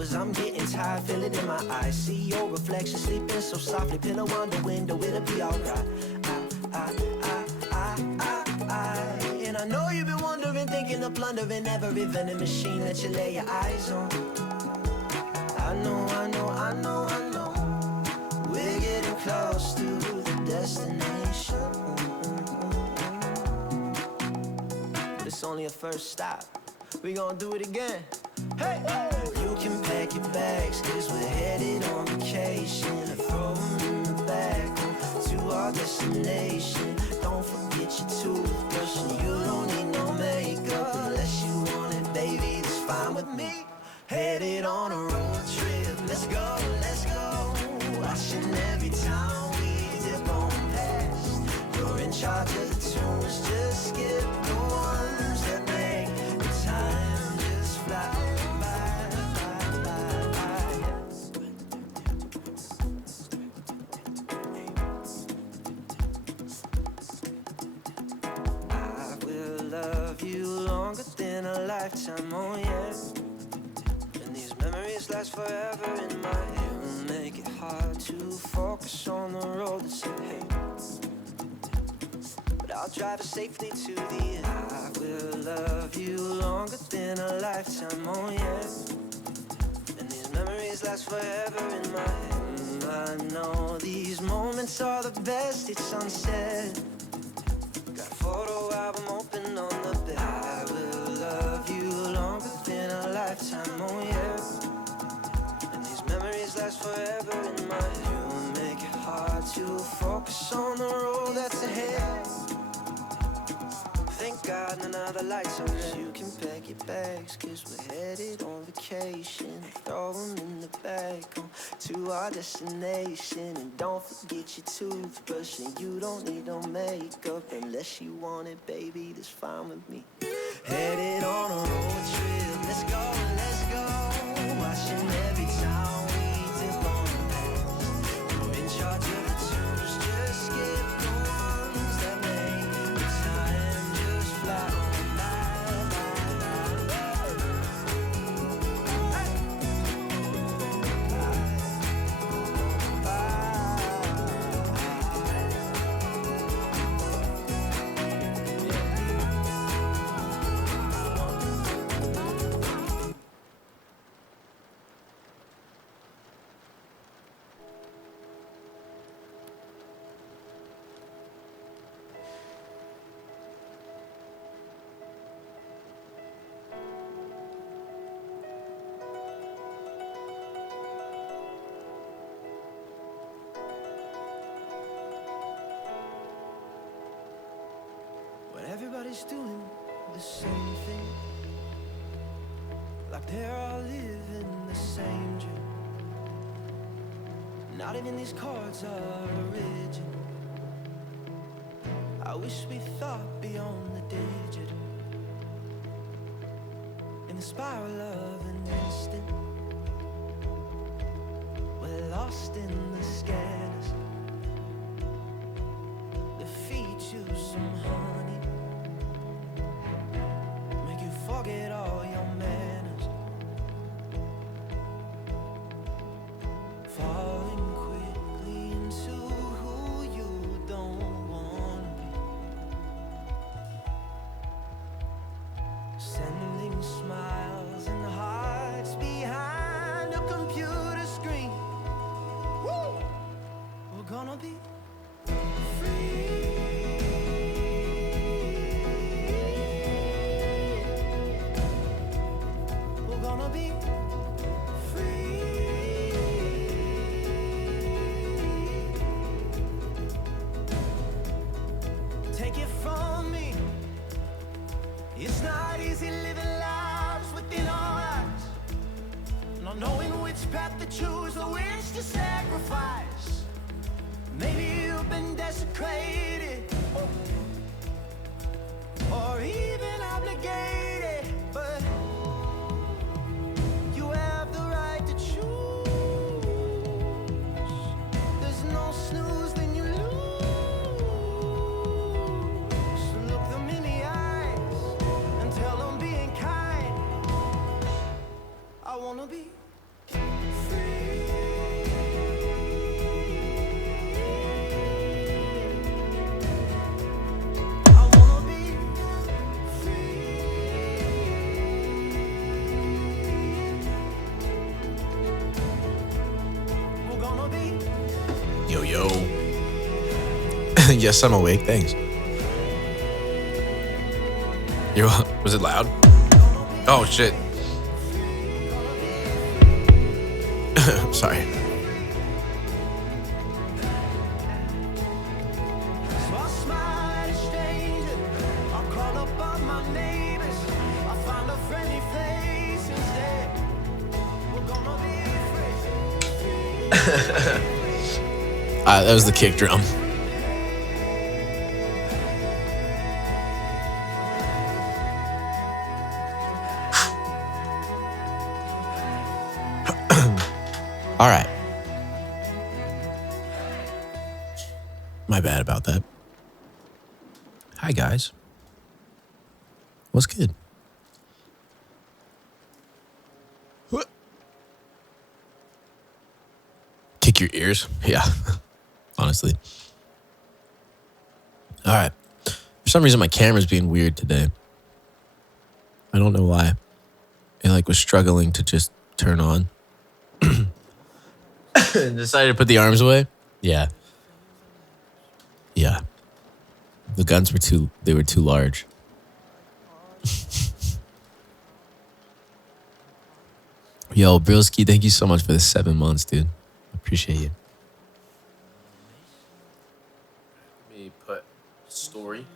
hours, I'm getting tired, feel it in my eyes. See your reflection sleeping so softly, pillow on the window, it'll be alright. And I know you've been wondering, thinking of plundering every vending machine that you lay your eyes on. I know, we're getting close to the destination. But it's only a first stop, we gonna do it again. Hey! You can pack your bags, cause we're headed on vacation. Throw them in the back to our destination. Don't forget your toothbrush, and you don't need no makeup unless you want it, baby, that's fine with me. Headed on a road trip, let's go, let's go. Watching every town we dip on past. You're in charge of the tunes, just skip the ones that make the time just fly by. I will love you longer than a lifetime, oh yeah. Memories last forever in my head. Will make it hard to focus on the road that's ahead. But I'll drive us safely to the end. I will love you longer than a lifetime, oh yeah. And these memories last forever in my head. I know these moments are the best, it's unsaid. Got a photo album open on the bed. I will love you longer than a lifetime, oh yeah. And these memories last forever in my head. You will make it hard to focus on the road that's ahead. Thank God none of the lights are red. You can pack your bags, cause we're headed on vacation. Throw them in the bag to our destination. And don't forget your toothbrush, and you don't need no makeup unless you want it, baby, that's fine with me. Headed on a road trip, let's go, let's go. Watching every town we dip on past. You're in charge of the tunes, just skip the ones that make the time just fly on everybody's doing the same thing, like they're all living the same dream. Not even these chords are original. I wish we thought beyond the digital. In the spiral of an instant, we're lost in the scanners. They feed you some honey, forget all your manners. Falling quickly into who you don't want to be. Sending smiles and hearts behind a computer screen. Woo! We're gonna be free. It's not easy living lives within our eyes, not knowing which path to choose or which to sacrifice. Maybe you've been desecrated, or even obligated, but you have the right to choose. There's no snooze, then you lose. So look them in the eyes, tell them being kind. I wanna be Yo. Yes, I'm awake. Thanks. Was it loud? Oh, shit. Sorry. That was the kick drum. All right. My bad about that. Hi, guys. What's good? What? Kick your ears? Yeah. Honestly. All right. For some reason, my camera's being weird today. I don't know why. It was struggling to just turn on. Decided to put the arms away. Yeah. The guns were too large. Yo, Brilski, thank you so much for the 7 months, dude. I appreciate you. Let me put story.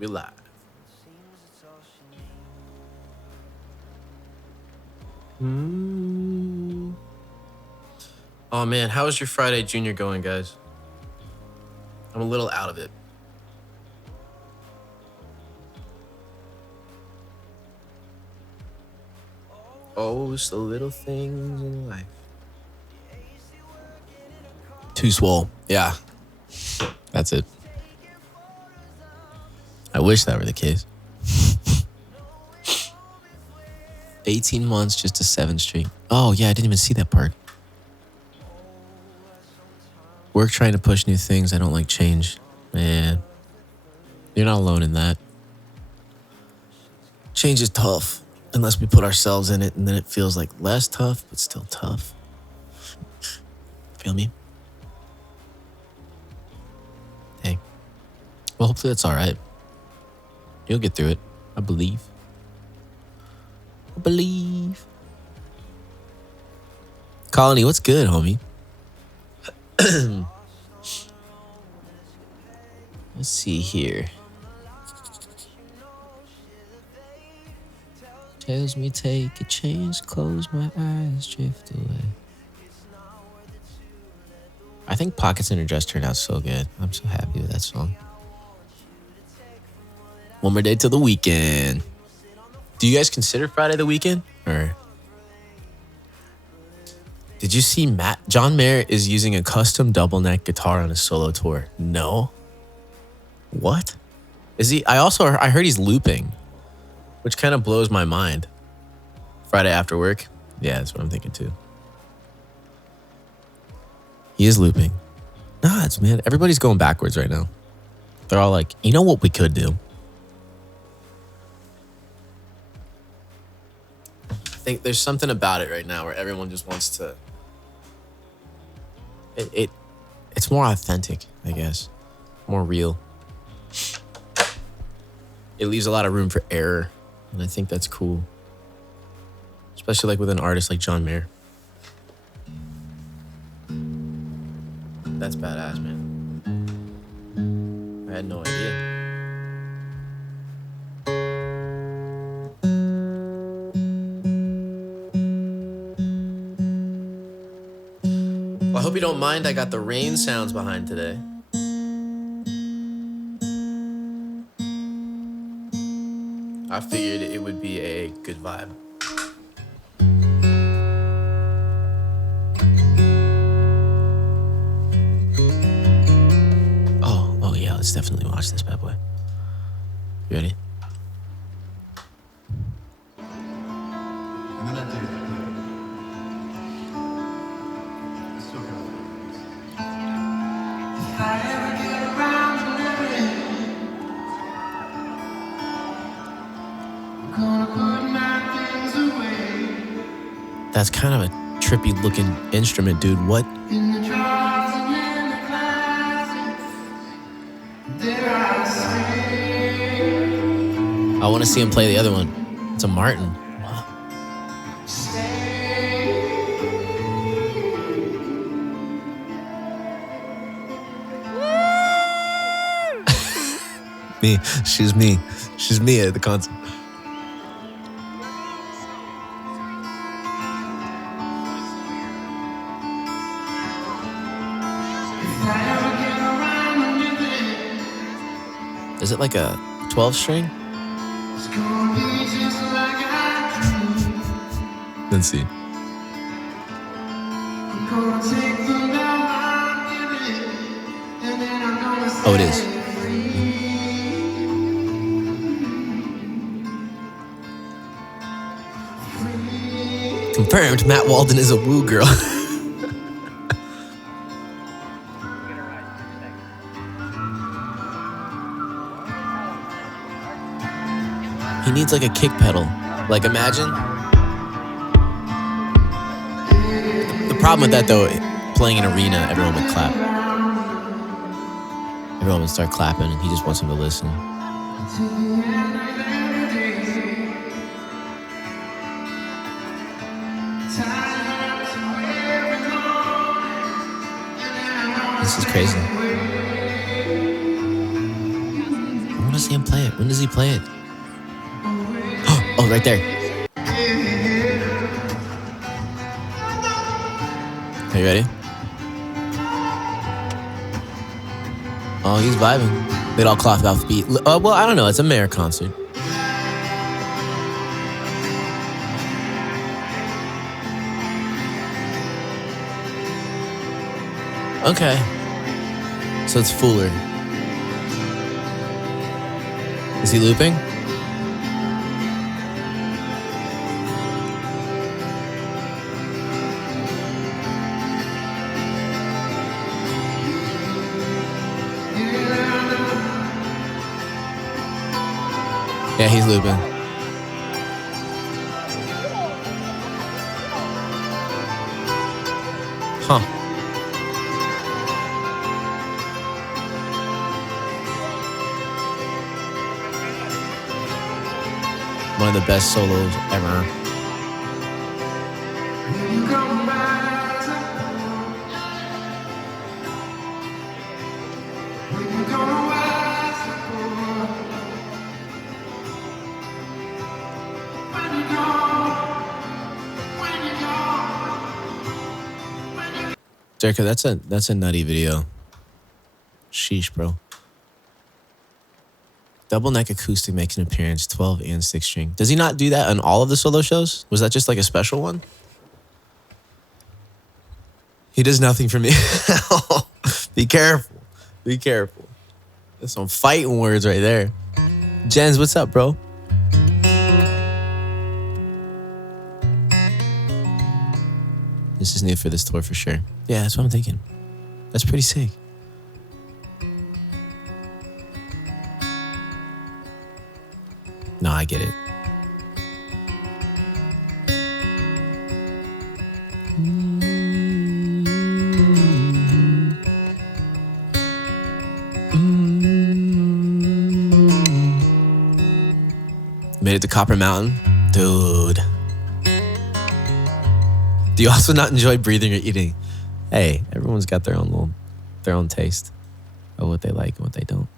We live. Oh man, how is your Friday Junior going, guys? I'm a little out of it. Oh, it's the little things in life. Too swole. Yeah. That's it. I wish that were the case. 18 months, just a 7 streak. Oh, yeah, I didn't even see that part. Work trying to push new things. I don't like change. Man, you're not alone in that. Change is tough unless we put ourselves in it, and then it feels like less tough, but still tough. Feel me? Hey. Well, hopefully that's all right. You'll get through it. I believe. Colony, what's good, homie? Let's see here. Tells me take a chance, close my eyes, drift away. I think Pockets in Her Dress turned out so good. I'm so happy with that song. One more day till the weekend. Do you guys consider Friday the weekend? Or did you see John Mayer is using a custom double neck guitar on his solo tour? No. What? Is he? I heard he's looping, which kind of blows my mind. Friday after work? Yeah, that's what I'm thinking too. He is looping. Nuts, man. Everybody's going backwards right now. They're all like, you know what we could do? I think there's something about it right now where everyone just wants to. It's more authentic, I guess. More real. It leaves a lot of room for error, and I think that's cool. Especially like with an artist like John Mayer. That's badass, man. I had no idea. Well, I hope you don't mind. I got the rain sounds behind today. I figured it would be a good vibe. Oh yeah, let's definitely watch this bad boy. You ready? That's kind of a trippy looking instrument, dude. What? I want to see him play the other one. It's a Martin. Wow. Me. She's me. She's me at the concert. Is it like a 12 string? Let's see. Oh, it is. Confirmed, Matt Walden is a woo girl. He needs like a kick pedal. Like imagine. The problem with that though, playing an arena, everyone would clap. Everyone would start clapping and he just wants them to listen. This is crazy. I want to see him play it. When does he play it? Oh, right there. Are you ready? Oh, he's vibing. They'd all clap off the beat. Well, I don't know. It's a Mayor concert. Okay. So it's Fuller. Is he looping? Yeah, he's looping. Huh. One of the best solos ever. Jericho, that's a nutty video. Sheesh, bro. Double neck acoustic makes an appearance, 12 and 6 string. Does he not do that on all of the solo shows? Was that just like a special one? He does nothing for me. Be careful. Be careful. That's some fighting words right there. Jens, what's up, bro? This is new for this tour for sure. Yeah, that's what I'm thinking. That's pretty sick. No, I get it. Made it to Copper Mountain? Dude. Do you also not enjoy breathing or eating? Hey, everyone's got their own taste of what they like and what they don't.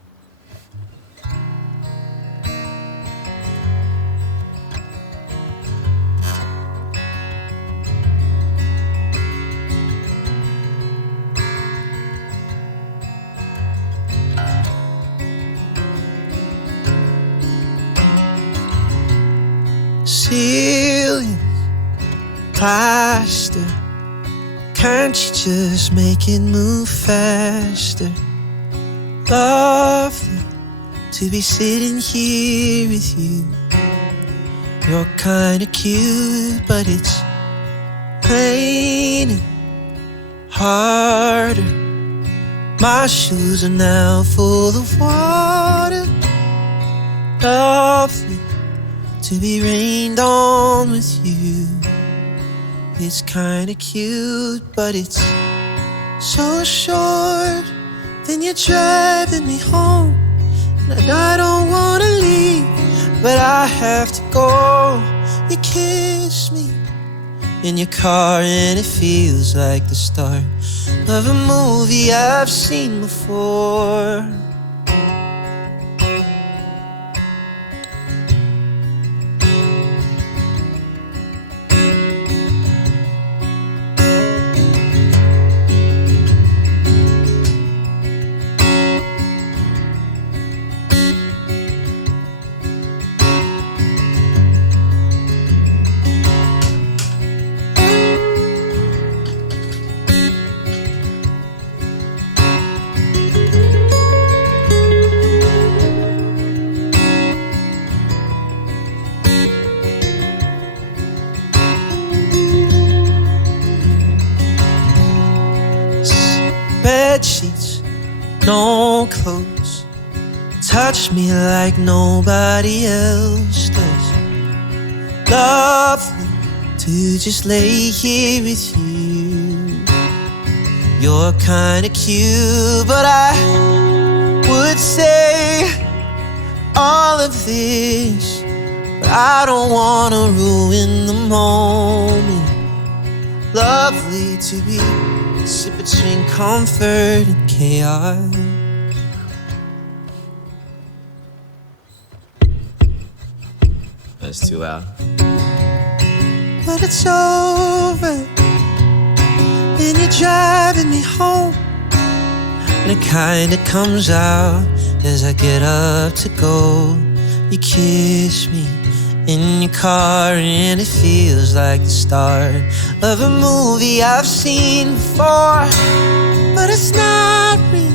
Ceilings, plaster. Can't you just make it move faster? Lovely to be sitting here with you. You're kinda cute, but it's raining harder. My shoes are now full of water. Lovely to be rained on with you. It's kinda cute, but it's so short. Then you're driving me home, and I don't wanna leave, but I have to go. You kiss me in your car, and it feels like the start of a movie I've seen before. Bed sheets, no clothes, touch me like nobody else does. Lovely to just lay here with you. You're kinda cute, but I would say all of this, but I don't wanna ruin the moment. Lovely to be sit between comfort and chaos. That's too loud. But it's over, and you're driving me home, and it kinda comes out as I get up to go. You kiss me in your car, and it feels like the start of a movie I've seen before. But it's not real,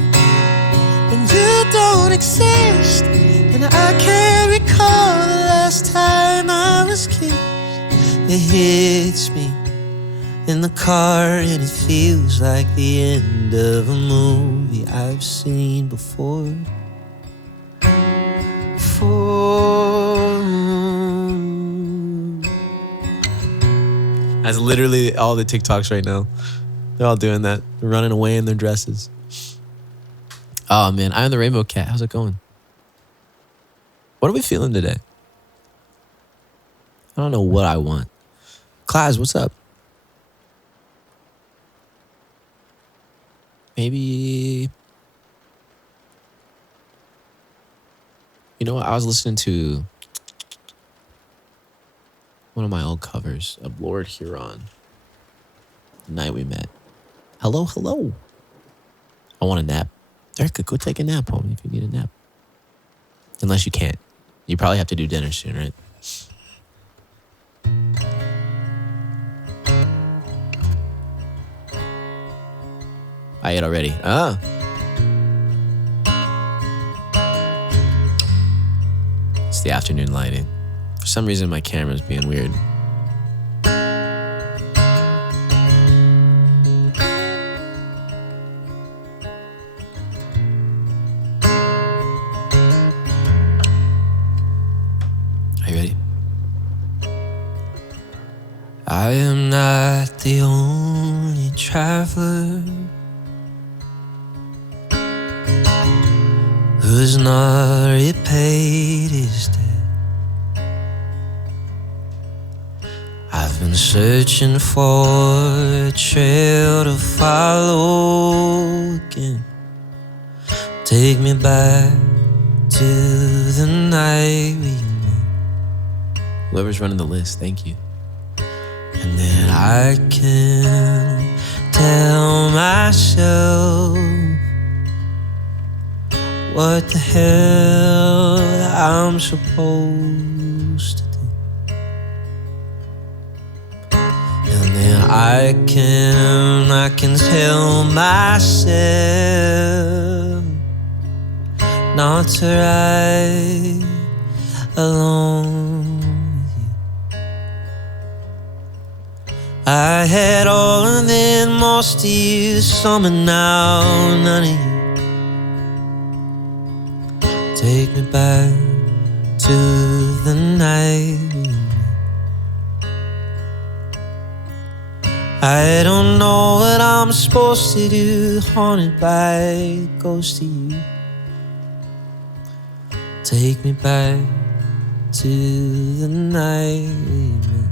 and you don't exist, and I can't recall the last time I was kissed. It hits me in the car, and it feels like the end of a movie I've seen before. That's literally all the TikToks right now. They're all doing that. They're running away in their dresses. Oh, man. I am the Rainbow Cat. How's it going? What are we feeling today? I don't know what I want. Class, what's up? Maybe... You know what? I was listening to one of my old covers of Lord Huron. The night we met. Hello, hello. I want a nap. Erica, go take a nap, homie, if you need a nap. Unless you can't. You probably have to do dinner soon, right? I ate already. Ah. It's the afternoon lighting. For some reason, my camera's being weird. Are you ready? I am not the only traveler who's not repaid his debt. I've been searching for a trail to follow again. Take me back to the night we met. Whoever's running the list, thank you. And then I can tell myself what the hell I'm supposed to do. And then I can tell myself not to ride alone with you. I had all and then most of you, some and now none of you. Take me back to the night we met. I don't know what I'm supposed to do, haunted by a ghost of you. Take me back to the night we met.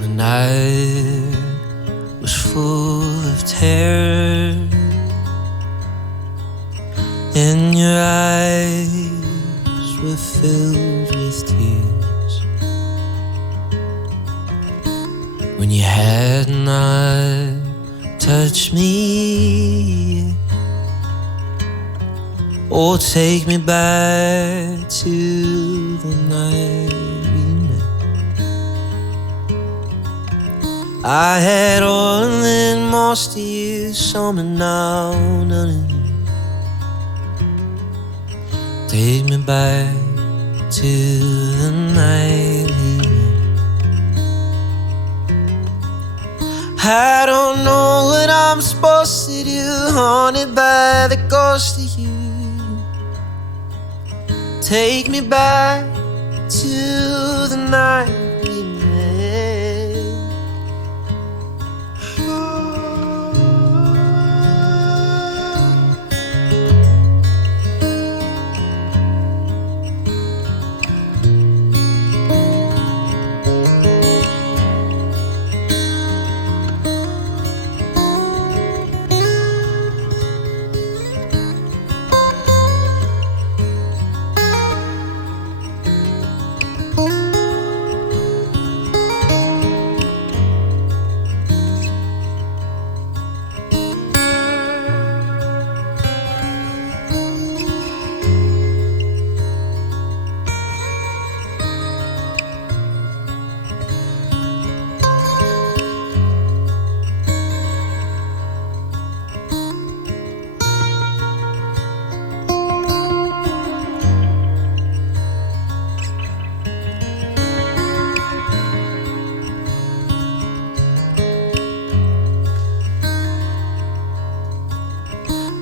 The night was full of terror, and your eyes were filled with tears. When you had not touched me yet. Oh, take me back to the night we met. I had all and then most of you, some and now none of you. Take me back to the night we met. I don't know what I'm supposed to do, haunted by the ghost of you. Take me back to the night we met.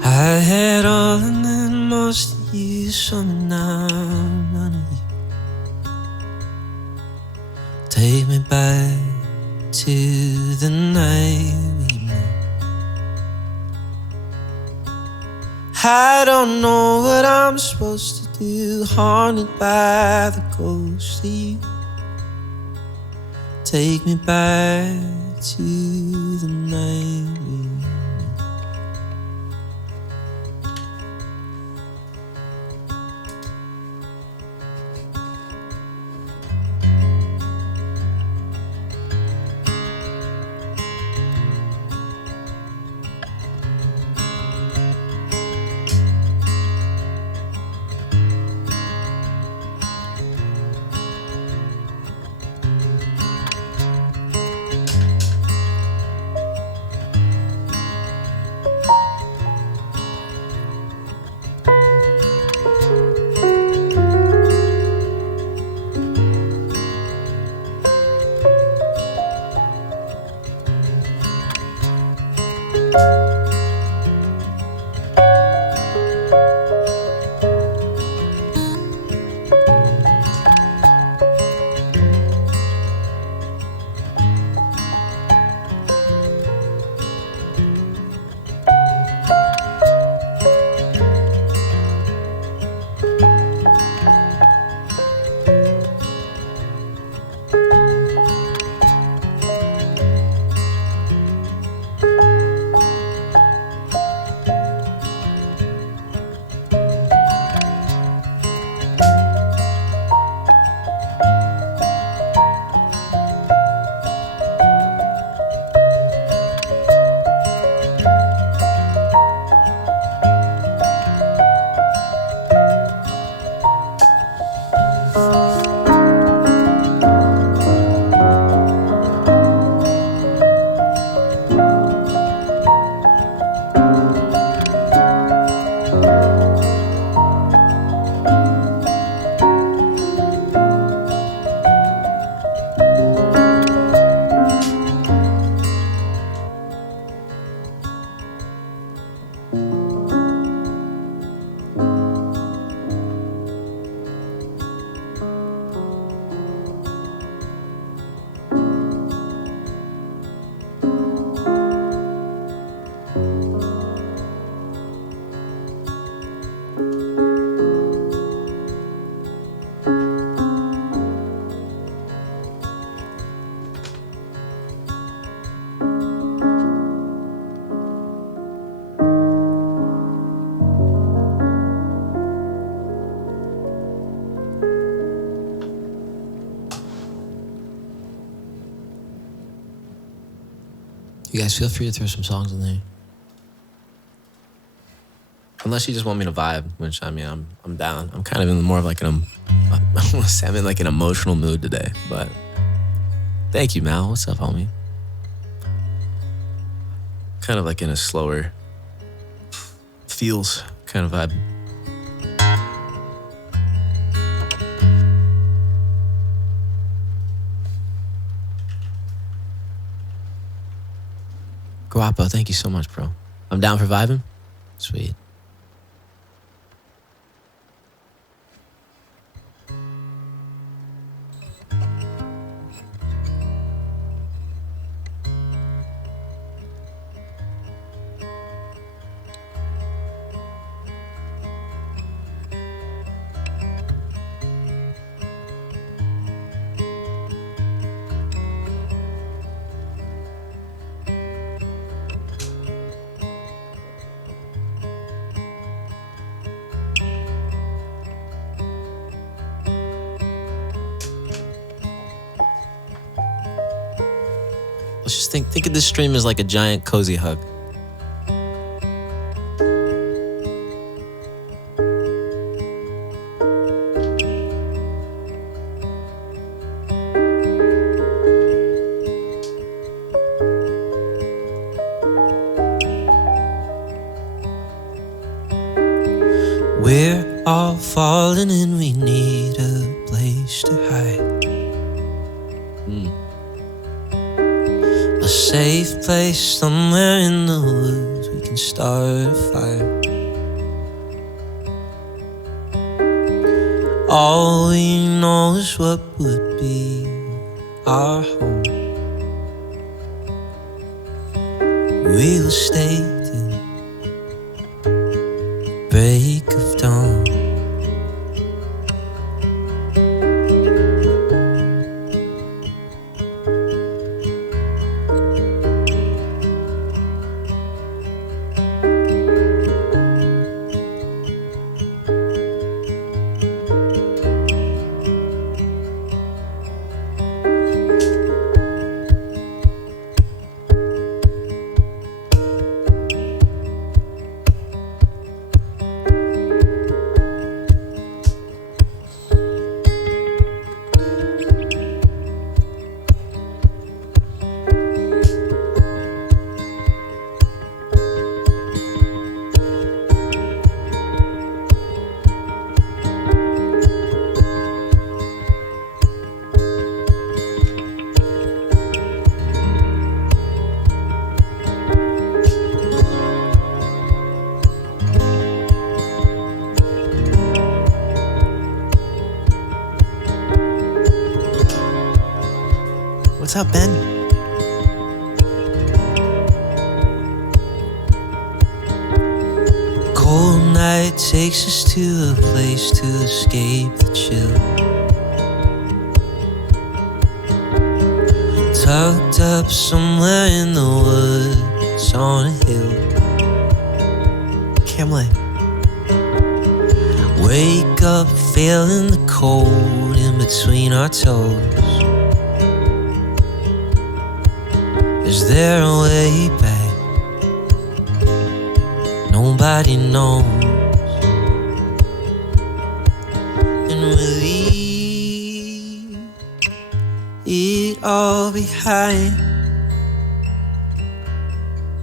I had all and then most of you, some and now none of you. Take me back to the night we met. I don't know what I'm supposed to do, haunted by the ghost of you. Take me back to the night we met. You guys feel free to throw some songs in there. Unless you just want me to vibe, which I mean, I'm down. I'm kind of in more of like I'm in like an emotional mood today, but thank you, Mal. What's up, homie? Kind of like in a slower feels kind of vibe. Guapo, thank you so much, bro. I'm down for vibing. Sweet. Let's just think of this stream as like a giant cozy hug. We're all falling and we need a place to hide. A safe place somewhere in the woods, we can start a fire. All we know is what would be our home. We will stay till break of dawn. What's up, Ben? Cold night takes us to a place to escape the chill. Tucked up somewhere in the woods on a hill. Camlet. Wake up feeling the cold in between our toes. Is there a way back? Nobody knows. And we'll leave it all behind.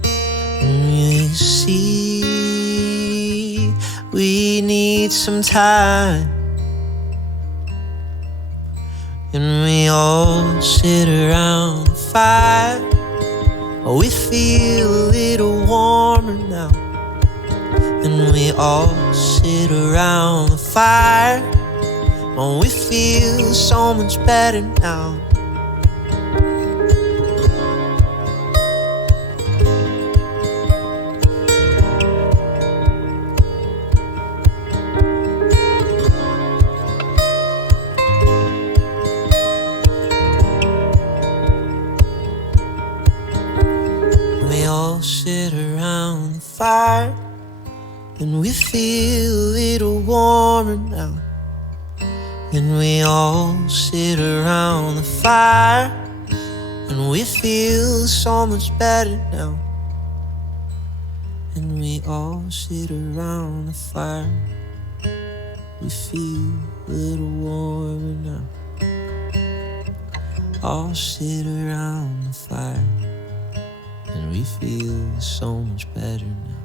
And you see, we need some time. And we all sit around the fire. Oh, we feel a little warmer now. And we all sit around the fire. Oh, we feel so much better now. Sit around the fire, and we feel a little warmer now. And we all sit around the fire, And we feel so much better now. And we all sit around the fire. We feel a little warmer now. All sit around the fire. And we feel so much better now.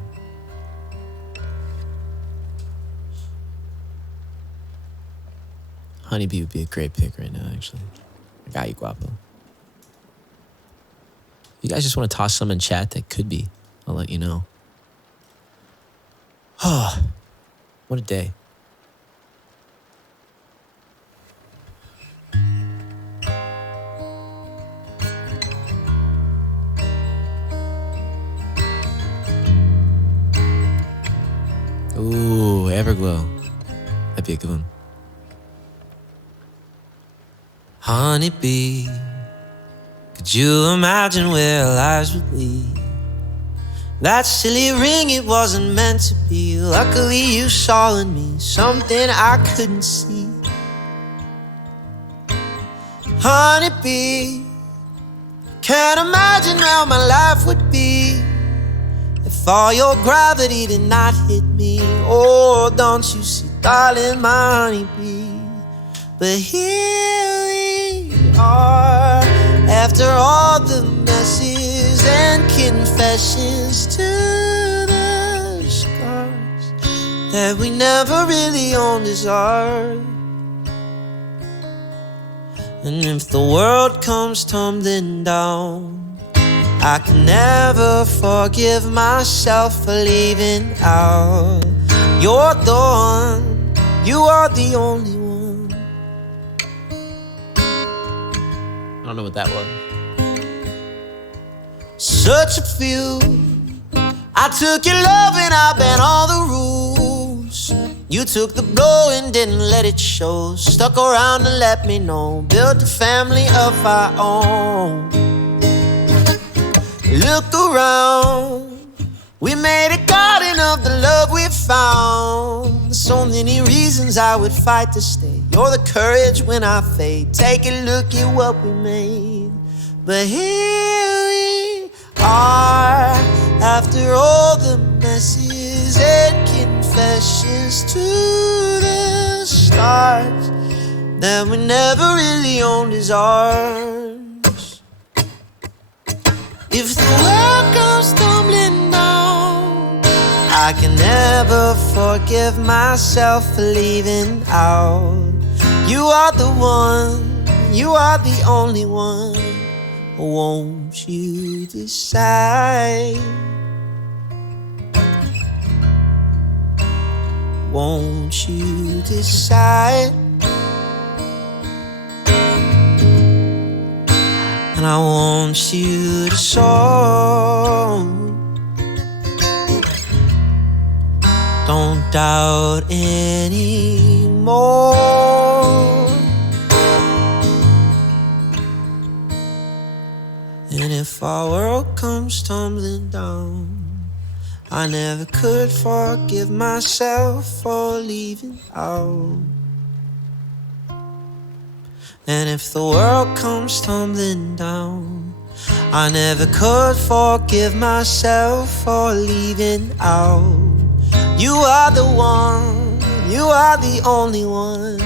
Honeybee would be a great pick right now, actually. I got you, Guapo. You guys just want to toss some in chat that could be. I'll let you know. Oh, what a day. Ooh, Everglow. That'd be a good one. Honeybee, could you imagine where our lives would lead? That silly ring, it wasn't meant to be. Luckily you saw in me something I couldn't see. Honeybee, can't imagine how my life would be if all your gravity did not hit me. Oh, don't you see, darling, my honeybee. But here we are, after all the messes and confessions to the scars that we never really owned as ours. And if the world comes tumbling down, I can never forgive myself for leaving out. You're the one, you are the only one. I don't know what that was. Such a few. I took your love and I bent all the rules. You took the blow and didn't let it show. Stuck around to let me know. Built a family of our own. Look around, we made a garden of the love we found. There's so many reasons I would fight to stay. You're the courage when I fade. Take a look at what we made. But here we are, after all the messes and confessions to the stars that we never really owned as ours. If the world comes tumbling down, I can never forgive myself for leaving out. You are the one, you are the only one. Won't you decide? Won't you decide? And I want you to show. Don't doubt anymore. And if our world comes tumbling down, I never could forgive myself for leaving out. And if the world comes tumbling down, I never could forgive myself for leaving out. You are the one, you are the only one.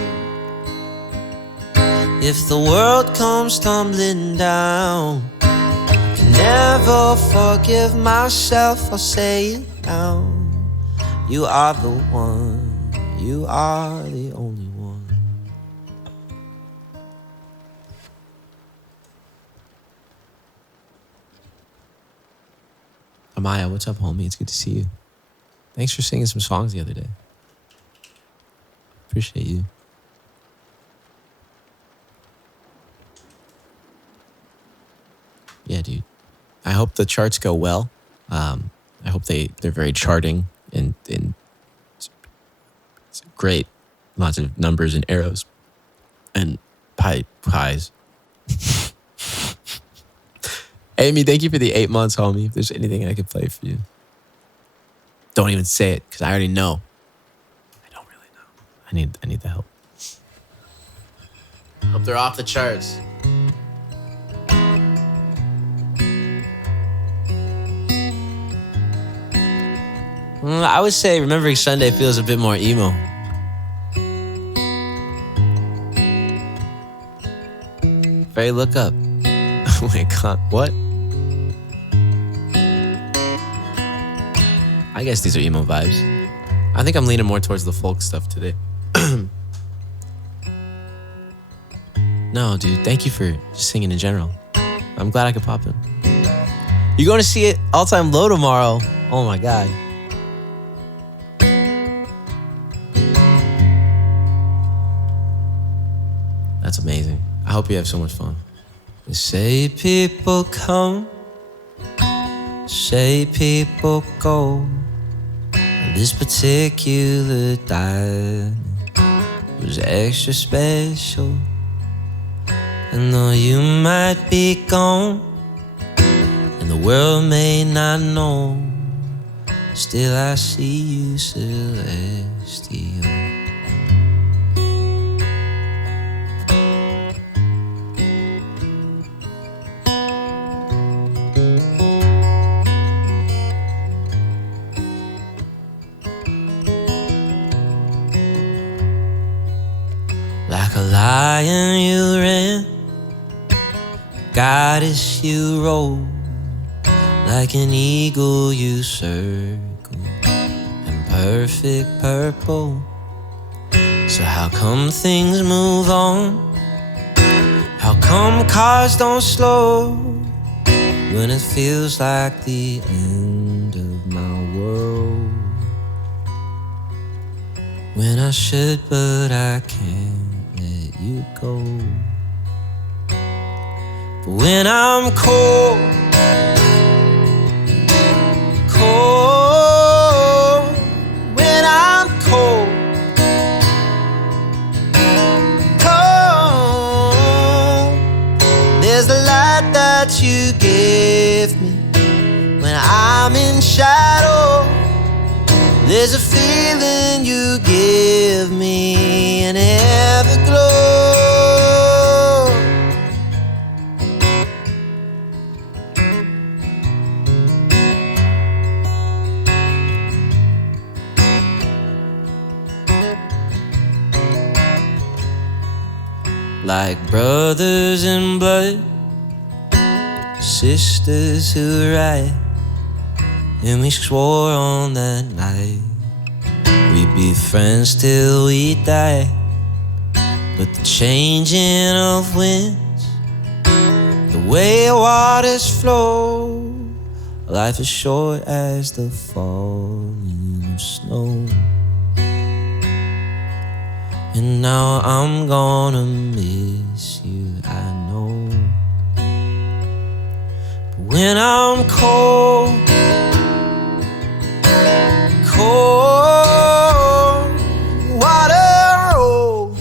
If the world comes tumbling down, I can never forgive myself, I'll say it now. You are the one, you are the only one. Amaya, what's up, homie? It's good to see you. Thanks for singing some songs the other day. Appreciate you. Yeah, dude. I hope the charts go well. I hope they're very charting and it's great. Lots of numbers and arrows and pies. Amy, thank you for the 8 months, homie. If there's anything I could play for you, don't even say it because I already know. I don't really know. I need the help. Hope they're off the charts. I would say Remembering Sunday feels a bit more emo. Very look up. Oh my god, what? I guess these are emo vibes. I think I'm leaning more towards the folk stuff today. No, dude, thank you for just singing in general. I'm glad I could pop in. You're going to see it all time low tomorrow. Oh my god. That's amazing. I hope you have so much fun. They say people come, say people go. This particular diamond was extra special. And though you might be gone and the world may not know, still I see you celestial. Like a lion you ran, goddess you rode, like an eagle you circled in perfect purple. So how come things move on? How come cars don't slow when it feels like the end of my world? When I should but I can't let you go. But when I'm cold, cold, when I'm cold, cold, there's the light that you give me when I'm in shadow. There's a feeling you give me and it ever glows. Like brothers in blood, sisters who ride, and we swore on that night we'd be friends till we die. But the changing of winds, the way waters flow, life is short as the falling of snow. And now I'm gonna miss you, I know. But when I'm cold, cold, water roll,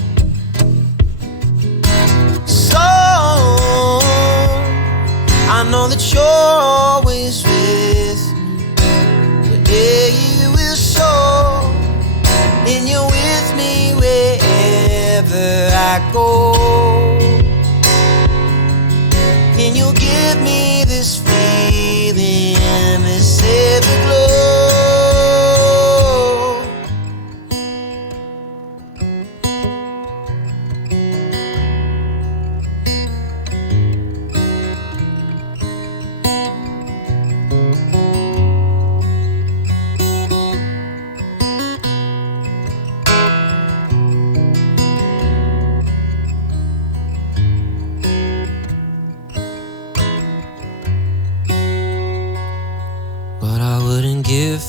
so I know that you're always with me, wherever you will show, and you're with me wherever I go, and you'll give me this feeling, this heavy glow.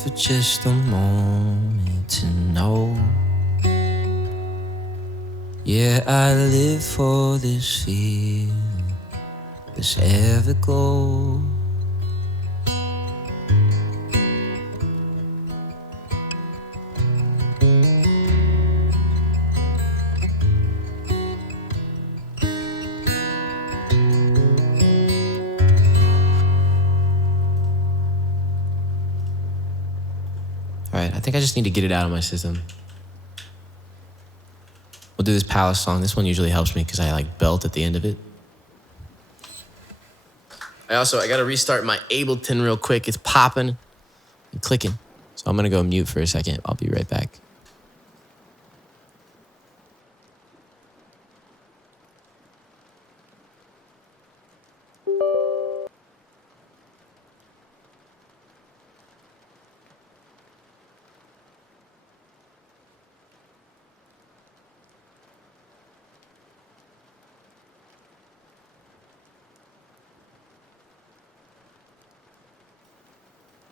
For just a moment to know, yeah, I live for this feeling, this ever glow. Alright, I think I just need to get it out of my system. We'll do this Palace song. This one usually helps me because I like belt at the end of it. I gotta restart my Ableton real quick. It's popping and clicking. So So I'm going to go mute for a second. I'll be right back.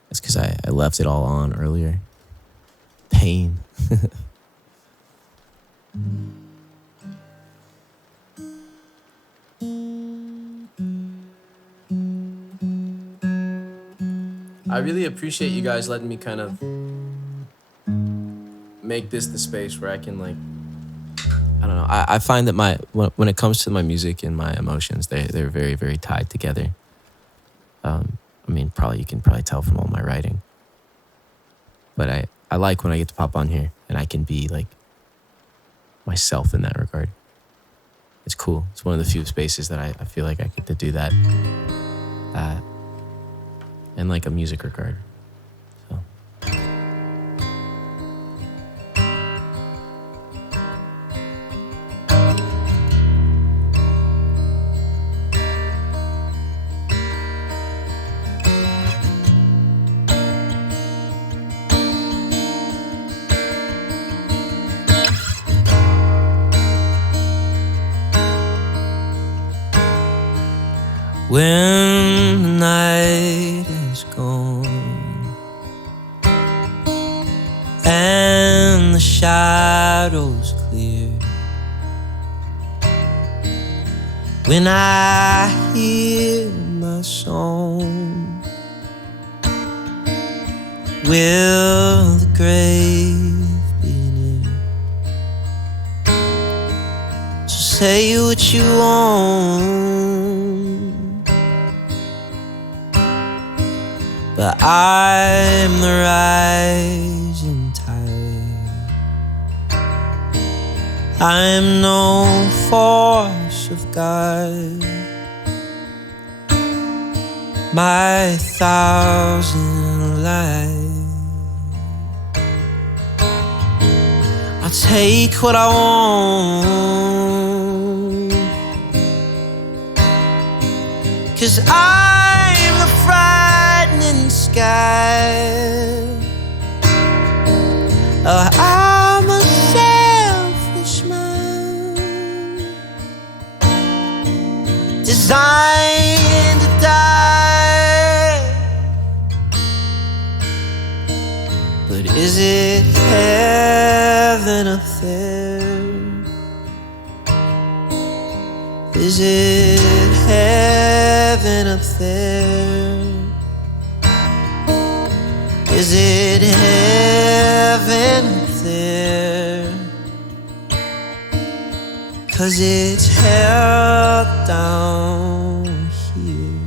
That's because I left it all on earlier. Pain. I really appreciate you guys letting me kind of make this the space where I can, like, I don't know. I find that when it comes to my music and my emotions, they're very, very tied together. I mean, you can probably tell from all my writing. But I like when I get to pop on here and I can be like myself in that regard. It's cool. It's one of the few spaces that I feel like I get to do that. In like a music regard. So. When the night is gone and the shadows clear, when I hear my song, will the grave be near? So say what you want, but I'm the rising tide. I'm no force of God. My thousand lives, I'll take what I want, 'cause I'm the frightening sky. Oh, I'm a selfish man, designed to die. But is it heaven up there? Is it heaven up there? Is it heaven up there? 'Cause it's hell down here.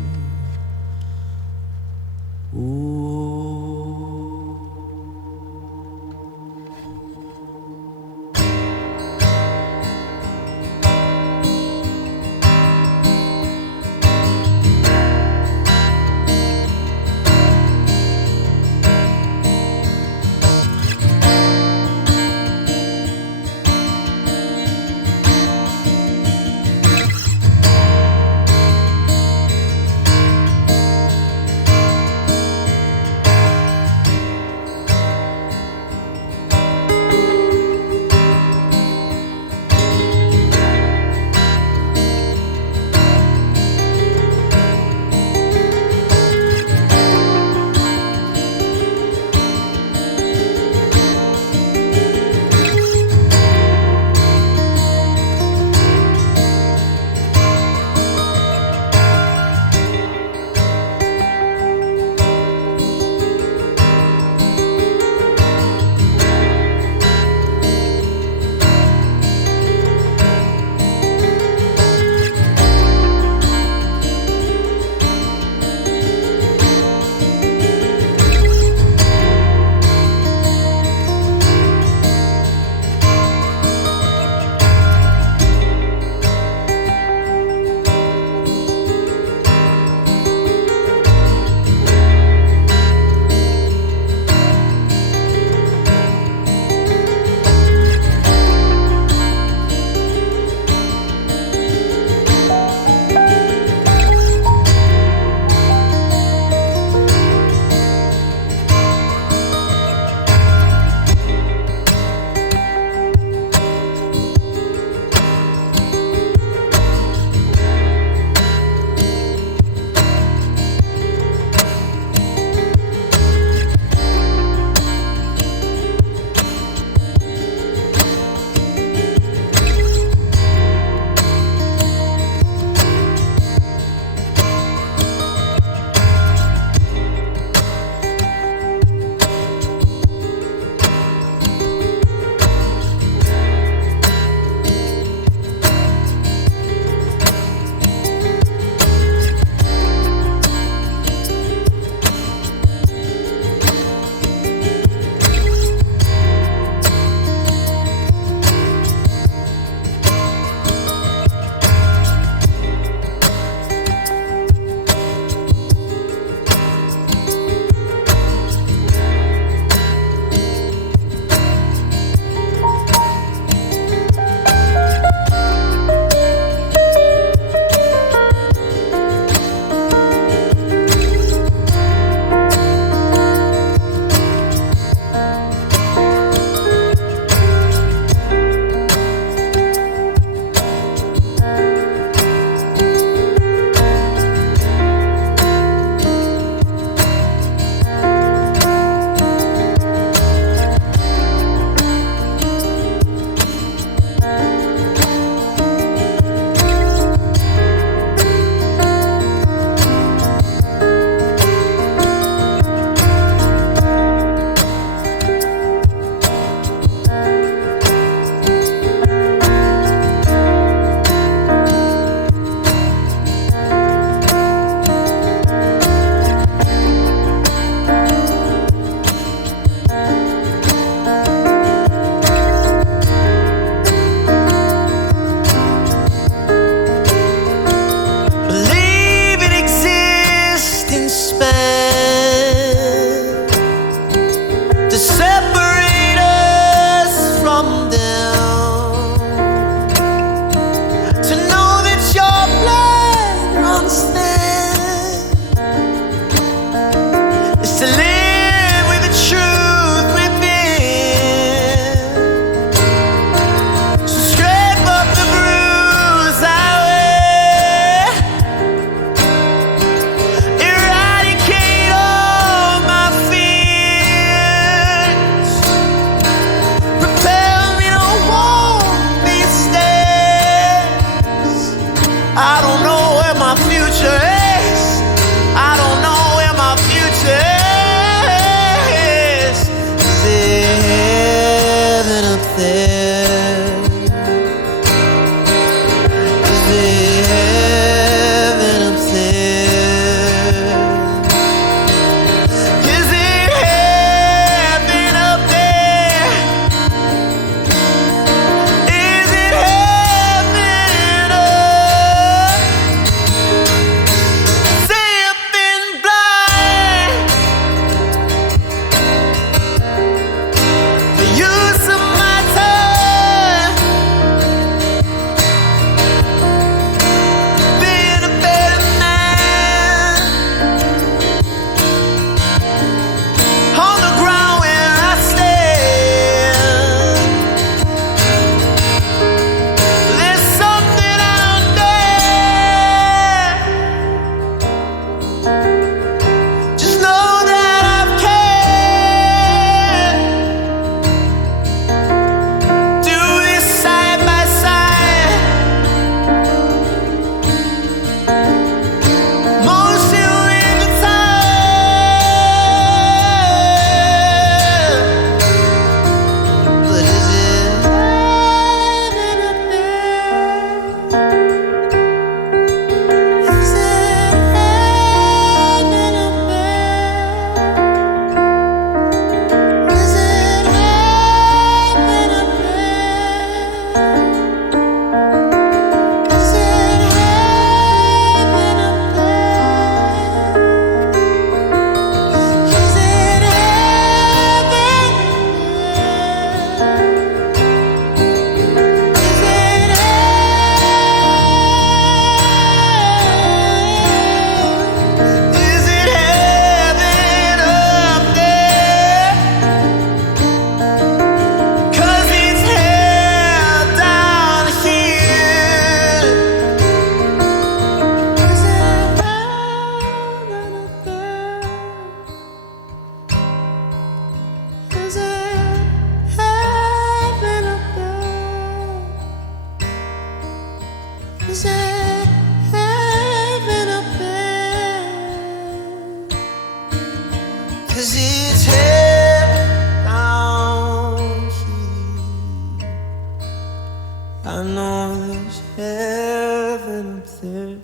I know there's heaven up there.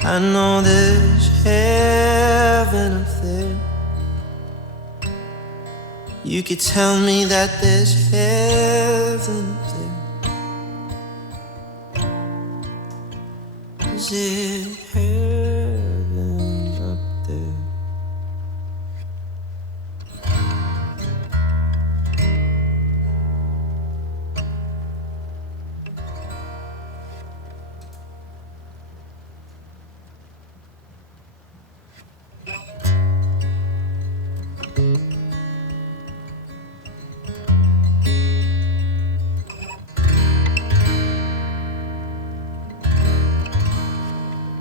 I know there's heaven up there. You could tell me that there's heaven up there. Is it heaven up there?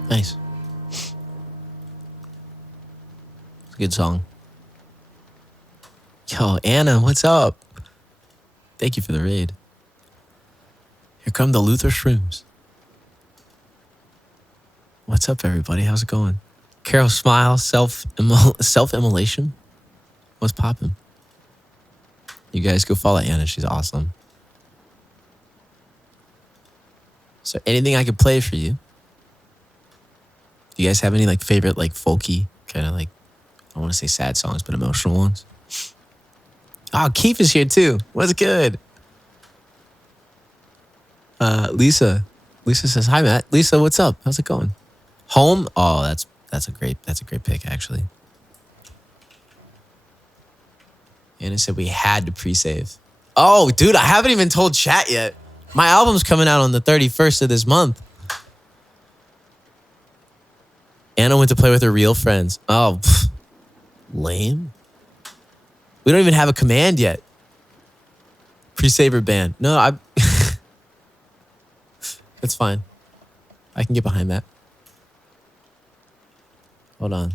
Nice. It's a good song. Yo, Anna, what's up? Thank you for the raid. Here come the Luther Shrooms. What's up, everybody? How's it going? Carol Smile, self-immolation. What's poppin'? You guys go follow Anna. She's awesome. So anything I could play for you? Do you guys have any like favorite like folky kind of like, I want to say sad songs, but emotional ones? Oh, Keith is here too. What's good? Lisa says, hi Matt. Lisa, what's up? How's it going? Home? Oh, that's a great pick actually. Anna said we had to pre-save. Oh, dude, I haven't even told chat yet. My album's coming out on the 31st of this month. Anna went to play with her real friends. Oh, lame. We don't even have a command yet. Pre-saver ban. No, it's fine. I can get behind that. Hold on.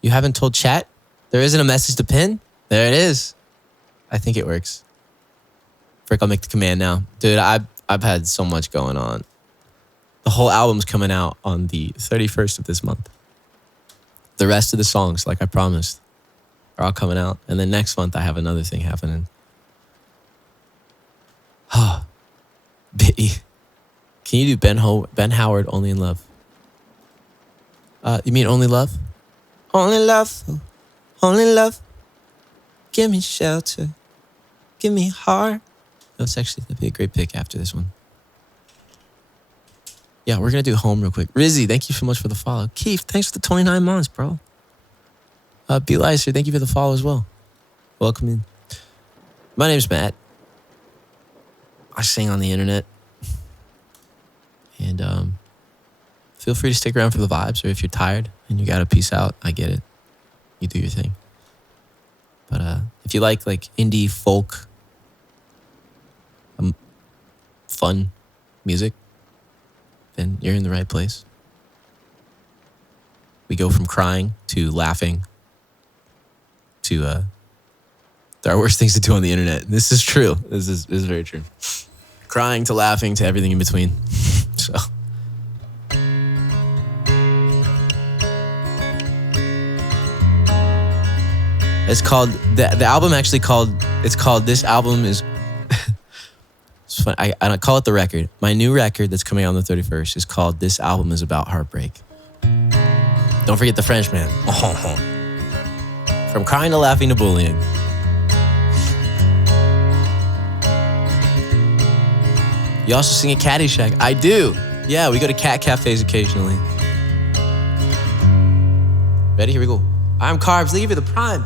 You haven't told chat? There isn't a message to pin? There it is. I think it works. Frick, I'll make the command now. Dude, I've had so much going on. The whole album's coming out on the 31st of this month. The rest of the songs, like I promised, are all coming out. And then next month, I have another thing happening. Oh, Bitty. Can you do Ben Howard, Only in Love? You mean Only Love? Only love, only love. Give me shelter, give me heart. That'd be a great pick after this one. Yeah, we're gonna do Home real quick. Rizzy, thank you so much for the follow. Keith, thanks for the 29 months, bro. B. Leiser, thank you for the follow as well. Welcome in. My name's Matt. I sing on the internet. And feel free to stick around for the vibes, or if you're tired and you gotta peace out, I get it. You do your thing. But if you like indie folk, fun music, then you're in the right place. We go from crying to laughing to there are worse things to do on the internet. This is true. This is very true. Crying to laughing to everything in between. So it's called the album actually called This Album Is it's fun. I call it the record. My new record that's coming out on the 31st is called This Album Is About Heartbreak. Don't forget the French man. From crying to laughing to bullying. You also sing at Caddyshack. I do. Yeah, we go to cat cafes occasionally. Ready? Here we go. I'm Carbs. Leave you the prime.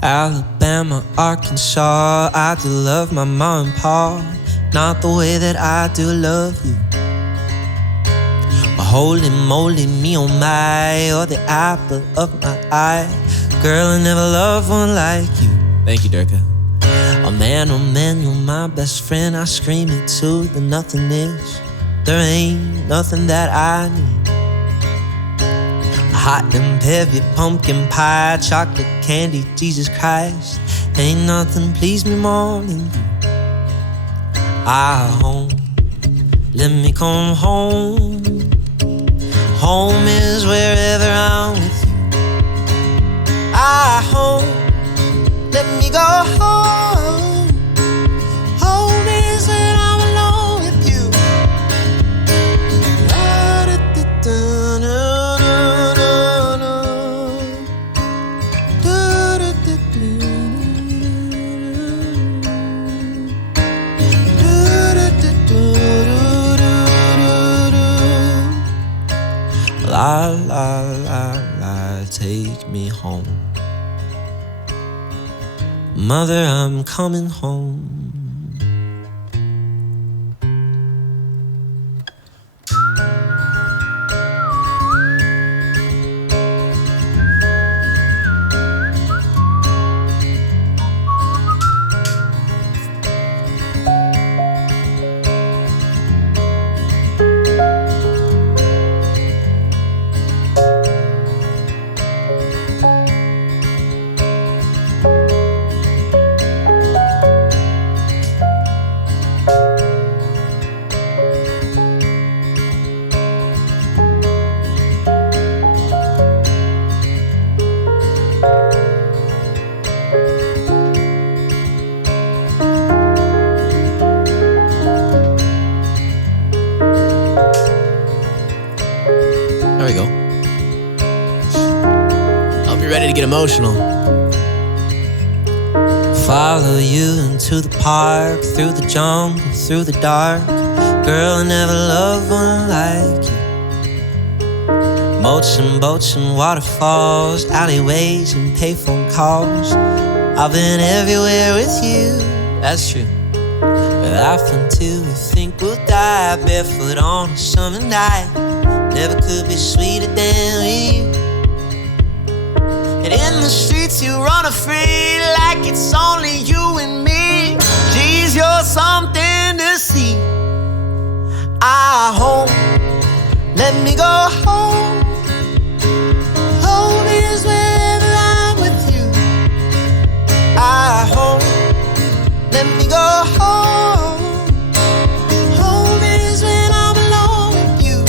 Alabama, Arkansas, I do love my mom and pa, not the way that I do love you. Holy moly, me oh my, you're the apple of my eye. Girl, I never loved one like you. Thank you, Durka. Oh man, you're my best friend. I scream it too, the nothing is. There ain't nothing that I need. Hot and heavy pumpkin pie, chocolate candy, Jesus Christ. Ain't nothing please me more than you. Home, let me come home. Home is wherever I'm with you. Home, let me go home. Home is when I'm alone with you. La la la la, take me home. Mother, I'm coming home. Emotional. Follow you into the park, through the jungle, through the dark. Girl, I never loved one like you. Moats and boats and waterfalls, alleyways and payphone calls. I've been everywhere with you, that's true. We're laughing till we think we'll die, barefoot on a summer night. Never could be sweeter than you. And in the streets you run free, like it's only you and me. Geez, you're something to see. Home, let me go home. Home is wherever I'm with you. Home, let me go home. Home is when I'm alone with you.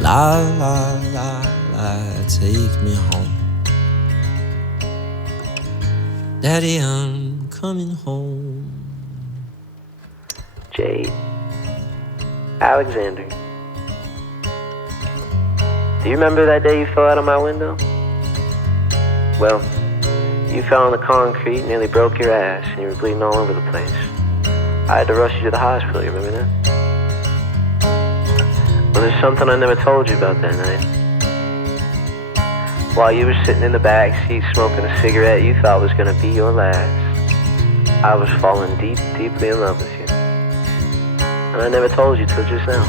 La la la la, take me home. Daddy, I'm coming home. Jade, Alexander, do you remember that day you fell out of my window? Well, you fell on the concrete, nearly broke your ass, and you were bleeding all over the place. I had to rush you to the hospital, you remember that? Well, there's something I never told you about that night. While you were sitting in the back seat smoking a cigarette you thought was gonna be your last, I was falling deep, deeply in love with you. And I never told you till just now.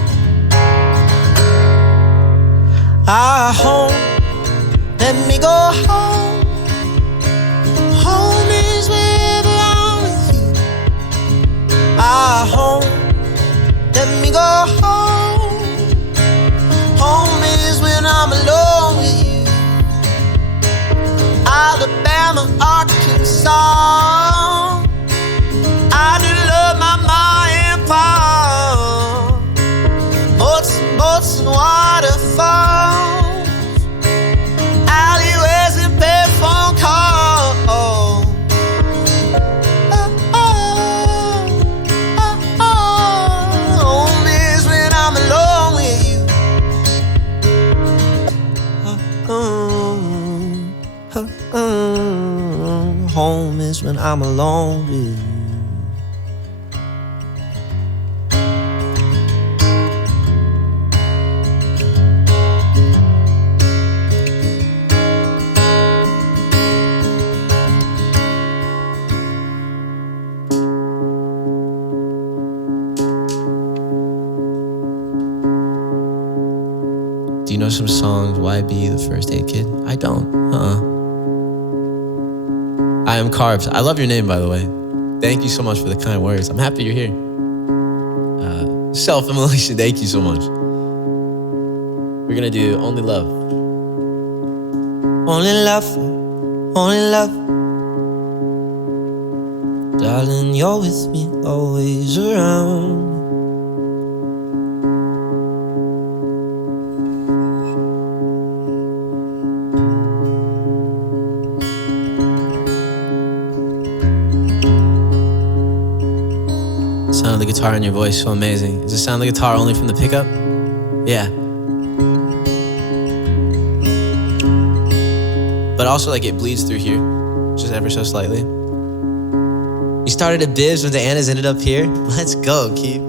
Home, let me go home. Home is wherever I'm with you. Home, let me go home. Home is when I'm alone with you. Alabama, Arkansas, I do love my ma and pa. Boats and boats and waterfalls, alleyways and payphone calls. Home is when I'm alone with you. Home is when I'm alone with you. know some songs. Why be the first aid kid? I don't. I am Carbs. I love your name, by the way. Thank you so much for the kind words. I'm happy you're here. Self-immolation, thank you so much. We're gonna do Only Love. Only love, only love. Darling, you're with me, always around. Sound of the guitar in your voice, so amazing. Does it sound like guitar only from the pickup? Yeah. But also like it bleeds through here, just ever so slightly. You started at Bibs when the Annas ended up here? Let's go, Keith.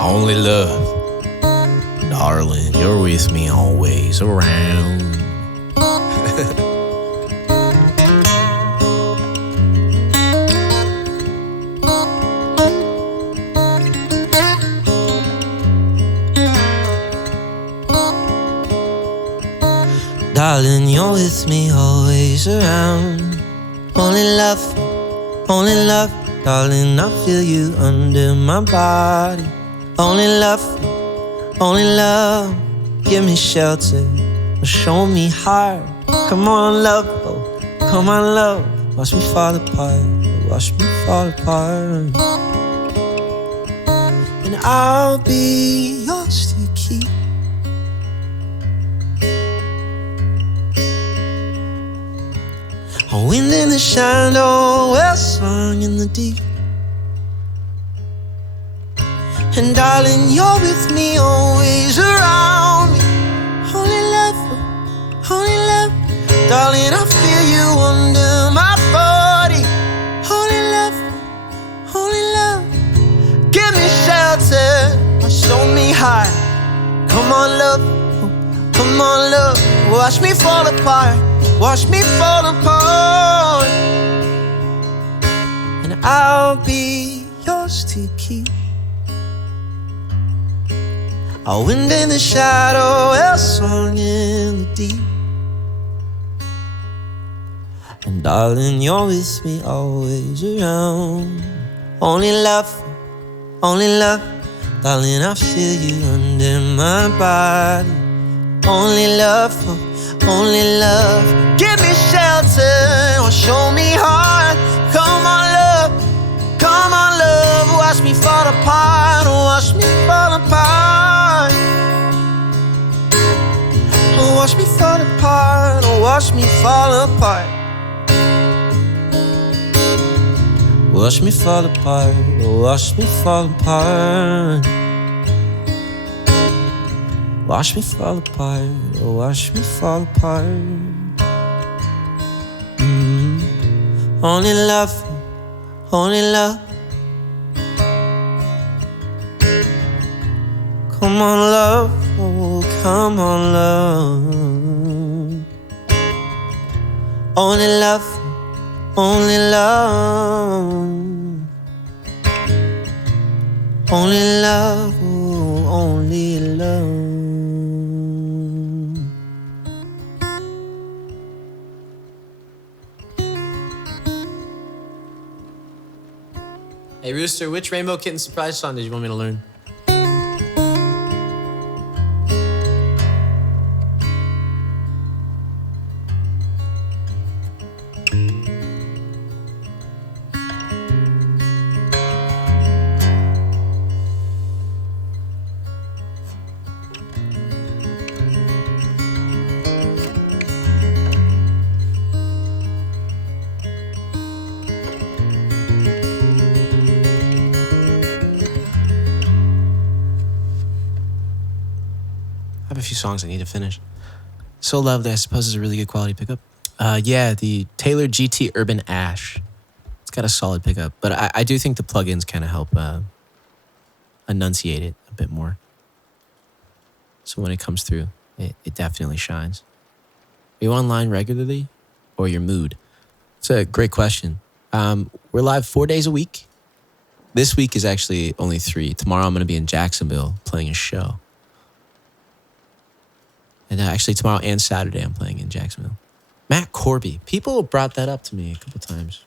Only love. Darling, you're with me always around. Darling, you're with me always around. Only love, only love. Darling, I feel you under my body. Only love, only love. Give me shelter, show me heart. Come on, love, oh, come on, love. Watch me fall apart, watch me fall apart. And I'll be yours to keep. A wind in the shadow, a song in the deep. And darling, you're with me, always around me. Only love, only love. Darling, I feel you under my body. Only love, only love. Give me shelter, show me high. Come on, love, come on, love. Watch me fall apart, watch me fall apart. And I'll be yours to keep. A wind in the shadow, a song in the deep. And darling, you're with me always around. Only love, only love. Darling, I feel you under my body. Only love, only love. Give me shelter or show me heart. Come on, love, come on, love. Watch me fall apart, watch me fall apart. Watch me fall apart, watch me fall apart. Watch me fall apart, watch me fall apart. Watch me fall apart, watch me fall apart. Only love, only love. Come on, love, oh, come on, love. Only love, only love. Only love, oh, only love. Hey, Rooster, which Rainbow Kitten surprise song did you want me to learn? I have a few songs I need to finish. So Lovely, I suppose, is a really good quality pickup. Yeah, the Taylor GT Urban Ash. It's got a solid pickup, but I do think the plugins kind of help enunciate it a bit more. So when it comes through, it definitely shines. Are you online regularly or your mood? It's a great question. We're live 4 days a week. This week is actually only 3. Tomorrow I'm going to be in Jacksonville playing a show. And actually tomorrow and Saturday I'm playing in Jacksonville. Matt Corby. People brought that up to me a couple times.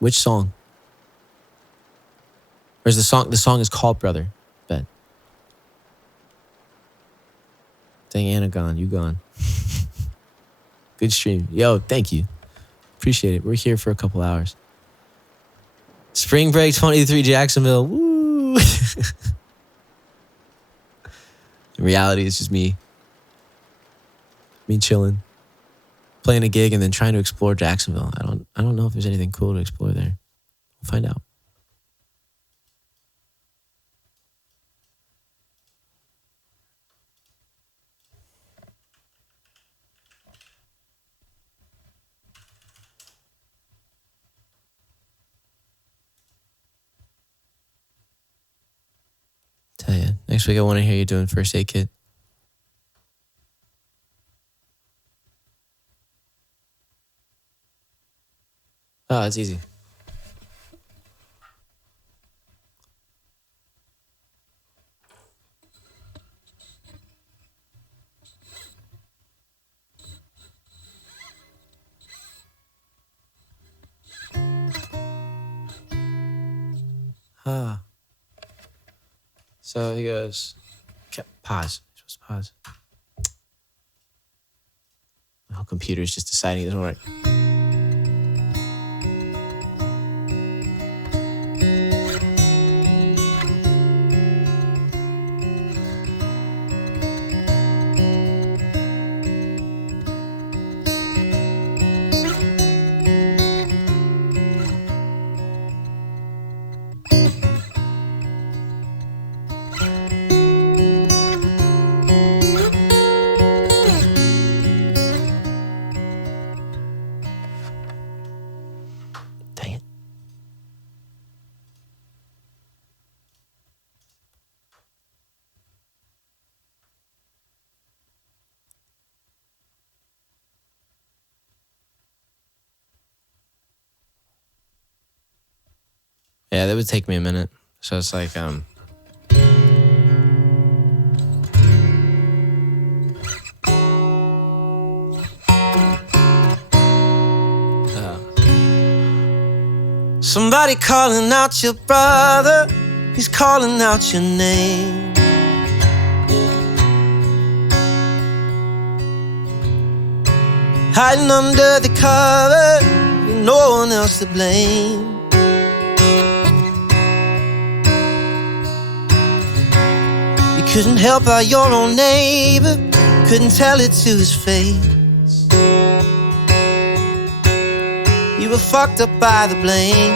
Which song? Or is the song is called Brother? Bet. Dang, Anna gone. You gone. Good stream. Yo, thank you. Appreciate it. We're here for a couple hours. Spring break 23 Jacksonville. Woo! In reality, it's just me chilling, playing a gig, and then trying to explore Jacksonville. I don't know if there's anything cool to explore there. We'll find out. Tell you, next week I want to hear you doing first aid kit. Oh, it's easy. So he goes, pause. You're supposed to pause. My whole computer's just deciding it doesn't work. Yeah, that would take me a minute. So it's like, somebody calling out your brother. He's calling out your name. Hiding under the cover with no one else to blame. Couldn't help out your own neighbor, couldn't tell it to his face. You were fucked up by the blame.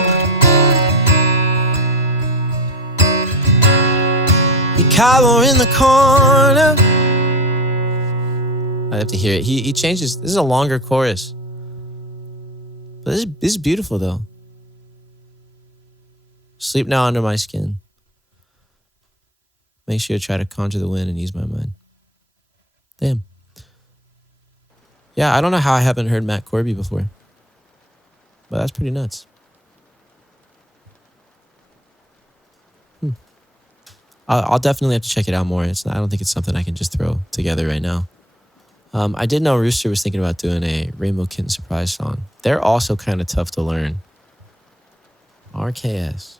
You cower in the corner. I have to hear it. He changes. This is a longer chorus. But this is beautiful though. Sleep now under my skin. Make sure to try to conjure the wind and ease my mind. Damn. Yeah, I don't know how I haven't heard Matt Corby before. But that's pretty nuts. I'll definitely have to check it out more. I don't think it's something I can just throw together right now. I did know Rooster was thinking about doing a Rainbow Kitten surprise song. They're also kind of tough to learn. RKS.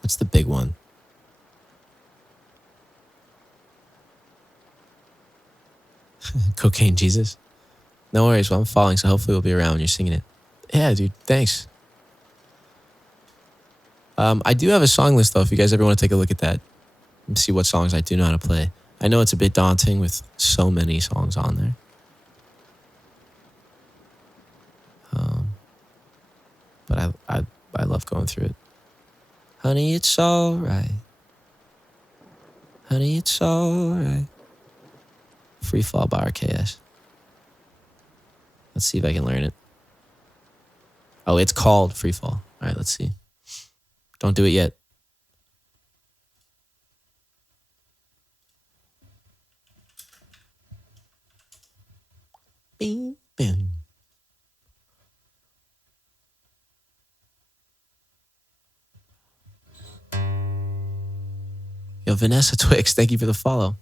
What's the big one? Cocaine Jesus? No worries. Well, I'm falling, so hopefully we'll be around when you're singing it. Yeah, dude. Thanks. I do have a song list, though, if you guys ever want to take a look at that and see what songs I do know how to play. I know it's a bit daunting with so many songs on there. But I love going through it. Honey, it's all right. Honey, it's alright. Free Fall by RKS. Let's see if I can learn it. Oh, it's called Free Fall. All right, let's see. Don't do it yet. Bing, bing. Yo, Vanessa Twix, thank you for the follow.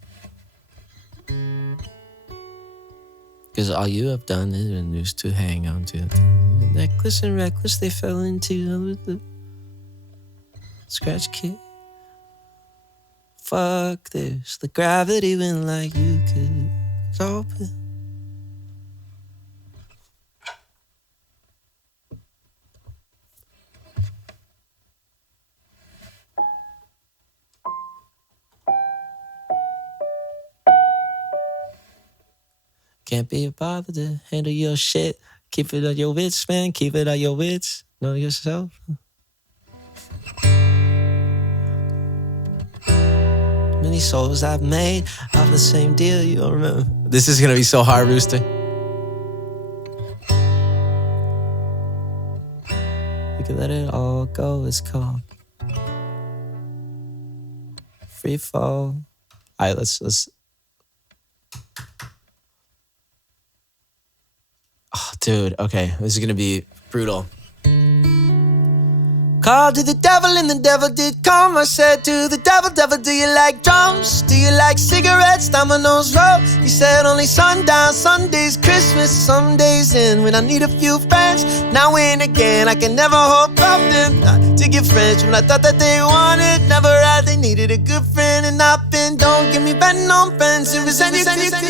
Because all you have done is been used to hang on to necklace and reckless they fell into the scratch kit. Fuck this, the gravity went like you could open. Can't be bothered to handle your shit. Keep it on your wits, man. Keep it on your wits. Know yourself. Many souls I've made off the same deal. You don't remember. This is gonna be so hard, Rooster. You can let it all go. It's called Free Fall. All right, let's. Oh, dude, okay. This is gonna be brutal. Called to the devil and the devil did come. I said to the devil, devil, do you like drums? Do you like cigarettes, dominoes, roll? He said only sundown, Sundays, Christmas, some days in when I need a few friends. Now in again, I can never hope of them to get friends when I thought that they wanted. Never had they needed a good friend and I've been. Don't give me betting on friends who resent you.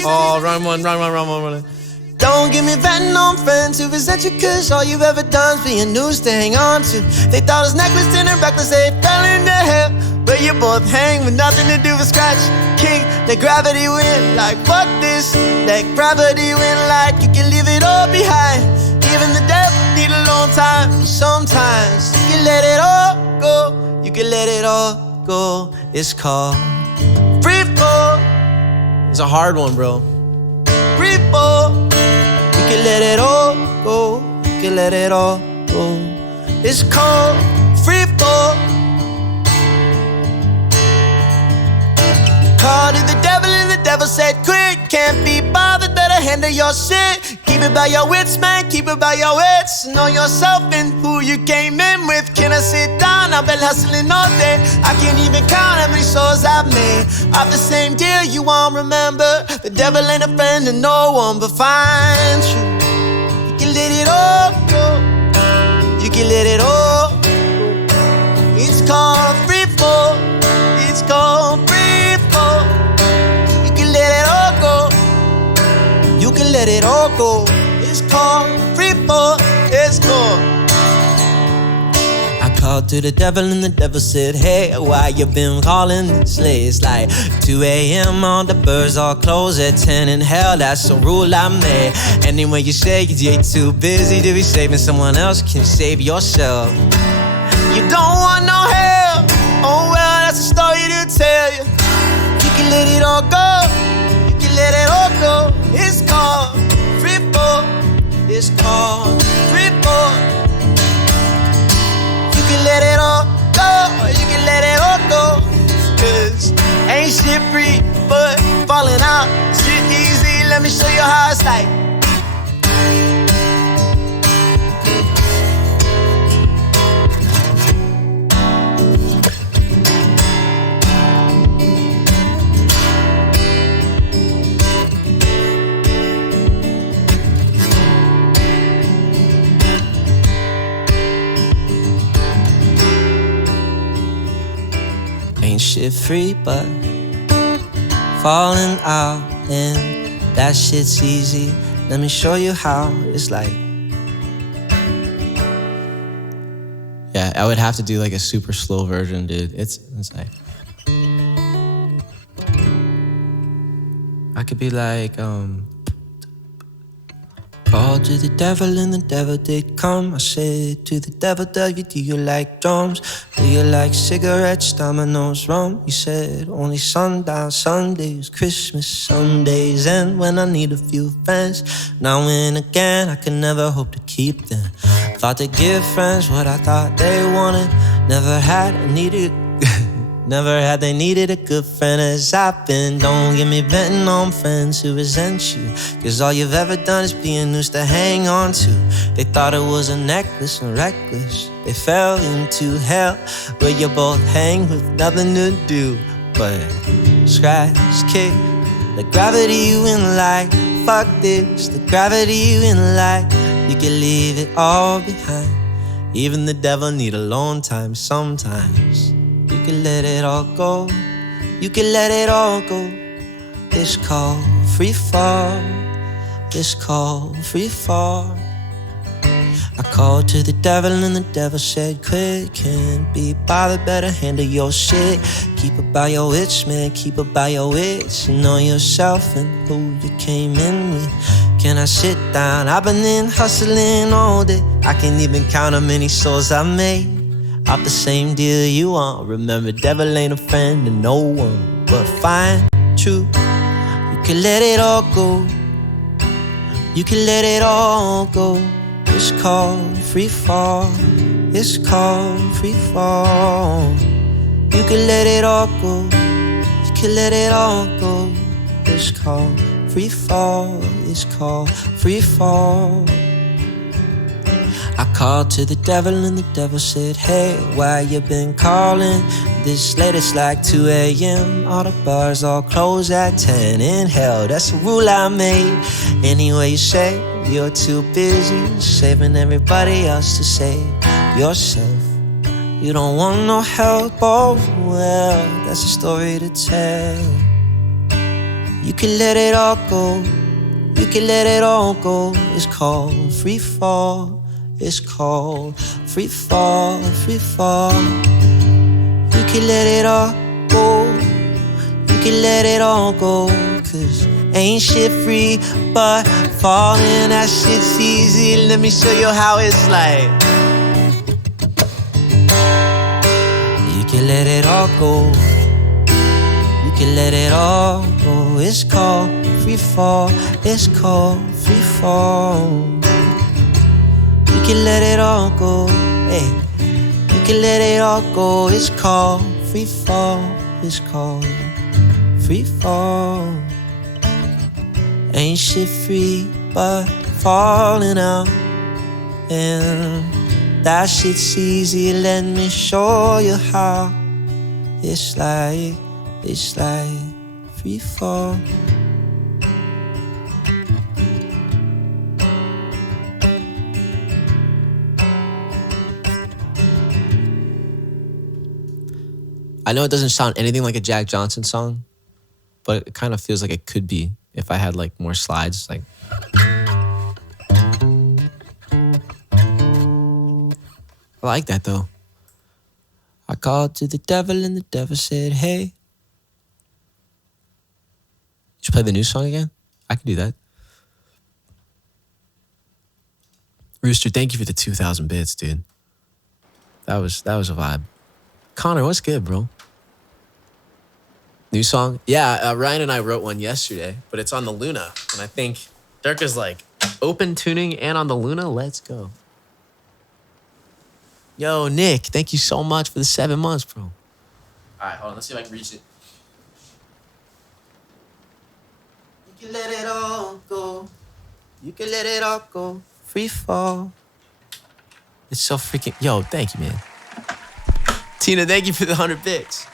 Oh, run one. Don't give me betting on friends who resent you, cause all you've ever done's be a noose to hang on to. They thought it was necklace and a reckless, they fell into hell. But you both hang with nothing to do with scratch. King, that gravity went like, fuck this. That gravity went like, you can leave it all behind. Even the devil need a long time. Sometimes you can let it all go. You can let it all go. It's called free fall. It's a hard one, bro. Free fall. You can let it all go. You can let it all go. It's called free fall. Called to the devil and the devil said quit. Can't be bothered, better handle your shit. Keep it by your wits, man, keep it by your wits. Know yourself and who you came in with. Can I sit down? I've been hustling all day. I can't even count how many souls I've made. Off the same deal, you won't remember. The devil ain't a friend and no one but finds you. You can let it all go. You can let it all go. It's called free fall. It's called free fall. You can let it all go. You can let it all go. It's called free fall. It's called. I called to the devil and the devil said, hey, why you been calling this late? It's like 2 a.m. on the birds all close at 10 in hell. That's a rule I made. Anyway you say you're too busy to be saving someone else. Can you save yourself? You don't want no help. Oh well, that's a story to tell you. You can let it all go. You can let it all go. It's called free fall. It's called free fall. You can let it all go. You can let it all go. Cause ain't shit free, but falling out shit easy. Let me show you how it's like. Ain't shit free, but falling out, and that shit's easy. Let me show you how it's like. Yeah, I would have to do like a super slow version, dude. It's like I could be like, called called to the devil and the devil did come. I said to the devil, do you like drums? Do you like cigarettes, dominoes, rum? He said only sundown Sundays, Christmas Sundays, and when I need a few friends. Now and again, I can never hope to keep them. Thought to give friends what I thought they wanted. Never had I needed Never had they needed a good friend as I've been. Don't get me betting on friends who resent you, cause all you've ever done is be a noose to hang on to. They thought it was a necklace and reckless. They fell into hell where you both hang with nothing to do but scratch, kick. The gravity you in light, fuck this. The gravity you in light, you can leave it all behind. Even the devil need a long time sometimes. You can let it all go. You can let it all go. It's called free fall. It's called free fall. I called to the devil and the devil said quit. Can't be bothered, better handle your shit. Keep about your wits, man, keep about your wits. You know yourself and who you came in with. Can I sit down? I've been in hustling all day. I can't even count how many souls I made off the same deal you want. Remember, devil ain't a friend to no one, but fine, true. You can let it all go. You can let it all go. It's called free fall. It's called free fall. You can let it all go. You can let it all go. It's called free fall. It's called free fall. I called to the devil and the devil said, hey, why you been calling this late? It's like 2 a.m. All the bars all close at 10. In hell, that's a rule I made. Anyway you say, you're too busy saving everybody else to save yourself. You don't want no help, oh well, that's a story to tell. You can let it all go. You can let it all go. It's called free fall. It's called free fall, free fall. You can let it all go. You can let it all go. Cause ain't shit free but falling. That shit's easy. Let me show you how it's like. You can let it all go. You can let it all go. It's called free fall. It's called free fall. You can let it all go, hey. You can let it all go. It's called free fall. It's called free fall. Ain't shit free but falling out. And that shit's easy. Let me show you how. It's like free fall. I know it doesn't sound anything like a Jack Johnson song, but it kind of feels like it could be if I had like more slides. Like, I like that though. I called to the devil and the devil said, hey. You should play the new song again? I can do that. Rooster, thank you for the 2,000 bits, dude. That was a vibe. Connor, what's good, bro? New song? Yeah, Ryan and I wrote one yesterday, but it's on the Luna. And I think Dirk is like open tuning and on the Luna. Let's go. Yo, Nick, thank you so much for the 7 months, bro. All right, hold on. Let's see if I can reach it. You can let it all go. You can let it all go. Free fall. It's so freaking... Yo, thank you, man. Tina, thank you for the 100 bits.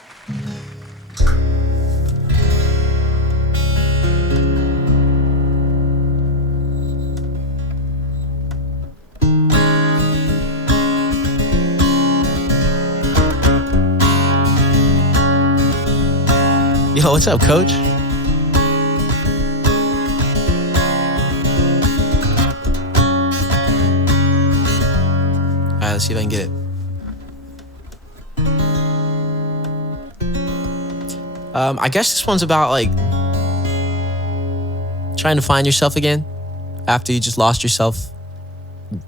Yo, what's up, coach? All right, let's see if I can get it. I guess this one's about like trying to find yourself again, after you just lost yourself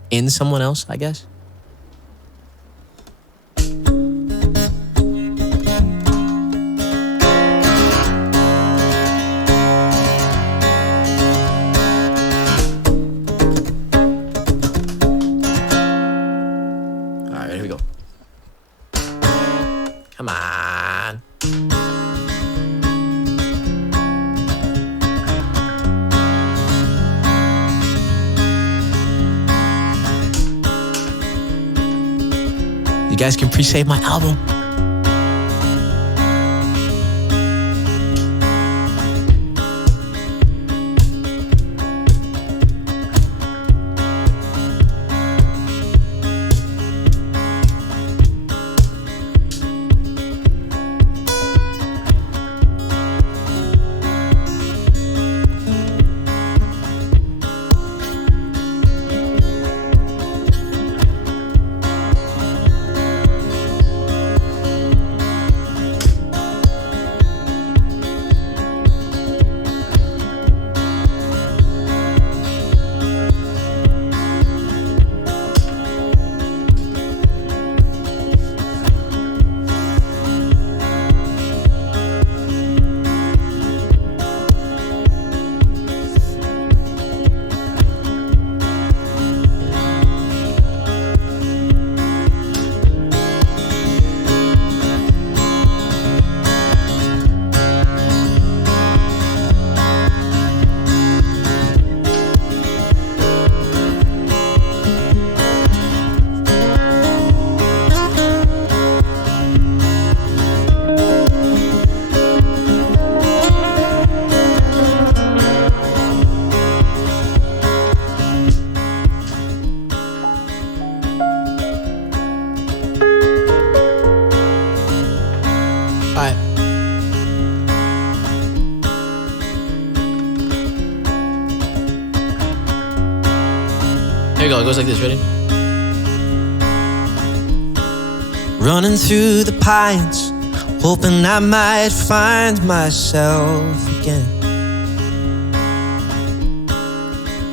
in someone else, I guess. All right, here we go. Come on. You guys can pre-save my album. Here we go. It goes like this. Ready? Running through the pines, hoping I might find myself again.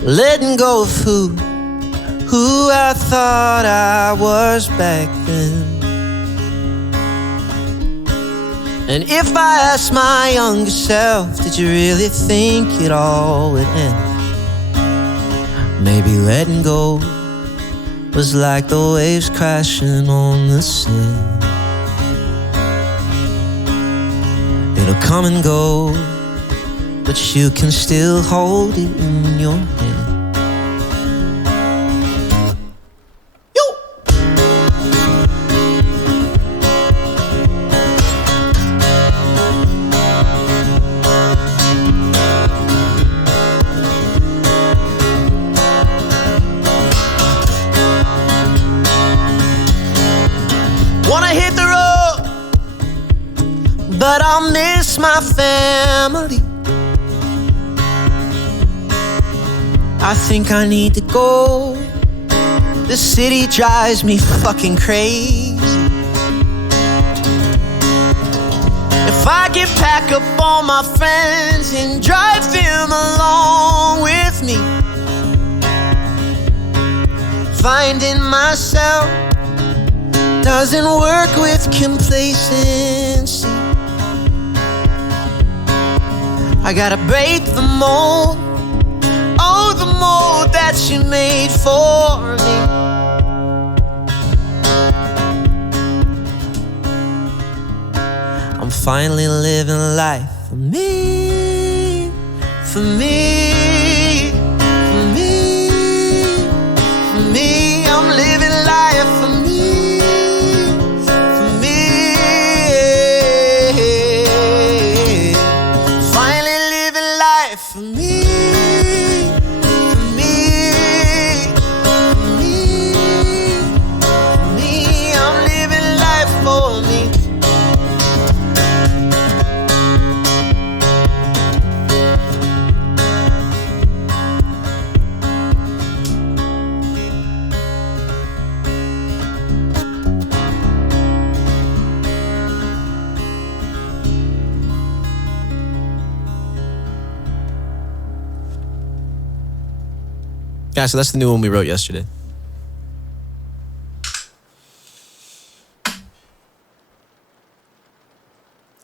Letting go of who I thought I was back then. And if I asked my younger self, did you really think it all would end? Maybe letting go was like the waves crashing on the sand. It'll come and go, but you can still hold it in your hand. But I'll miss my family. I think I need to go. The city drives me fucking crazy. If I could pack up all my friends and drive them along with me, finding myself doesn't work with complacency. I gotta break the mold, oh, the mold that you made for me. I'm finally living life for me, for me, for me, for me. I'm living life for me. For me, for me, for me, for me, I'm living life for me. Yeah, so that's the new one we wrote yesterday.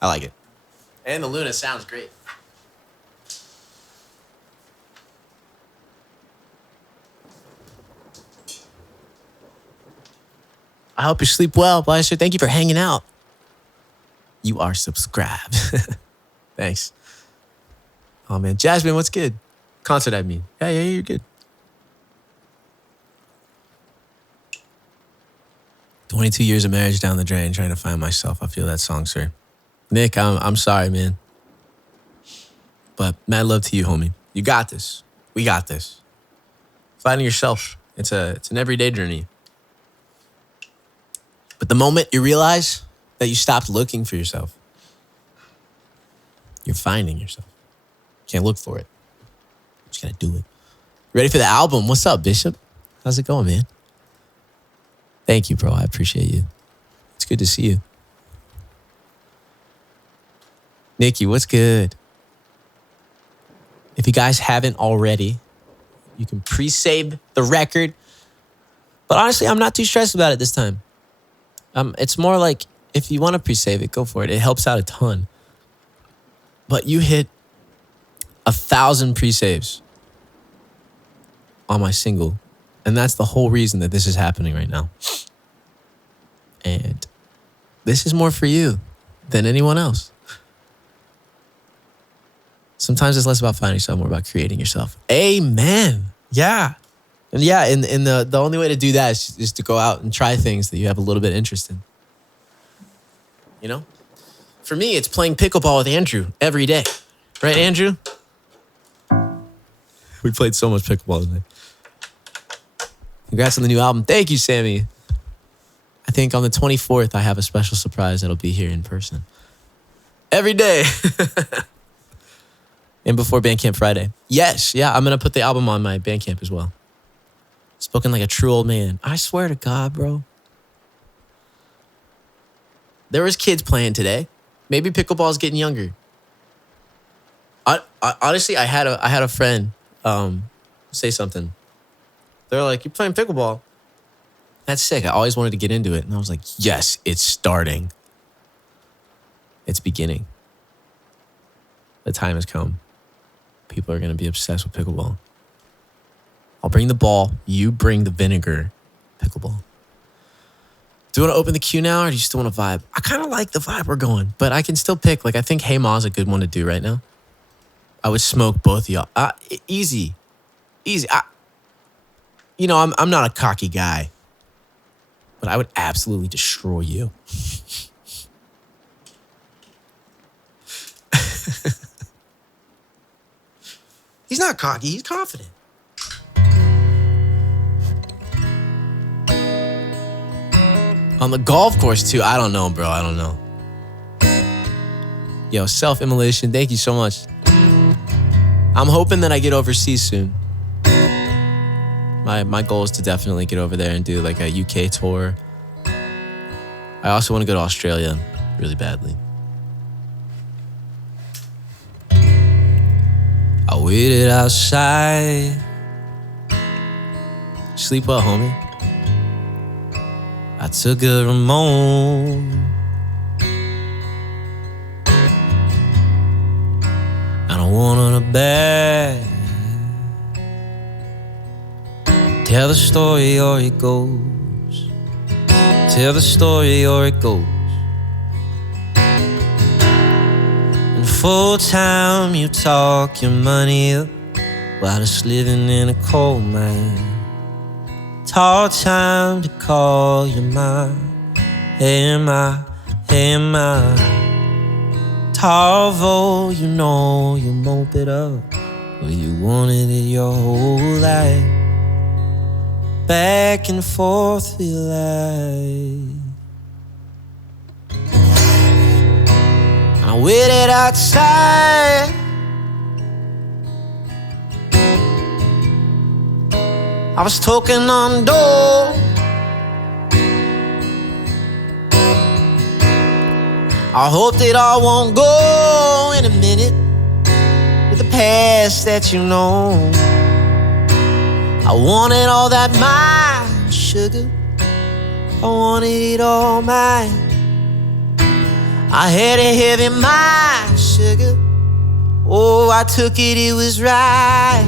I like it. And the Luna sounds great. I hope you sleep well, Blaster. Thank you for hanging out. You are subscribed. Thanks. Oh, man. Jasmine, what's good? Concert, I mean. Yeah, you're good. 22 years of marriage down the drain, trying to find myself. I feel that song, sir. Nick, I'm sorry, man. But mad love to you, homie. You got this. We got this. Finding yourself. It's an everyday journey. But the moment you realize that you stopped looking for yourself, you're finding yourself. You can't look for it. You just gotta do it. Ready for the album? What's up, Bishop? How's it going, man? Thank you, bro. I appreciate you. It's good to see you. Nikki, what's good? If you guys haven't already, you can pre-save the record. But honestly, I'm not too stressed about it this time. It's more like if you want to pre-save it, go for it. It helps out a ton. But you hit 1,000 pre-saves on my single. And that's the whole reason that this is happening right now. And this is more for you than anyone else. Sometimes it's less about finding yourself, more about creating yourself. Amen. Yeah. And yeah, and the only way to do that is to go out and try things that you have a little bit of interest in. You know? For me, it's playing pickleball with Andrew every day. Right, Andrew? We played so much pickleball today. Congrats on the new album. Thank you, Sammy. I think on the 24th, I have a special surprise that'll be here in person. Every day. And before Bandcamp Friday. Yes, yeah, I'm going to put the album on my Bandcamp as well. Spoken like a true old man. I swear to God, bro. There was kids playing today. Maybe pickleball's getting younger. I honestly, I had a friend say something. They're like, "You playing pickleball? That's sick. I always wanted to get into it." And I was like, "Yes, it's starting. It's beginning. The time has come. People are going to be obsessed with pickleball. I'll bring the ball. You bring the vinegar. Pickleball." Do you want to open the queue now, or do you still want to vibe? I kind of like the vibe we're going, but I can still pick. Like, I think Hey Ma's a good one to do right now. I would smoke both of y'all. Easy. I'm not a cocky guy, but I would absolutely destroy you. He's not cocky. He's confident. On the golf course, too. I don't know, bro. I don't know. Yo, self-immolation. Thank you so much. I'm hoping that I get overseas soon. My goal is to definitely get over there and do like a UK tour. I also want to go to Australia really badly. I waited outside. Sleep well, homie. I took a Ramon. I don't want on a bed. Tell the story or it goes. Tell the story or it goes. And full time you talk your money up while it's living in a coal mine. Tall time to call your mine. Hey ma, hey ma. Tall you know you mope it up. Well, you wanted it your whole life. Back and forth we lie. I waited outside. I was talking on the door. I hope that I won't go in a minute with the past that you know. I wanted all that mine sugar. I wanted it all mine. I had a heavy mind sugar. Oh, I took it, it was right.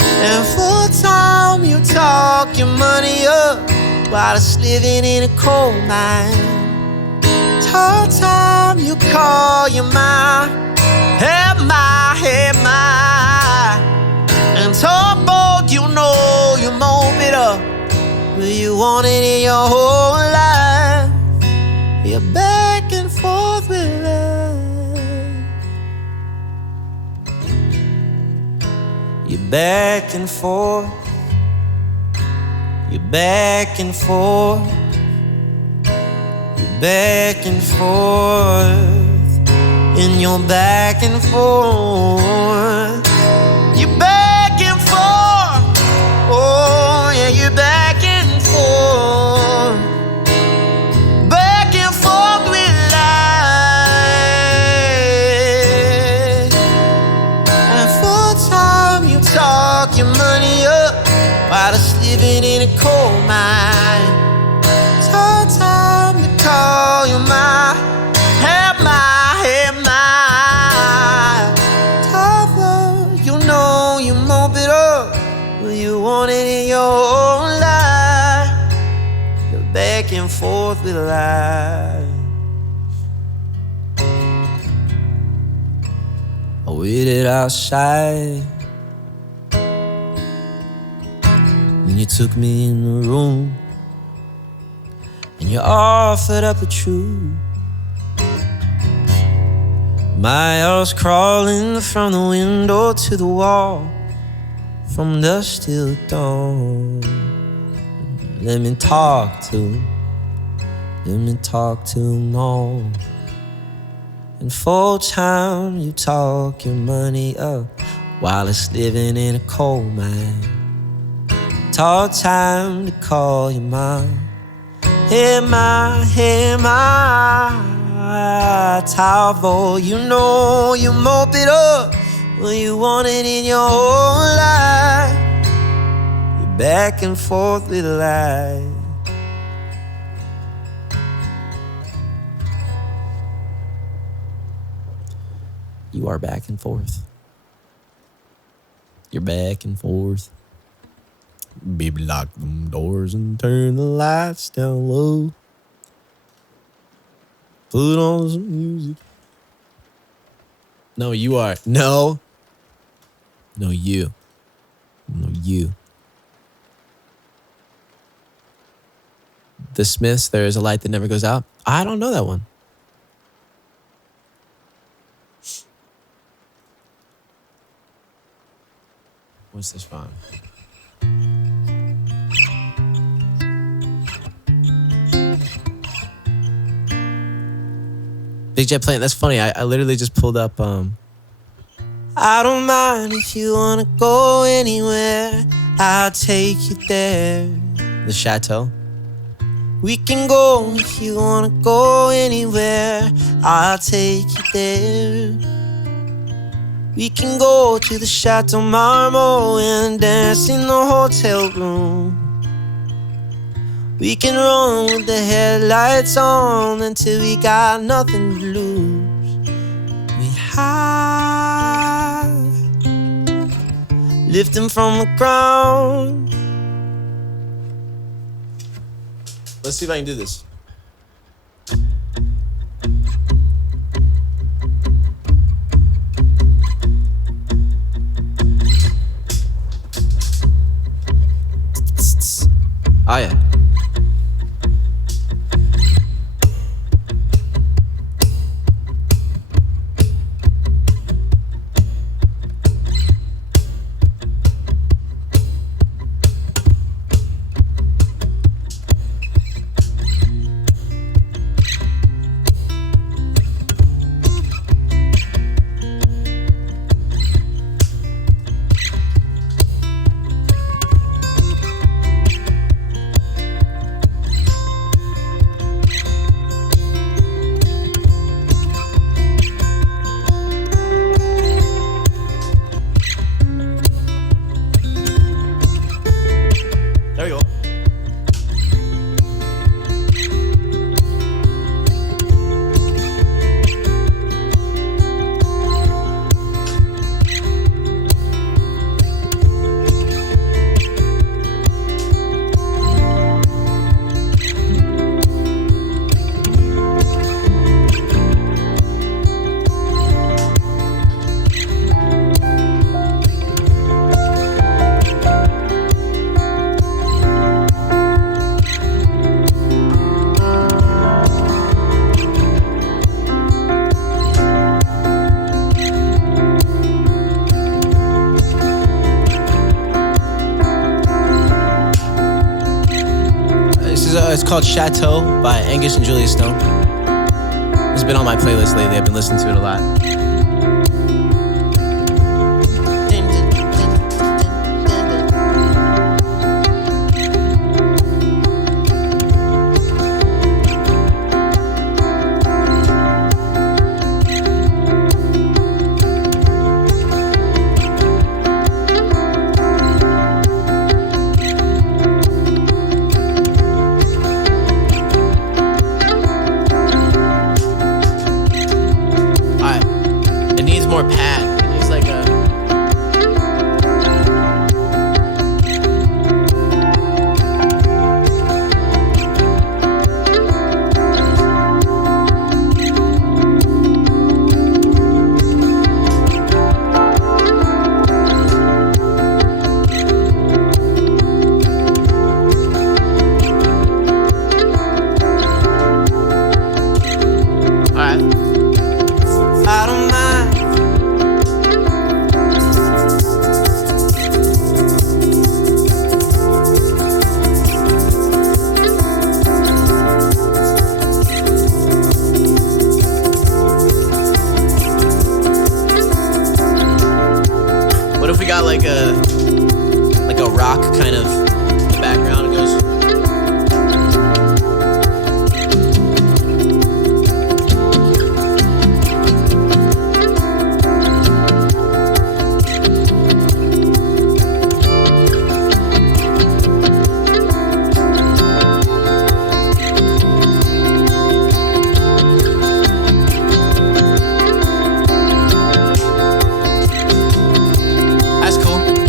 And full time you talk your money up while it's living in a coal mine. Tall time you call your mind. Hey my. And talk bold, you know you mold it up. But you want it in your whole life. You're back and forth with love. You're back and forth. You're back and forth. You're back and forth. And you're back and forth. You're back and forth. Oh yeah, you're back and forth. Back and forth with life. And full time you talk your money up while it's living in a coal mine. Tall time to call you my. Hey my. Tougher, you know you mope it up. Well, you want it in your whole life. You're back and forth with life. I waited outside when you took me in the room and you offered up a truth. My arms crawling from the window to the wall, from dusk till dawn. Let me talk to them all. And full time you talk your money up while it's living in a coal mine. Tall time to call your mom. Hey my. Towel, you know you mope it up. Well, you want it in your whole life. You're back and forth with life. You are back and forth. You're back and forth. Baby, lock them doors and turn the lights down low. Put on some music. No, you are. No, you. The Smiths, There Is a Light That Never Goes Out. I don't know that one. What's this from? Big Jet Plant, that's funny. I literally just pulled up. I don't mind if you wanna go anywhere. I'll take you there. The Chateau. We can go if you wanna go anywhere. I'll take you there. We can go to the Chateau Marmont and dance in the hotel room. We can run with the headlights on until we got nothing to lose. We high, lift them from the ground. Let's see if I can do this. Oh yeah. is it's called Chateau by Angus and Julia Stone. It's been on my playlist lately. I've been listening to it a lot. More pad. It needs like a like a rock kind of in the background. It goes.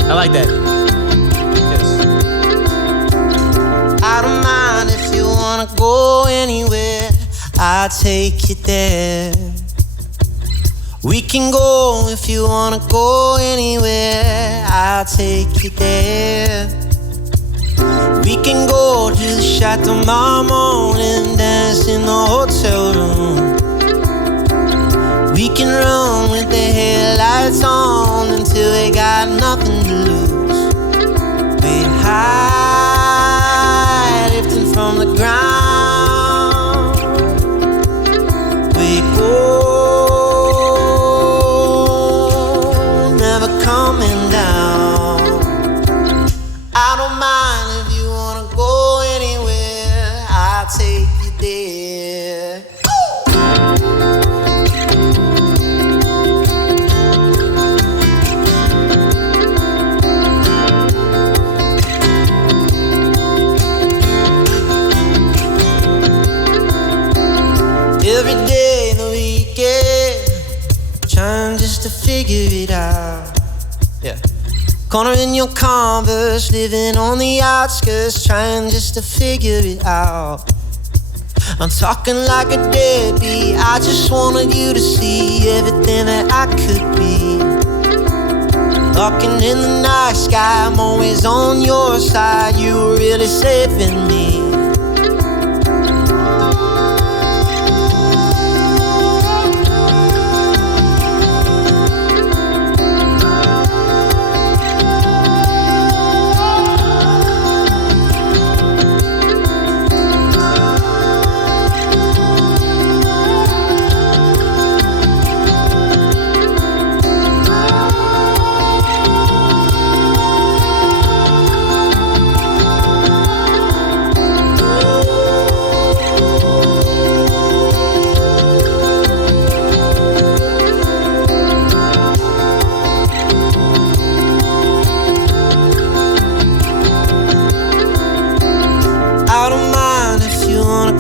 I like that. Yes. I don't mind if you wanna go anywhere, I'll take you there. We can go if you wanna go anywhere, I'll take you there. We can go to the shop tomorrow morning, dance in the hotel room. We can run with the headlights on until we got nothing to lose. We high, lifting from the ground. We go, never coming down. I don't mind if you wanna go anywhere, I'll take you there. Every day in the weekend, trying just to figure it out. Yeah. Corner in your Converse, living on the outskirts, trying just to figure it out. I'm talking like a deadbeat, I just wanted you to see everything that I could be. Walking in the night sky, I'm always on your side, you were really saving me.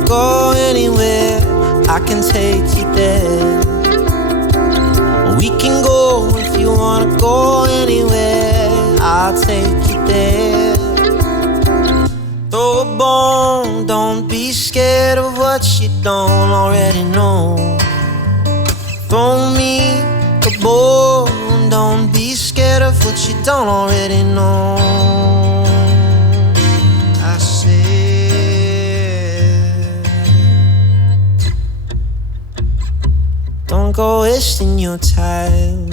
Go anywhere, I can take you there. We can go if you wanna go anywhere, I'll take you there. Throw a bone, don't be scared of what you don't already know. Throw me a bone, don't be scared of what you don't already know. I say, don't go wasting your time.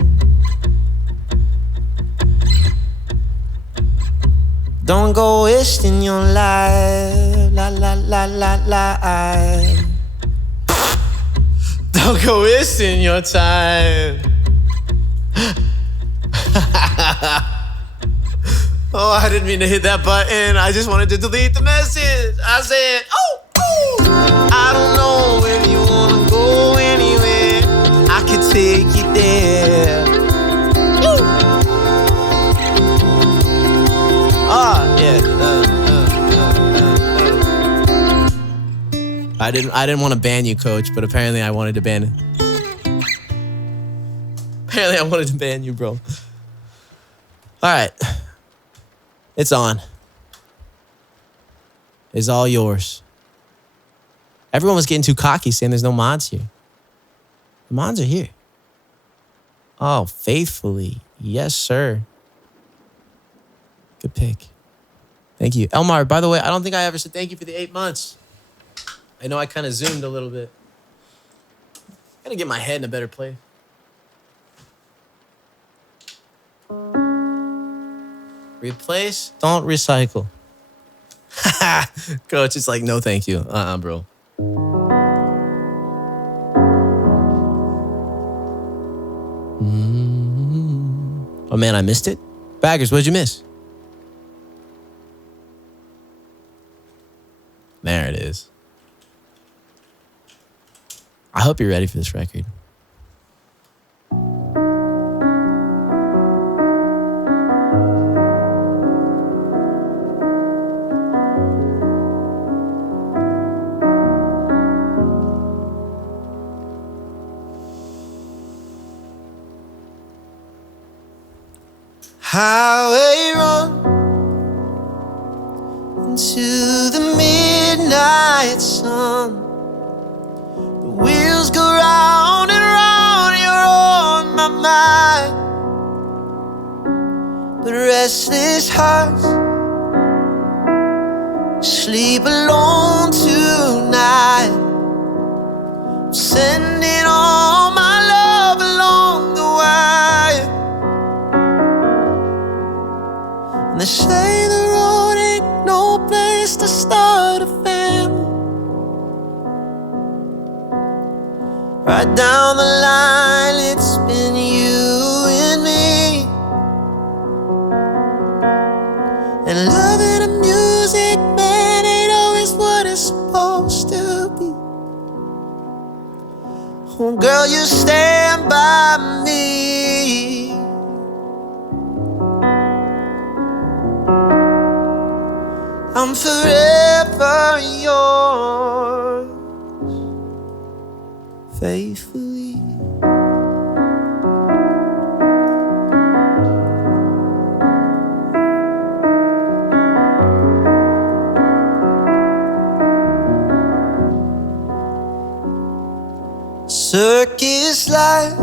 Don't go wasting your life. la la la la. Don't go wasting your time. Oh, I didn't mean to hit that button. I just wanted to delete the message. I said, oh, oh. I don't know if you wanna go anywhere. I could take you there. Yeah. I didn't want to ban you, coach, but apparently I wanted to ban it. Apparently I wanted to ban you, bro. All right. It's on. It's all yours. Everyone was getting too cocky saying there's no mods here. The mods are here. Oh, faithfully. Yes, sir. Good pick. Thank you. Elmar, by the way, I don't think I ever said thank you for the 8 months. I know I kind of zoomed a little bit. Gotta get my head in a better place. Replace, don't recycle. Coach, it's like, no thank you. Bro. Oh man, I missed it. Baggers, what'd you miss? There it is. I hope you're ready for this record. Highway run into the midnight sun. The wheels go round and round, you're on my mind. But restless hearts sleep alone tonight. I'm sending all my love along the wire. And they say the road ain't no place to start a family. Right down the line, it's been you and me. And loving the music, man, ain't always what it's supposed to be. Oh, girl, you stand by me. I'm forever yours, faithfully. Circus life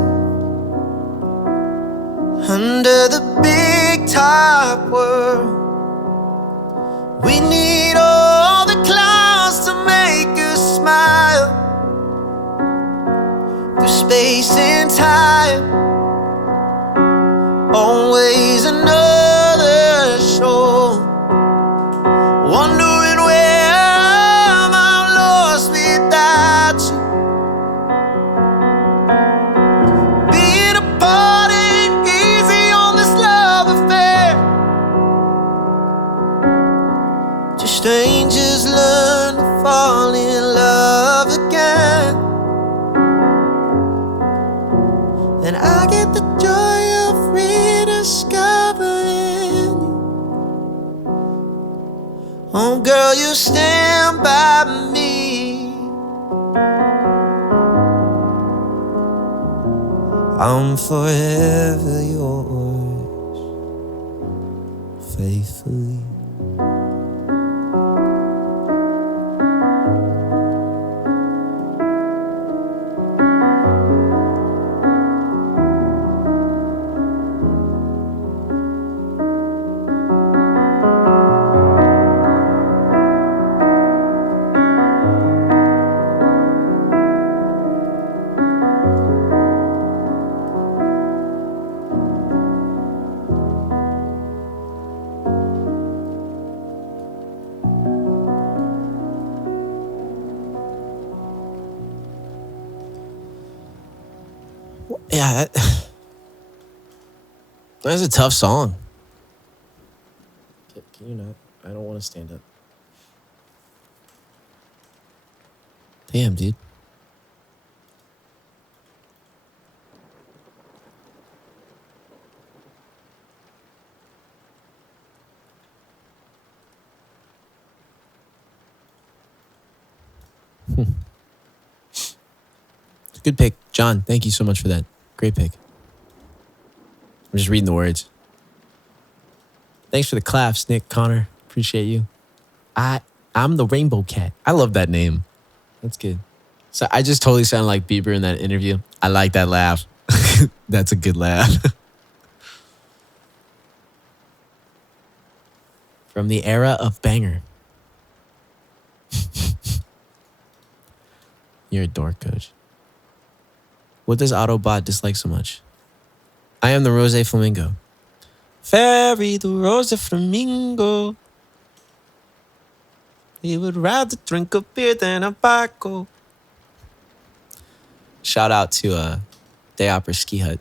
under the big top world. We need all the clouds to make us smile. Through space and time, always another show. Wondering where I'm lost without you. Being apart ain't easy on this love affair. Just strangers learn to fall in love again. And I get the joy of rediscovering you. Oh girl, you stand by me. I'm forever yours, faithfully. Yeah, that's a tough song. Can you not? I don't want to stand up. Damn, dude. Good pick. John, thank you so much for that. Great pick. I'm just reading the words. Thanks for the claps, Nick, Connor. Appreciate you. I'm the Rainbow Cat. I love that name. That's good. So I just totally sound like Bieber in that interview. I like that laugh. That's a good laugh. From the era of banger. You're a dork, coach. What does Autobot dislike so much? I am the Rose Flamingo. Ferry the Rose Flamingo. He would rather drink a beer than a Baco. Shout out to Day Opera Ski Hut.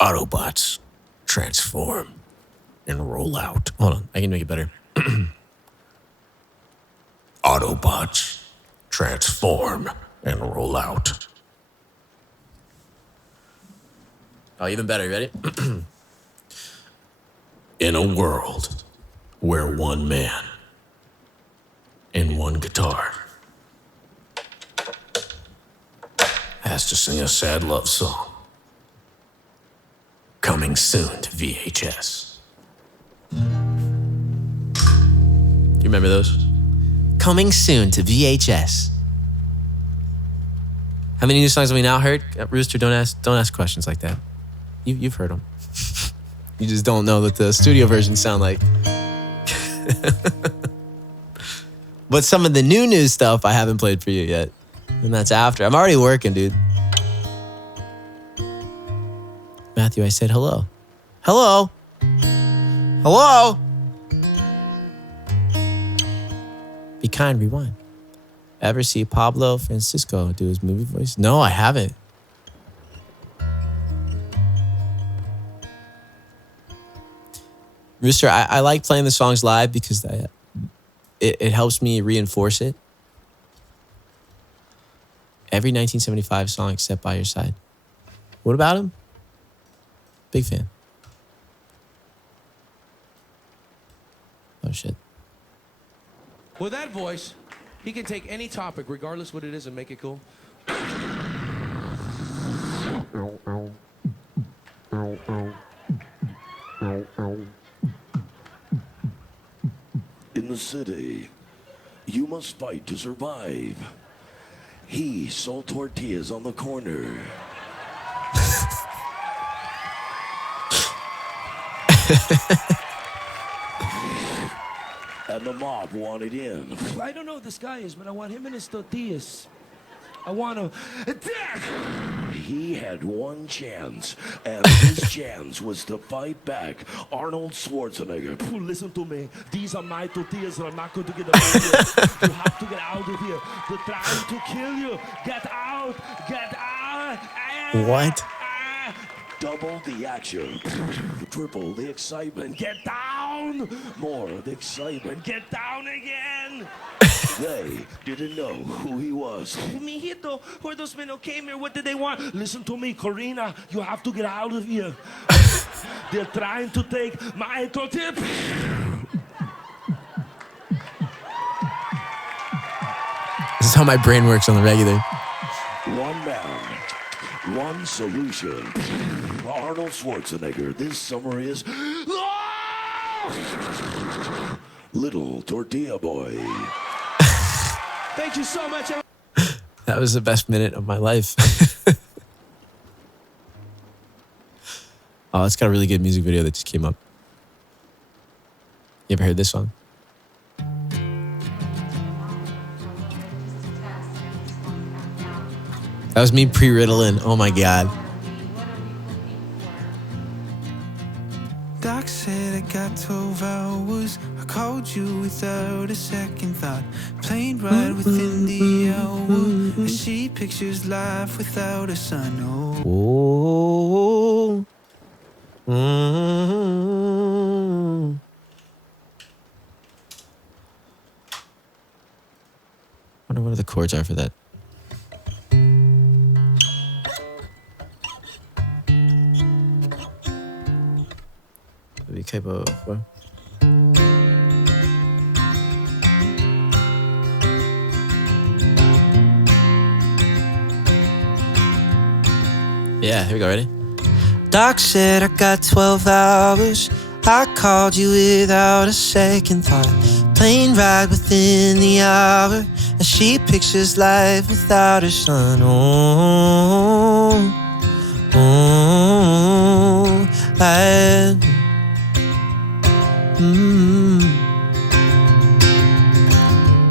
Autobots transform and roll out. Hold on, I can make it better. Autobots transform and roll out. Oh, even better. You ready? In a world where one man and one guitar has to sing a sad love song. Coming soon to VHS. You remember those? Coming soon to VHS. How many new songs have we now heard? Rooster, don't ask questions like that. You've heard them. You just don't know that the studio versions sound like. But some of the new stuff I haven't played for you yet. And that's after. I'm already working, dude. Matthew, I said hello. Hello? Hello? Be kind, rewind. Ever see Pablo Francisco do his movie voice? No, I haven't. Rooster, I like playing the songs live because it helps me reinforce it. Every 1975 song except By Your Side. What about him? Big fan. Oh, shit. With that voice, he can take any topic, regardless what it is, and make it cool. In the city, you must fight to survive. He sold tortillas on the corner. And the mob wanted in. I don't know who this guy is, but I want him and his tortillas. I want to attack! He had one chance, and his chance was to fight back Arnold Schwarzenegger. Listen to me. These are my tortillas, and I'm not going to get them out here. You have to get out of here. They're trying to kill you. Get out! Get out! What? Double the action, triple the excitement. Get down! More of the excitement. Get down again! They didn't know who he was. Mijito, where those men who came here, what did they want? Listen to me, Corina. You have to get out of here. They're trying to take my tortilla. This is how my brain works on the regular. One man, one solution. Arnold Schwarzenegger, this summer is Little Tortilla Boy. Thank you so much. That was the best minute of my life. Oh, it's got a really good music video that just came up. You ever heard this song? That was me pre-Ritalin. Oh my God. Doc said I got 12 hours hours. I called you without a second thought. Plane ride within the hour. I see pictures live without a sun. Oh. Mm-hmm. I wonder what the chords are for that. Maybe capo. Yeah, here we go. Ready? Doc said I got 12 hours. I called you without a second thought. Plane ride within the hour. And she pictures life without her son. Oh, I.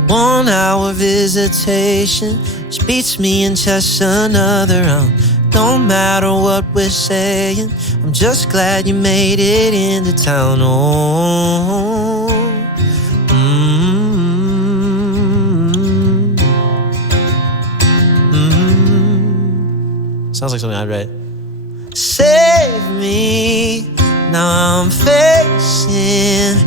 1 hour visitation. She beats me in chess another round. Don't matter what we're saying, I'm just glad you made it into town. Oh, Sounds like something I'd write. Save me, now I'm facing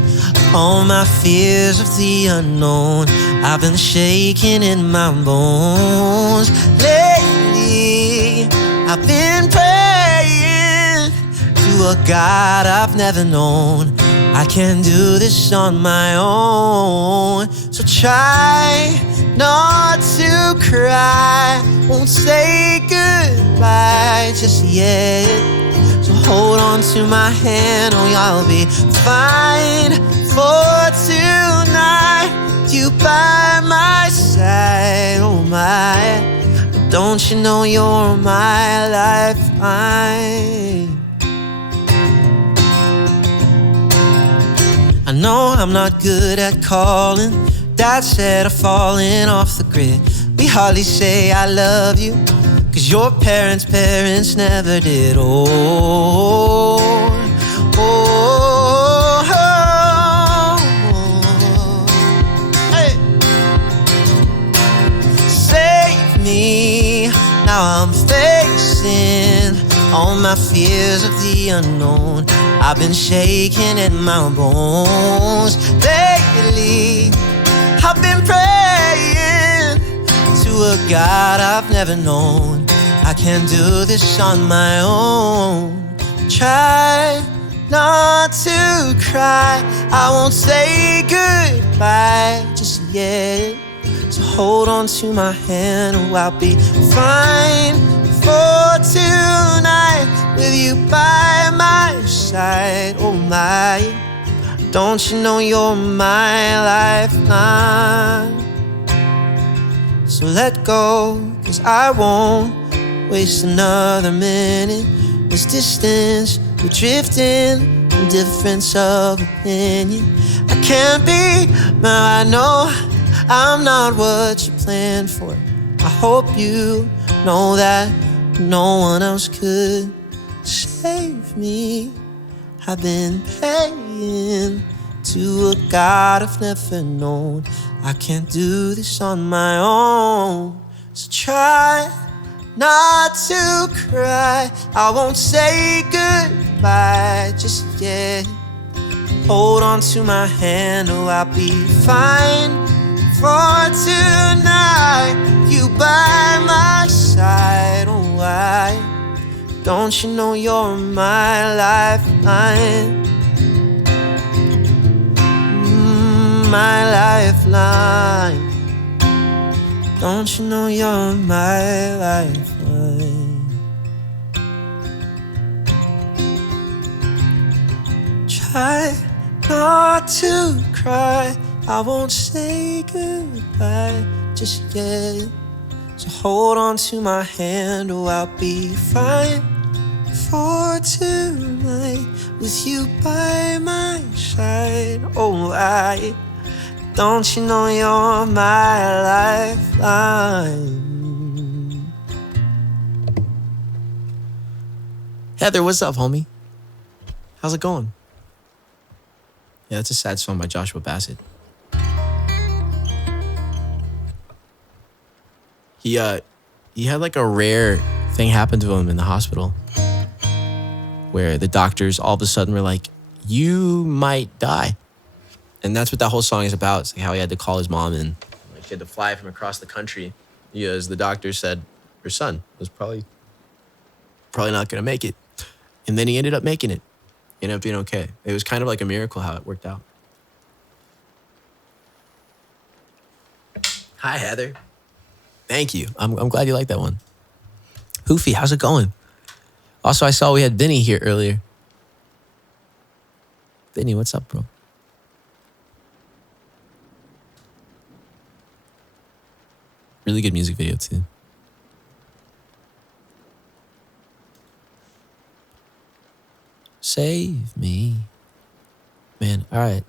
all my fears of the unknown. I've been shaking in my bones lately. I've been praying to a God I've never known. I can't do this on my own. So try not to cry. Won't say goodbye just yet. So hold on to my hand, oh, I'll be fine for tonight. You by my side, oh my. Don't you know you're my lifeline? I know I'm not good at calling. Dad said I'm falling off the grid. We hardly say I love you, 'cause your parents' never did. Oh, oh, oh, oh. Hey. Save me, now I'm facing all my fears of the unknown. I've been shaking in my bones lately. I've been praying to a God I've never known. I can't do this on my own. Try not to cry. I won't say goodbye just yet. So hold on to my hand, oh, I'll be fine for tonight with you by my side, oh my. Don't you know you're my lifeline? So let go, 'cause I won't waste another minute. This distance, we're drifting from difference of opinion. I can't be, now I know I'm not what you planned for. I hope you know that no one else could save me. I've been praying to a God I've never known. I can't do this on my own. So try not to cry. I won't say goodbye just yet. Hold on to my hand, oh, I'll be fine for tonight. You by my side, oh, why? Don't you know you're my lifeline? My lifeline. Don't you know you're my lifeline? Try not to cry. I won't say goodbye just yet. So hold on to my hand, oh, I'll be fine for tonight with you by my side. Oh, don't you know you're my lifeline? Heather, what's up, homie? How's it going? Yeah, that's a sad song by Joshua Bassett. He had like a rare thing happen to him in the hospital where the doctors all of a sudden were like, you might die. And that's what that whole song is about. It's like how he had to call his mom in. Like she had to fly from across the country because the doctor said her son was probably not going to make it. And then he ended up making it. He ended up being okay. It was kind of like a miracle how it worked out. Hi, Heather. Thank you. I'm glad you like that one. Hoofy, how's it going? Also, I saw we had Vinny here earlier. Vinny, what's up, bro? Really good music video, too. Save me. Man, all right.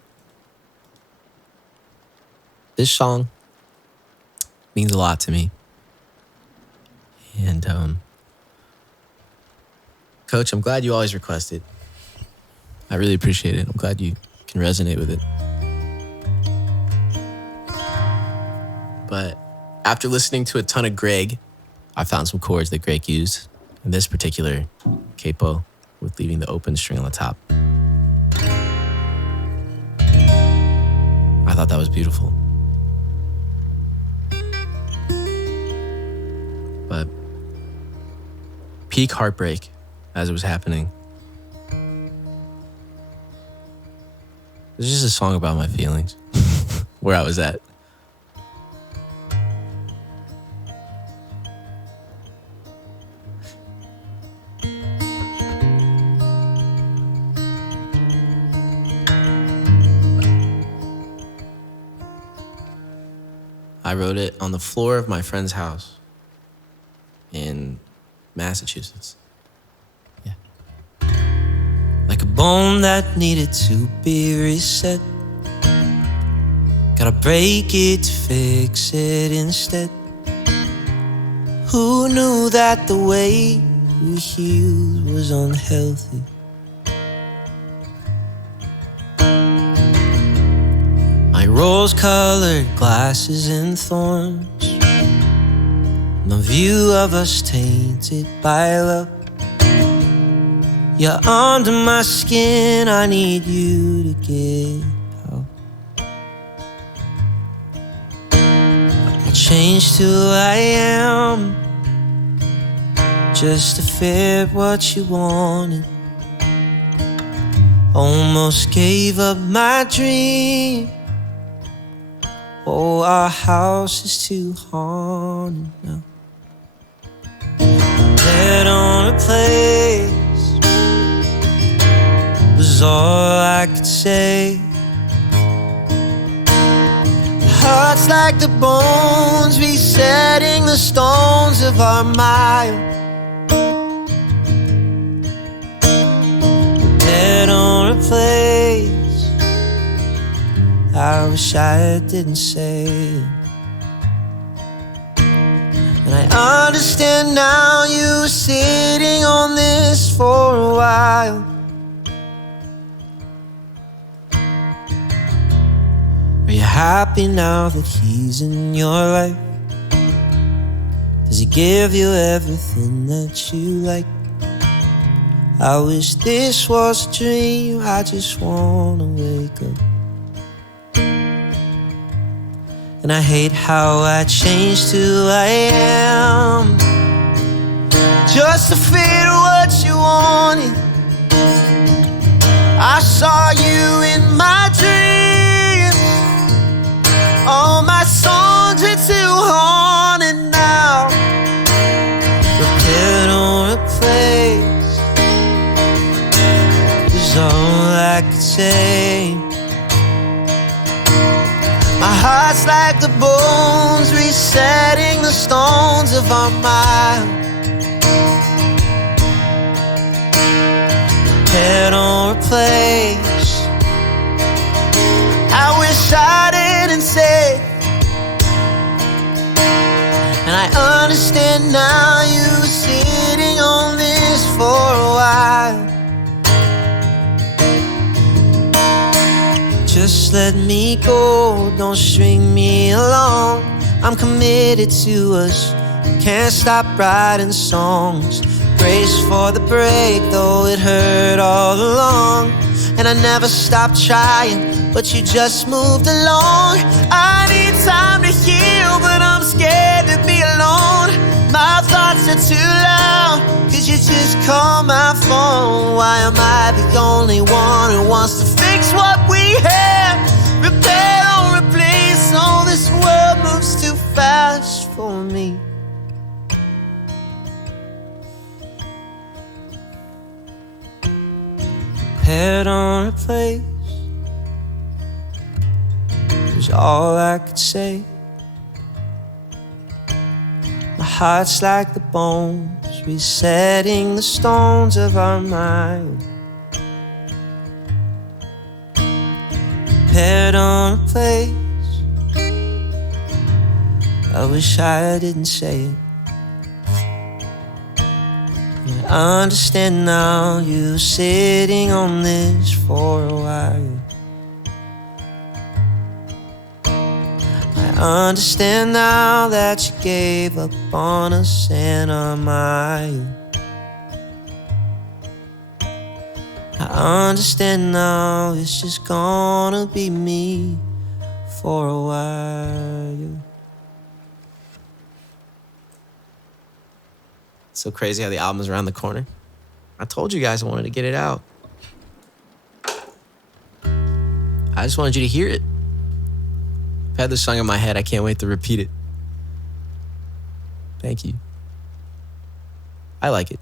This song means a lot to me. And, Coach, I'm glad you always request it. I really appreciate it. I'm glad you can resonate with it. But after listening to a ton of Greg, I found some chords that Greg used. In this particular capo, with leaving the open string on the top. I thought that was beautiful. But peak heartbreak as it was happening. It's just a song about my feelings, where I was at. I wrote it on the floor of my friend's house in Massachusetts. Yeah. Like a bone that needed to be reset. Gotta break it to fix it instead. Who knew that the way we healed was unhealthy? My rose-colored glasses and thorns, the view of us tainted by love. You're under my skin, I need you to get out. I changed who I am just to fit what you wanted. Almost gave up my dream. Oh, our house is too haunted now. Dead on a place was all I could say. Hearts like the bones, resetting the stones of our mile. Dead on a place I wish I didn't say it. And I understand now you were sitting on this for a while. Are you happy now that he's in your life? Does he give you everything that you like? I wish this was a dream, I just wanna wake up. And I hate how I changed who I am just to fit what you wanted. I saw you in my dreams. All my songs are too haunted now. Prepared on a place is all I could say. My heart's like the bones, resetting the stones of our mind. Head on replace. I wish I didn't say. And I understand now you were sitting on this for a while. Just let me go, don't string me along. I'm committed to us, can't stop writing songs. Brace for the break, though it hurt all along. And I never stopped trying, but you just moved along. I need time to heal, but I'm scared to be alone. My thoughts are too loud, cause you just call my phone. Why am I the only one who wants to fix what we have? Repair or replace, all this world moves too fast for me. Head on a place was all I could say. My heart's like the bones, resetting the stones of our mind. Head on a place, I wish I didn't say it. I understand now, you were sitting on this for a while. I understand now that you gave up on us and our mile. I understand now, it's just gonna be me for a while. So crazy how the album is around the corner. I told you guys I wanted to get it out. I just wanted you to hear it. I've had this song in my head. I can't wait to repeat it. Thank you. I like it.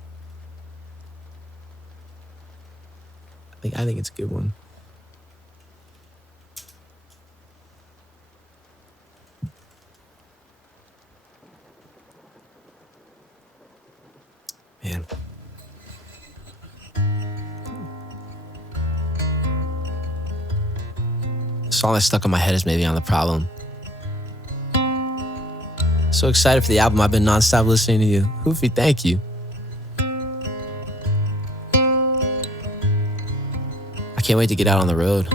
I think it's a good one. Man. The song that stuck in my head is Maybe I'm the Problem. So excited for the album. I've been nonstop listening to you. Hoofy, thank you. I can't wait to get out on the road.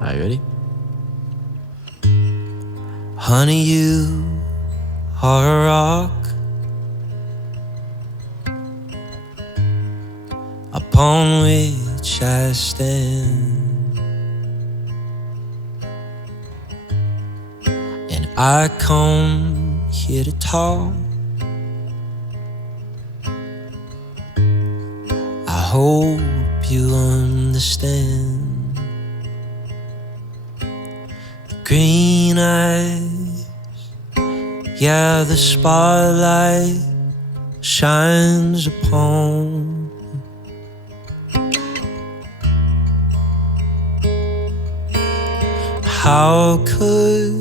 Are you ready? Honey, you are a rock upon which I stand, and I come here to talk. I hope you understand. Green eyes, yeah, the spotlight shines upon. How could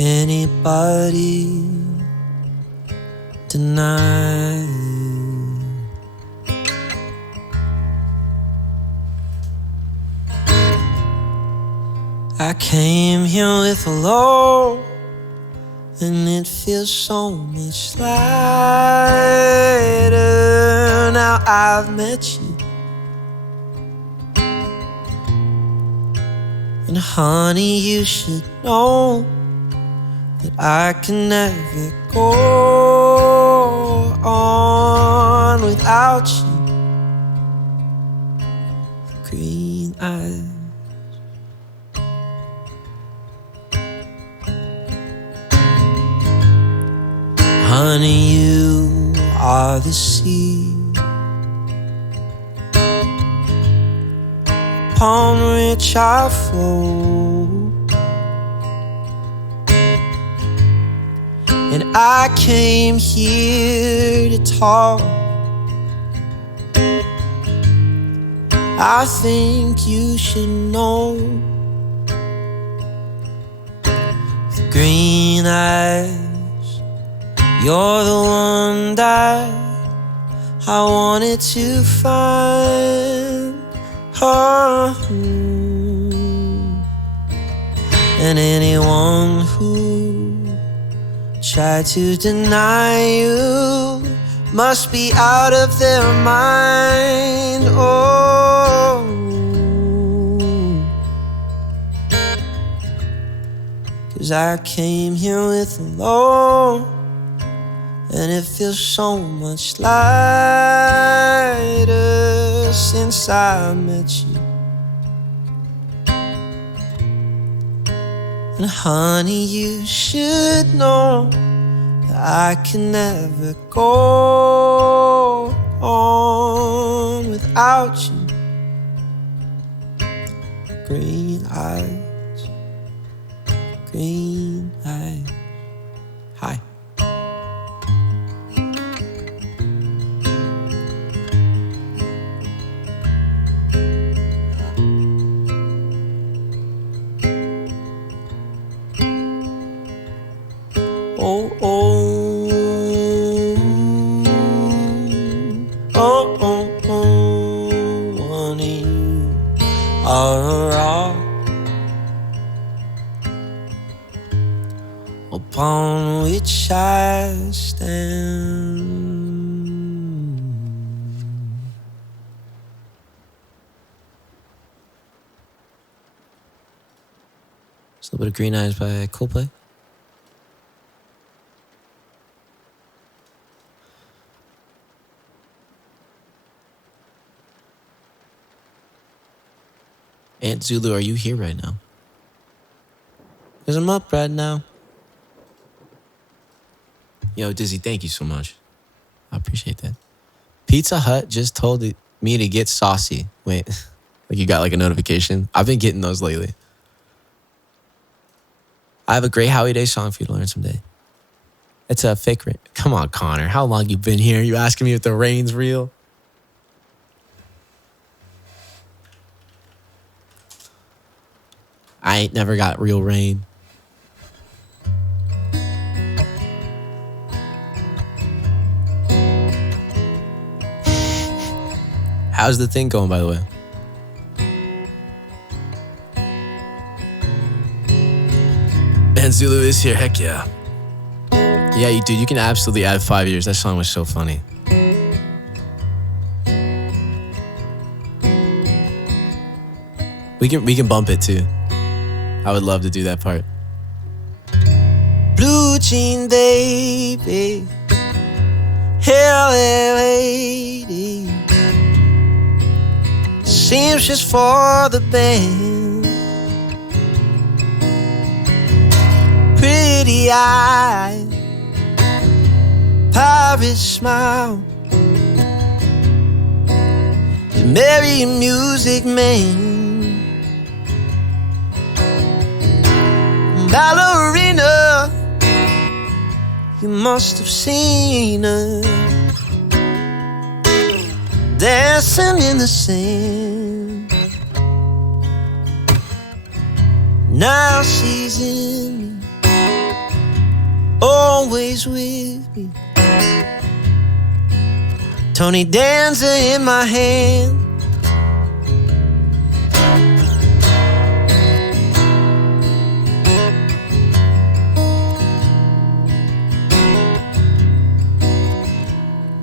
anybody deny? I came here with a load, and it feels so much lighter now I've met you. And honey, you should know that I can never go on without you. Green eyes, honey, you are the sea upon which I float, and I came here to talk. I think you should know the green eyes, you're the one that I wanted to find her. And anyone who tried to deny you must be out of their mind. Oh, 'cause I came here with a load, and it feels so much lighter since I met you. And honey, you should know that I can never go on without you. Green eyes, green eyes. Hi. Oh, oh, oh, oh, oh, honey, you are a rock upon which I stand. It's a little bit of Green Eyes by Coldplay. Aunt Zulu, are you here right now? 'Cause I'm up right now. Yo, Dizzy, thank you so much. I appreciate that. Pizza Hut just told me to get saucy. Wait, like you got like a notification? I've been getting those lately. I have a great Howie Day song for you to learn someday. It's a fake rain. Come on, Connor. How long you been here? You asking me if the rain's real? I ain't never got real rain. How's the thing going, by the way? And Zulu is here, heck yeah. Yeah, dude, you can absolutely add 5 years. That song was so funny. We can bump it too. I would love to do that part. Blue jean baby, hell lady, seems just for the band. Pretty eye, pirate smile, you marry a music man. Ballerina, you must have seen her dancing in the sand. Now she's in me, always with me. Tony Danza in my hand.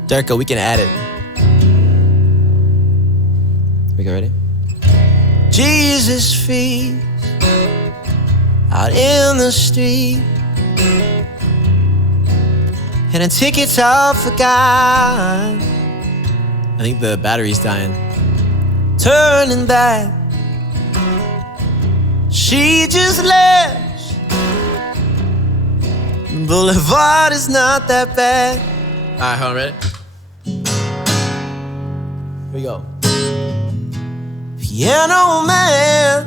Derko, we can add it. We go ready? Jesus feet out in the street, and the tickets are forgot. I think the battery's dying. Turning back, she just left. Boulevard is not that bad. All right, hold on, ready? Here we go. Piano man,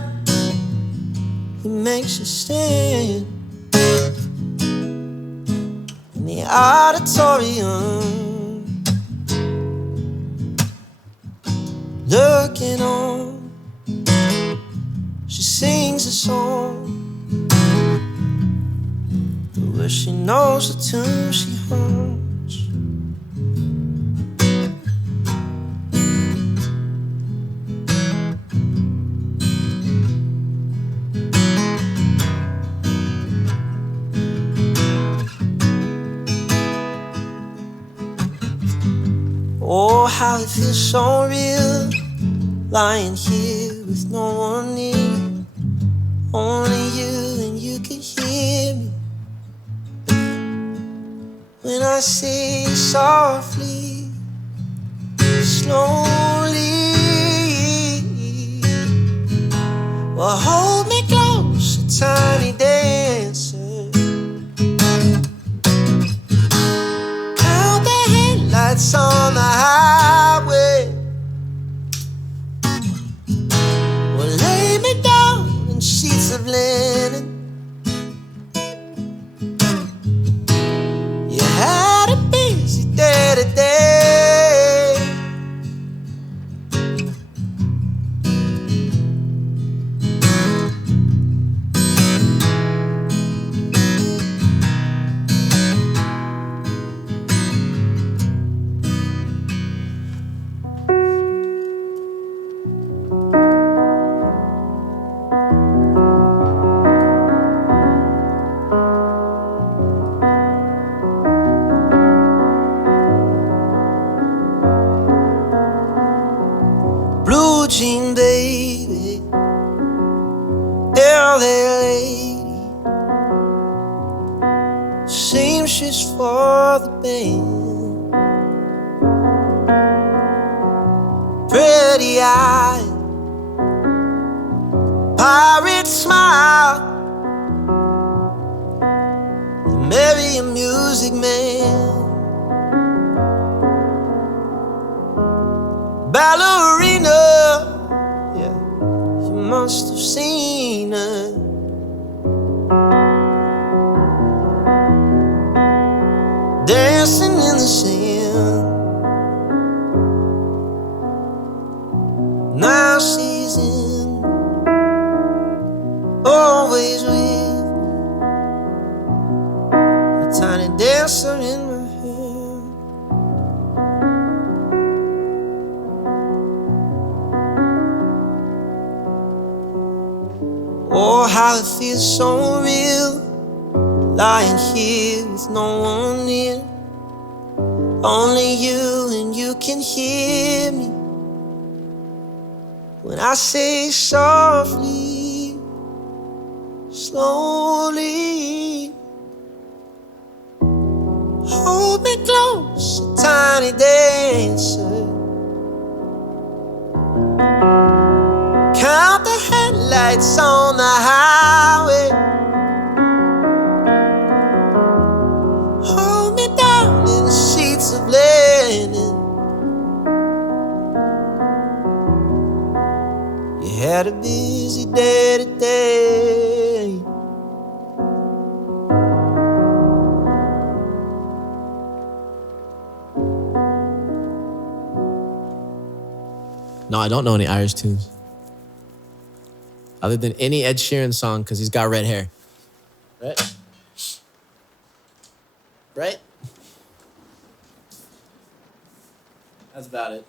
he makes you stand in the auditorium, looking on. She sings a song, but where she knows the tune she hums. how it feels so real, lying here with no one near. Only you and you can hear me when I say softly, slowly. Well, hold me close, a tiny dancer. Count the headlights on the highway. Well, lay me down in sheets of linen. You had a busy day today. Blue jean baby, LA lady, seamstress for the band. Pretty eye, pirate smile, you marry a music man. Ballerina, yeah, you must have seen her. Dancing in the sand. Now she's in, always with me, a tiny dancer in my hand. Oh, how it feels so real, lying here with no one near. Only you and you can hear me when I say softly, slowly. Hold me close, a tiny dancer. Count the headlights on the highway. Hold me down in the sheets of linen. You had a busy day today. No, I don't know any Irish tunes. Other than any Ed Sheeran song, because he's got red hair. Right? Right? That's about it.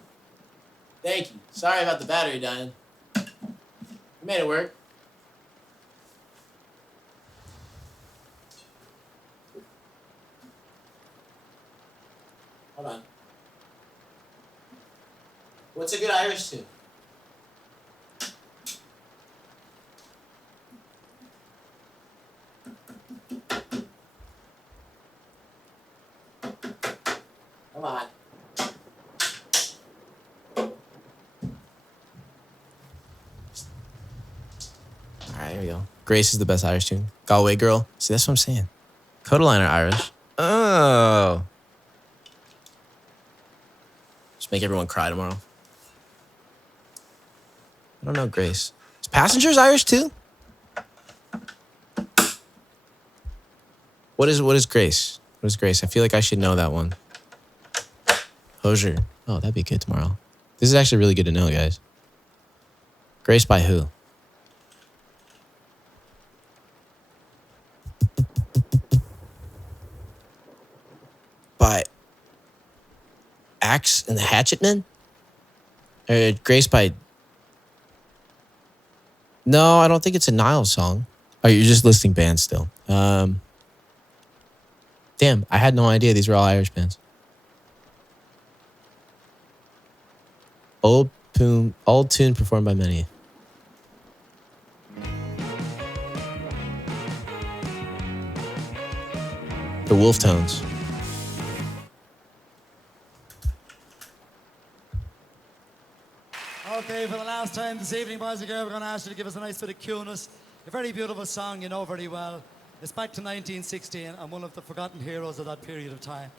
Thank you. Sorry about the battery dying. We made it work. Hold on. What's a good Irish tune? Come on. Alright, here we go. Grace is the best Irish tune. Galway Girl. See, that's what I'm saying. Codaline are Irish. Oh. Just make everyone cry tomorrow. I don't know Grace. Is Passengers Irish too? What is Grace? What is Grace? I feel like I should know that one. Hosier. Oh, that'd be good tomorrow. This is actually really good to know, guys. Grace by who? By Axe and the Hatchetmen? Grace by... No, I don't think it's a Niles song. Oh, you're just listing bands still. Damn, I had no idea these were all Irish bands. Old tune performed by many. The wolf tones. Okay, for the last time this evening, boys and girls, we're going to ask you to give us a nice bit of cueness. A very beautiful song you know very well. It's back to 1916 and one of the forgotten heroes of that period of time.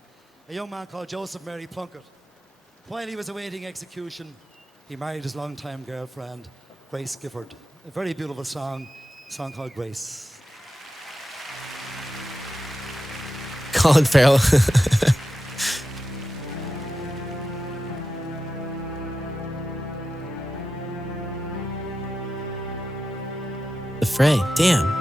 A young man called Joseph Mary Plunkett. While he was awaiting execution, he married his longtime girlfriend, Grace Gifford. A very beautiful song, a song called Grace. Colin Farrell. The Fray. Damn.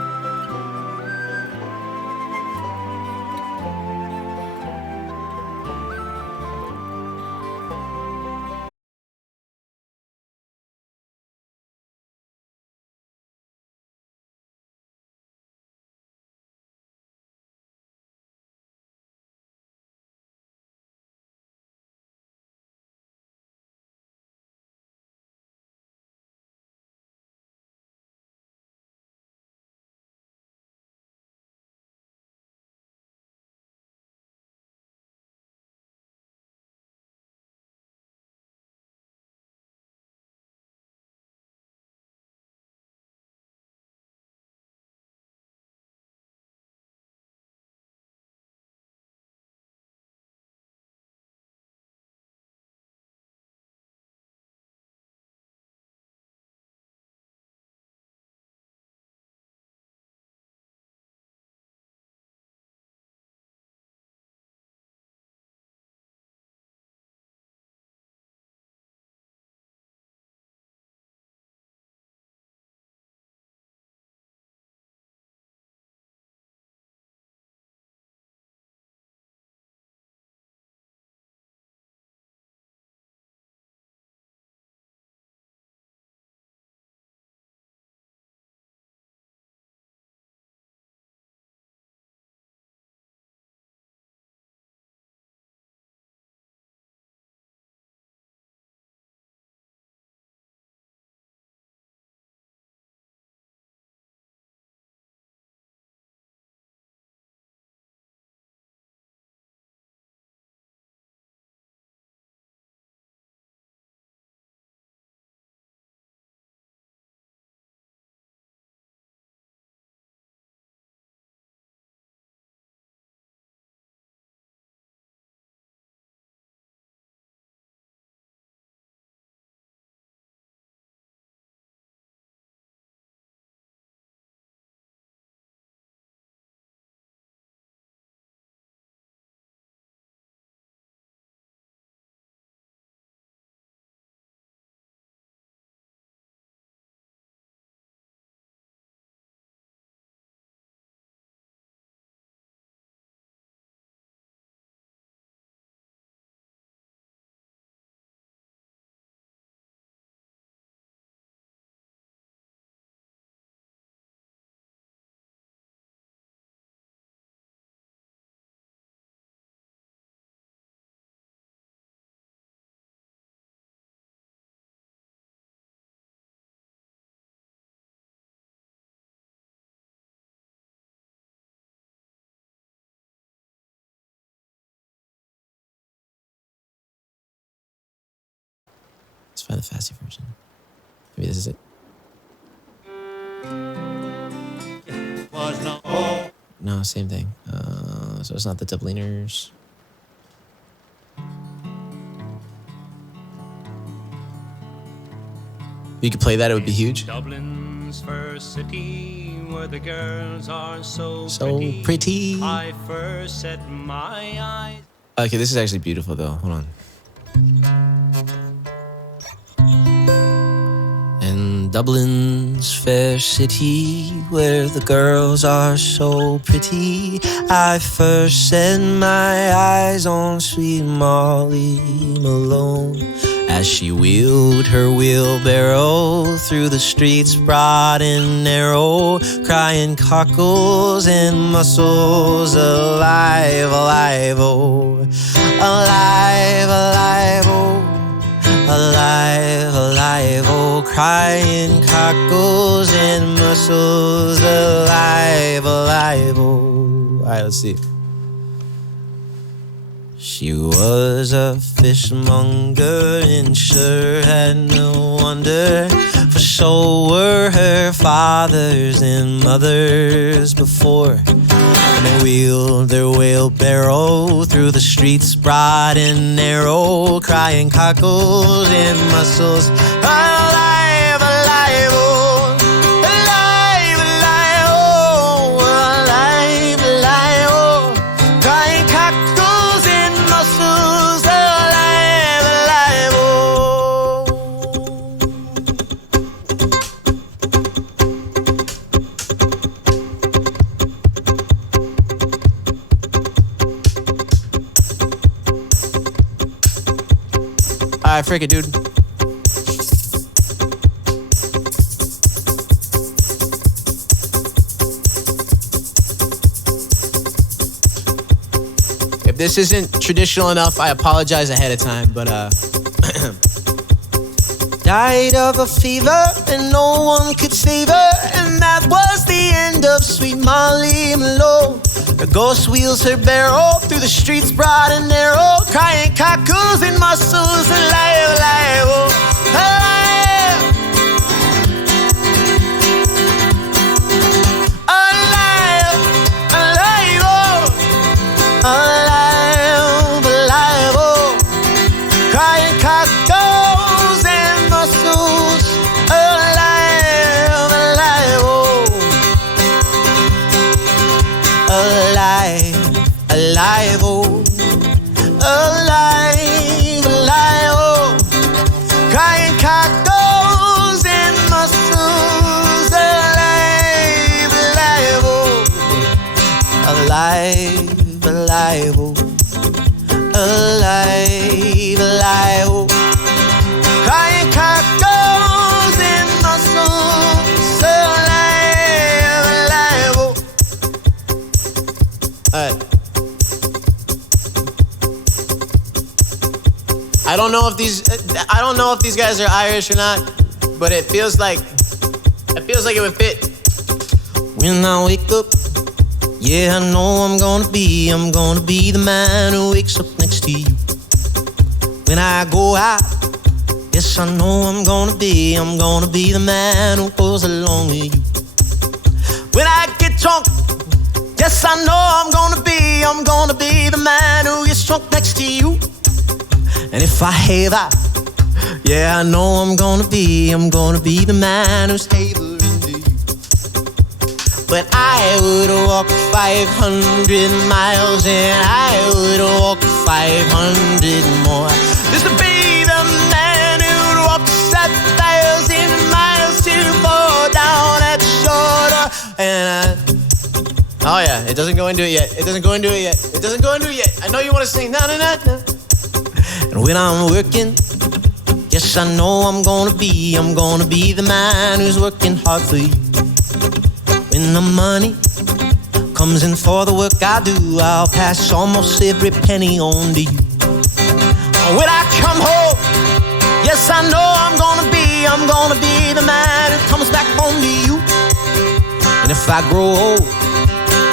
Let's find the Fasty version. Maybe this is it. No, same thing. So it's not the Dubliners. If you could play that, it would be huge. Dublin's first city, where the girls are so pretty. I first set my eyes. Okay, this is actually beautiful though. Hold on. In Dublin's fair city, where the girls are so pretty, I first set my eyes on sweet Molly Malone, as she wheeled her wheelbarrow through the streets broad and narrow, crying cockles and mussels, alive, alive, oh, alive, alive, oh, alive. alive, oh, crying cockles and mussels, alive, alive, oh. All right, let's see. She was a fishmonger and sure had no wonder, for so were her fathers and mothers before. And they wheeled their wheelbarrow through the streets broad and narrow, crying cockles and mussels, alive, alive, oh, alive, alive, oh, alive, alive, oh, crying cockles and mussels, alive, alive, oh. All right, frick it, dude. If this isn't traditional enough, I apologize ahead of time, but Died of a fever and no one could save her, and that was the end of sweet Molly Malone. The ghost wheels her barrow through the streets broad and narrow, crying cockles and mussels, alive, alive, oh, alive, alive, alive, oh, alive, alive, oh, crying cockles and mussels, alive, alive, oh, alive, alive, oh, alive, alive, oh, crying cockles and mussels, alive, alive, oh, alive, alive, oh, alive, alive, oh, crying cockles and mussels, alive, alive, oh. all right. I don't know if these guys are Irish or not, but it feels like it would fit. When I wake up, yeah, I know I'm gonna be the man who wakes up next to you. When I go out, yes, I know I'm gonna be the man who goes along with you. When I get drunk, yes, I know I'm gonna be the man who gets drunk next to you. And if I have out, yeah, I know I'm gonna be the man who's havering to you. But I would walk 500 miles and I would walk 500 more just to be the man who walks 1,000 miles to fall down that shoulder. And Oh yeah, it doesn't go into it yet. I know you want to sing. No. And when I'm working, yes, I know I'm gonna be the man who's working hard for you. When the money comes in for the work I do, I'll pass almost every penny on to you. When I come home, yes, I know I'm gonna be the man who comes back home to you. And if I grow old,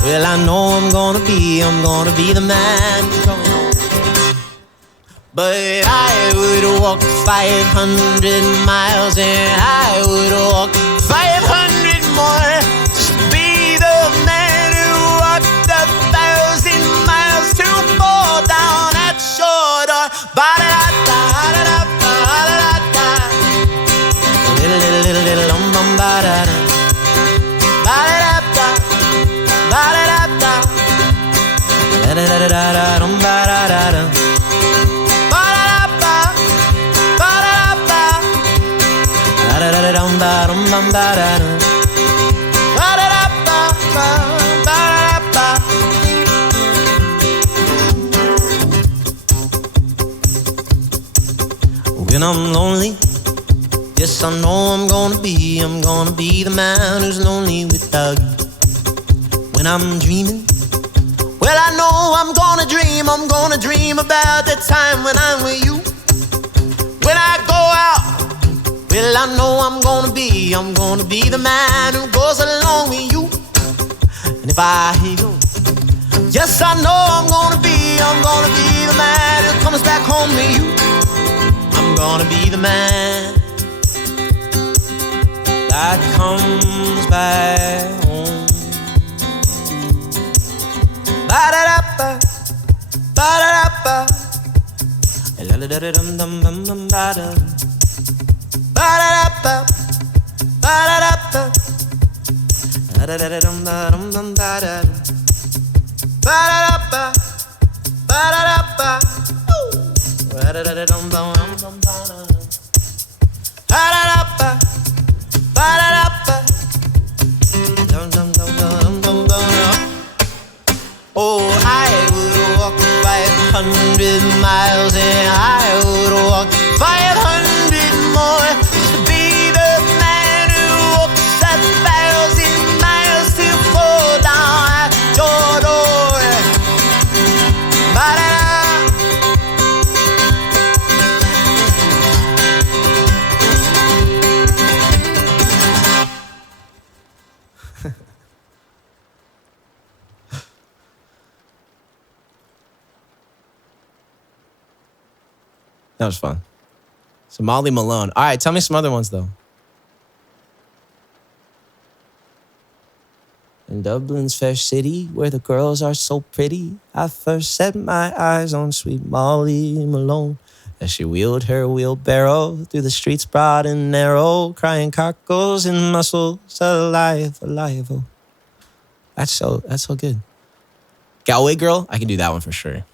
well, I know I'm gonna be the man who's coming home. But I would walk 500 miles and I would walk 500 more just to be the man who walked 1,000 miles to fall down that shoulder. Ba-da-da-da, ba-da-da-da, little ba-da-da, ba-da-da-da, ba-da-da-da, da-da-da-da-da, ba-da-da-da. When I'm lonely, yes, I know I'm gonna be the man who's lonely without you. When I'm dreaming, well, I know I'm gonna dream about the time when I'm with you. When I go out, Well, I know I'm gonna be the man who goes along with you. And if I hear you, yes, I know I'm gonna be the man who comes back home to you. I'm gonna be the man that comes back home. Ba-da-da-ba, ba-da-da-ba, la-da-da-da-dum-dum-dum-dum-ba-da. Ba-da-da-ba, ba-da-da-ba, la-da-da-da-dum-da-dum-dum-ba-da. Ba-da-da-ba, ba-da-da-ba, la-da-da-da-dum-dum-dum-ba-da. Ba-da-da-ba, ba-da-da-ba, dum-dum-dum-dum-dum-ba-da. Oh, I would walk 500 miles and I would walk 500 more just to be the man who walks 1,000 miles to fall down at your door. Ba-da-da. That was fun. So Molly Malone. All right, tell me some other ones though. In Dublin's fair city, where the girls are so pretty, I first set my eyes on sweet Molly Malone as she wheeled her wheelbarrow through the streets broad and narrow, crying cockles and mussels, alive, alive. Oh, that's so good. Galway Girl, I can do that one for sure.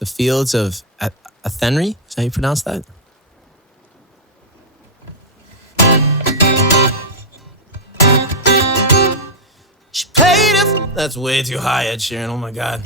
The Fields of Athenry, is that how you pronounce that? She played it. That's way too high, Ed Sheeran. Oh my God.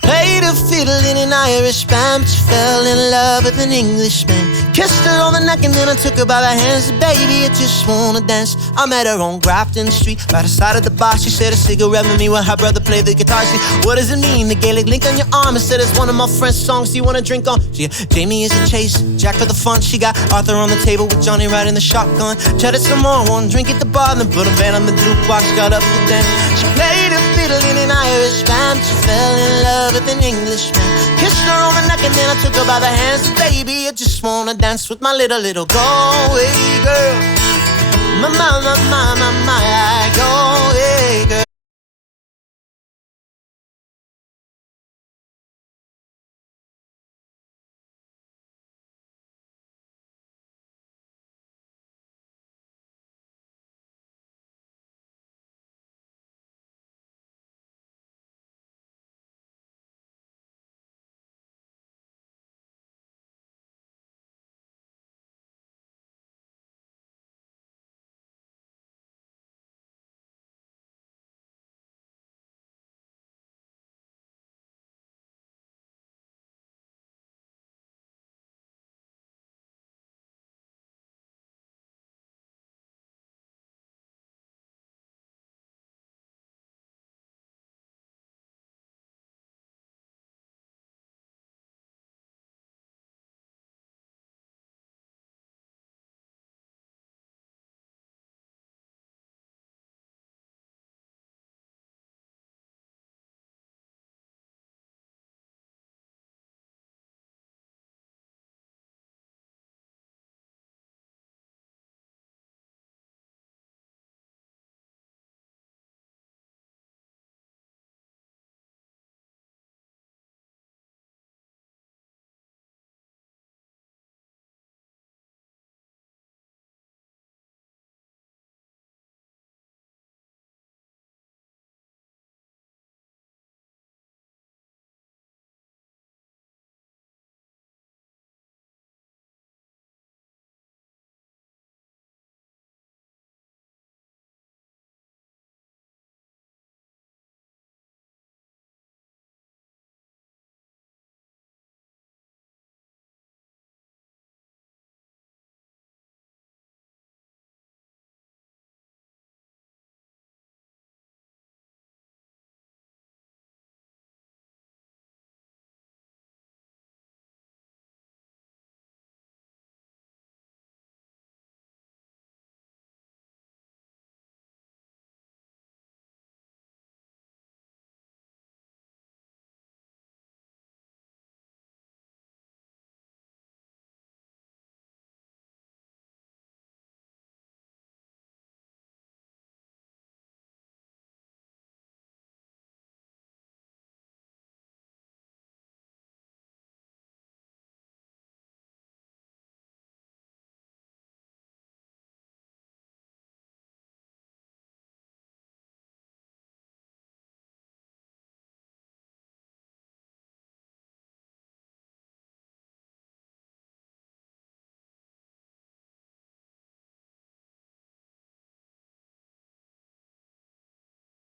Played a fiddle in an Irish band, but she fell in love with an Englishman. Kissed her on the neck and then I took her by the hands. Baby, I just wanna dance. I met her on Grafton Street, by the side of the bar. She said a cigarette with me while her brother played the guitar. She, what does it mean? The Gaelic link on your arm. I said it's one of my friend's songs. Do you wanna drink on? She got Jamie is a chase, Jack for the fun. She got Arthur on the table with Johnny riding the shotgun. Chatted some more, one drink at the bar, then put a band on the jukebox, got up to dance. She played a fiddle in an Irish band. She fell in love with an Englishman. Kissed her on the neck and then I took her by the hands. Baby, I just wanna dance with my little Galway girl. My Galway girl.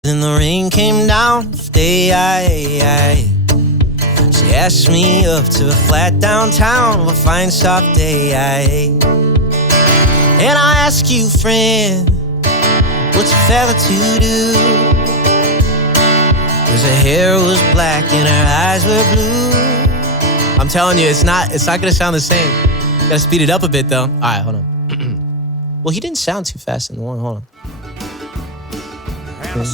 Then the rain came down today. She asked me up to a flat downtown of a fine soft day. And I ask you, friend, what's a fella to do? Cause her hair was black and her eyes were blue. I'm telling you, it's not gonna sound the same. Gotta speed it up a bit though. All right, hold on. Well, he didn't sound too fast in the one. Hold on. You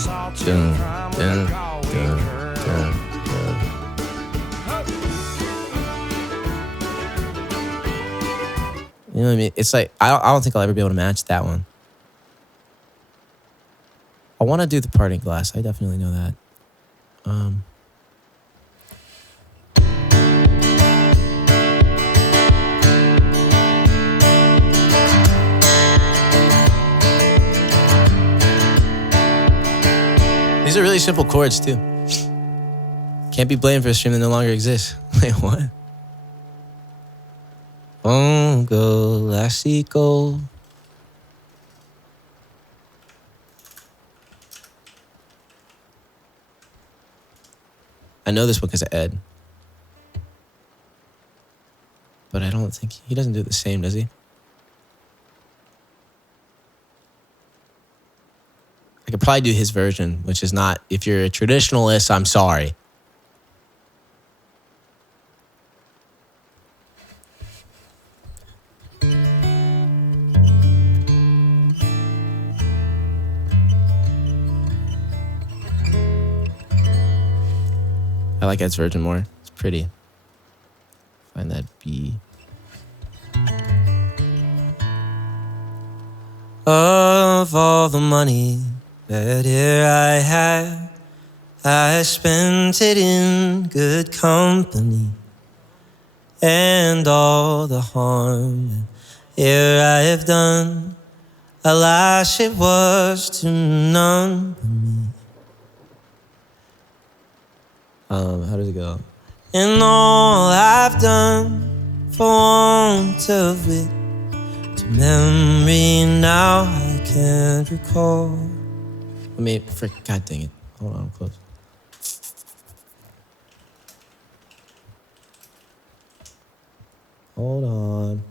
know what I mean? It's like, I don't think I'll ever be able to match that one. I want to do the parting glass. I definitely know that. These are really simple chords too. Can't be blamed for a stream that no longer exists. Wait, what? Oh, go, lassie, go. I know this one because of Ed. But I don't think he doesn't do it the same, does he? I could probably do his version, which is not, if you're a traditionalist, I'm sorry. I like Ed's version more. It's pretty. Find that B. Of all the money that here I had, I spent it in good company. And all the harm that here I have done, alas, it was to none but me. How does it go? And all I've done for want of wit, to memory now I can't recall. Let me, God dang it. Hold on, I'm close. Hold on.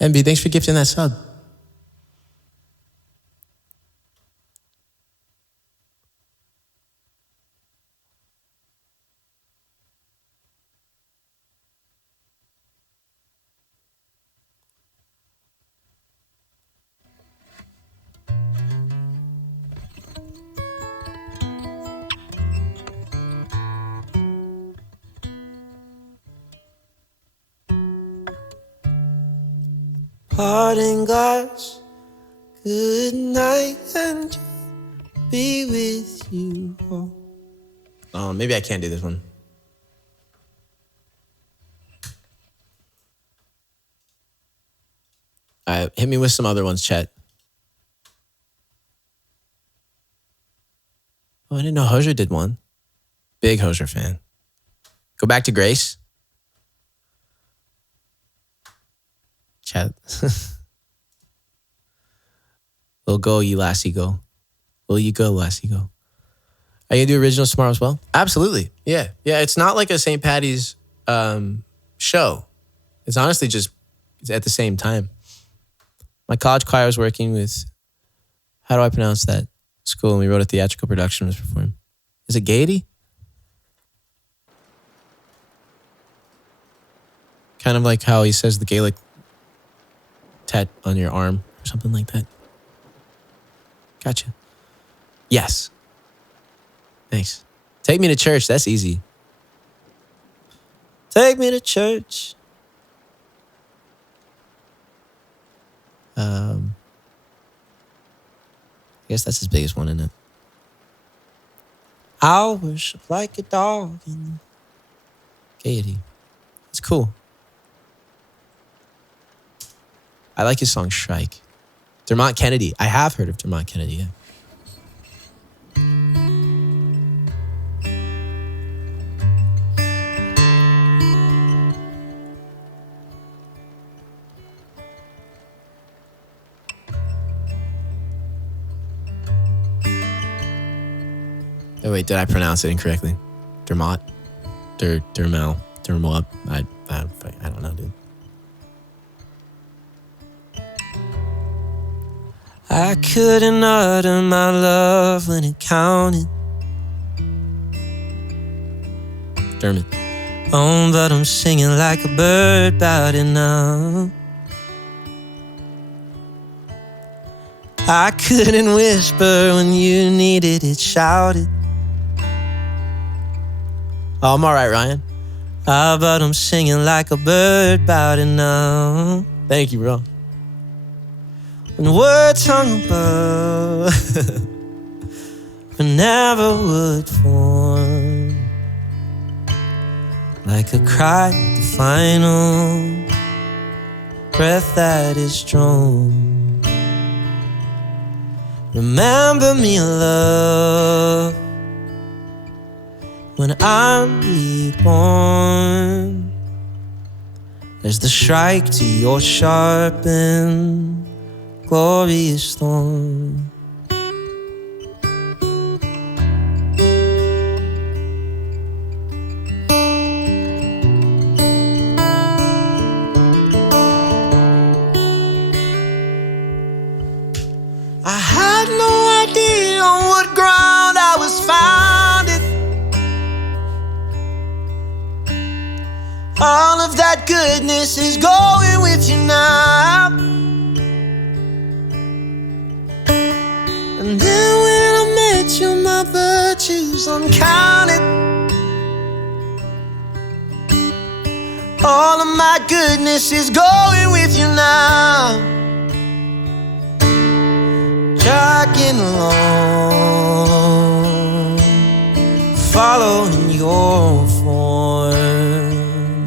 MB, thanks for gifting that sub. Parting glass, good night and be with you all. Oh, maybe I can't do this one. All right, hit me with some other ones, chat. Oh, I didn't know Hosier did one. Big Hosier fan. Go back to Grace. Chat. We'll go, you lassie, go. Will you go, lassie, go? Are you gonna do originals tomorrow as well? Absolutely. Yeah. Yeah, it's not like a St. Patty's show. It's honestly just it's at the same time. My college choir was working with, how do I pronounce that? School, and we wrote a theatrical production was performed. Is it Gaiety? Kind of like how he says the Gaelic tat on your arm or something like that. Gotcha. Yes. Thanks. Take me to church. That's easy. Take me to church. I guess that's his biggest one, isn't it? I'll worship like a dog in Gaiety. It's cool. I like his song Shrike. Dermot Kennedy. I have heard of Dermot Kennedy, yeah. Oh, wait, did I pronounce it incorrectly? Dermot? Dermot? Dermot? I don't know, dude. I couldn't utter my love when it counted. Dermot. Oh, but I'm singing like a bird about it now. I couldn't whisper when you needed it shouted. Oh, I'm all right, Ryan. Ah, but I'm singing like a bird about it now. Thank you, bro. And words hung above but never would form, like a cry at the final breath that is drawn. Remember me, love, when I'm reborn. There's the strike to your sharpened, glorious thorn. I had no idea on what ground I was founded. All of that goodness is going with you now. And then when I met you, my virtues uncounted. All of my goodness is going with you now. Jogging along, following your form,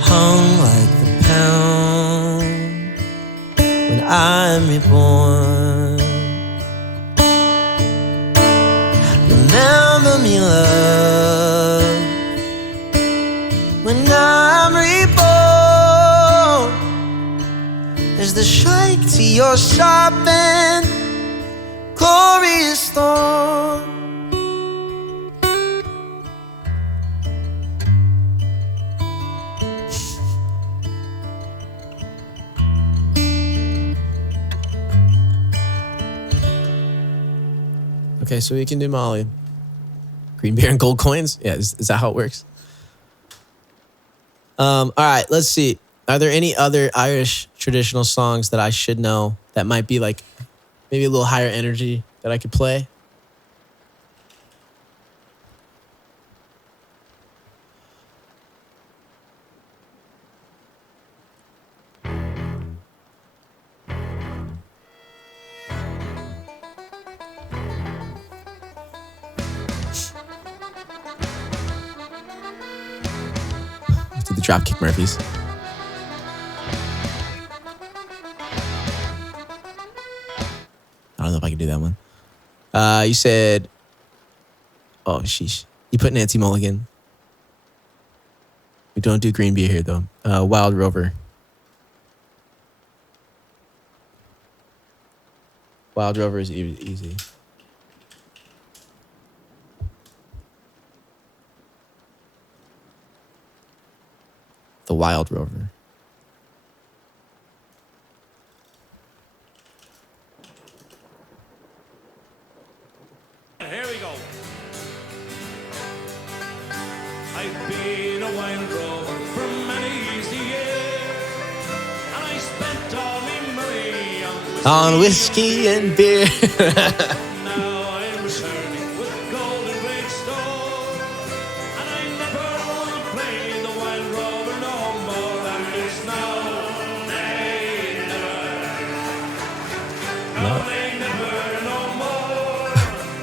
hung like the pound when I'm reborn. Remember me, love, when I'm reborn. There's the shake to your sharpened, glorious thorn. Okay, so we can do Molly. Green beer and gold coins? Yeah, is that how it works? All right, let's see. Are there any other Irish traditional songs that I should know that might be like maybe a little higher energy that I could play? Let's do the Dropkick Murphys. I don't know if I can do that one. You said, oh, sheesh. You put Nancy Mulligan. We don't do green beer here, though. Wild Rover. Wild Rover is easy. The Wild Rover. Here we go. I've been a wild rover for many years, and I spent all my money On whiskey and beer. Now I'm returning with golden great stone, and I never want to play the wild rover no more. And it's now they never no more.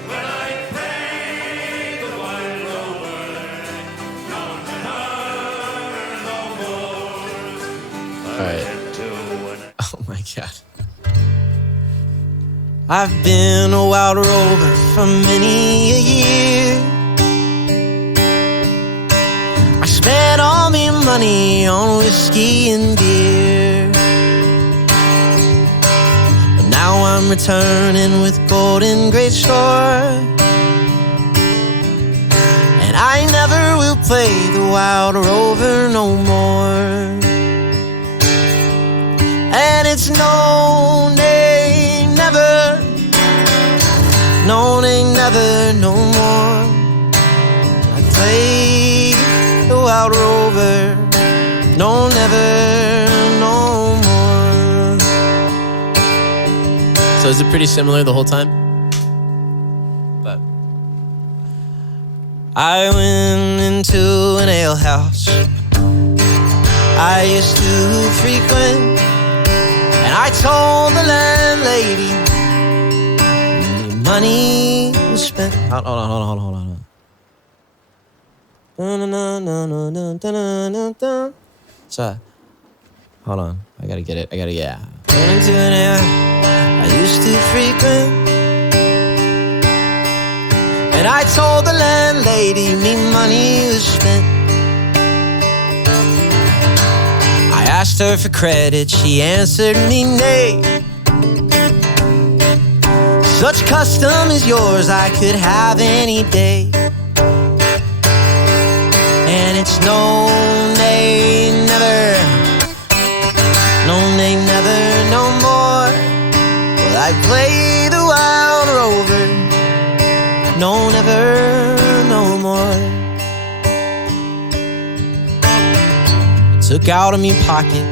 When I play the wild rover, no more. All right. God. I've been a wild rover for many a year. I spent all me money on whiskey and beer. But now I'm returning with golden great store. And I never will play the wild rover no more. And it's no, nay, never. No, nay, never, no more. I play the wild rover. No, never, no more. So is it pretty similar the whole time? But I went into an alehouse I used to frequent, and I told the landlady money was spent. Hold on. So, hold on. I gotta get it. Yeah. Went into an air I used to frequent, and I told the landlady me money was spent. I asked her for credit, she answered me nay. Such custom as yours I could have any day. And it's no, nay, never. No, nay, never, no more. Well, I play the wild rover. No, never, no more. I took out of me pocket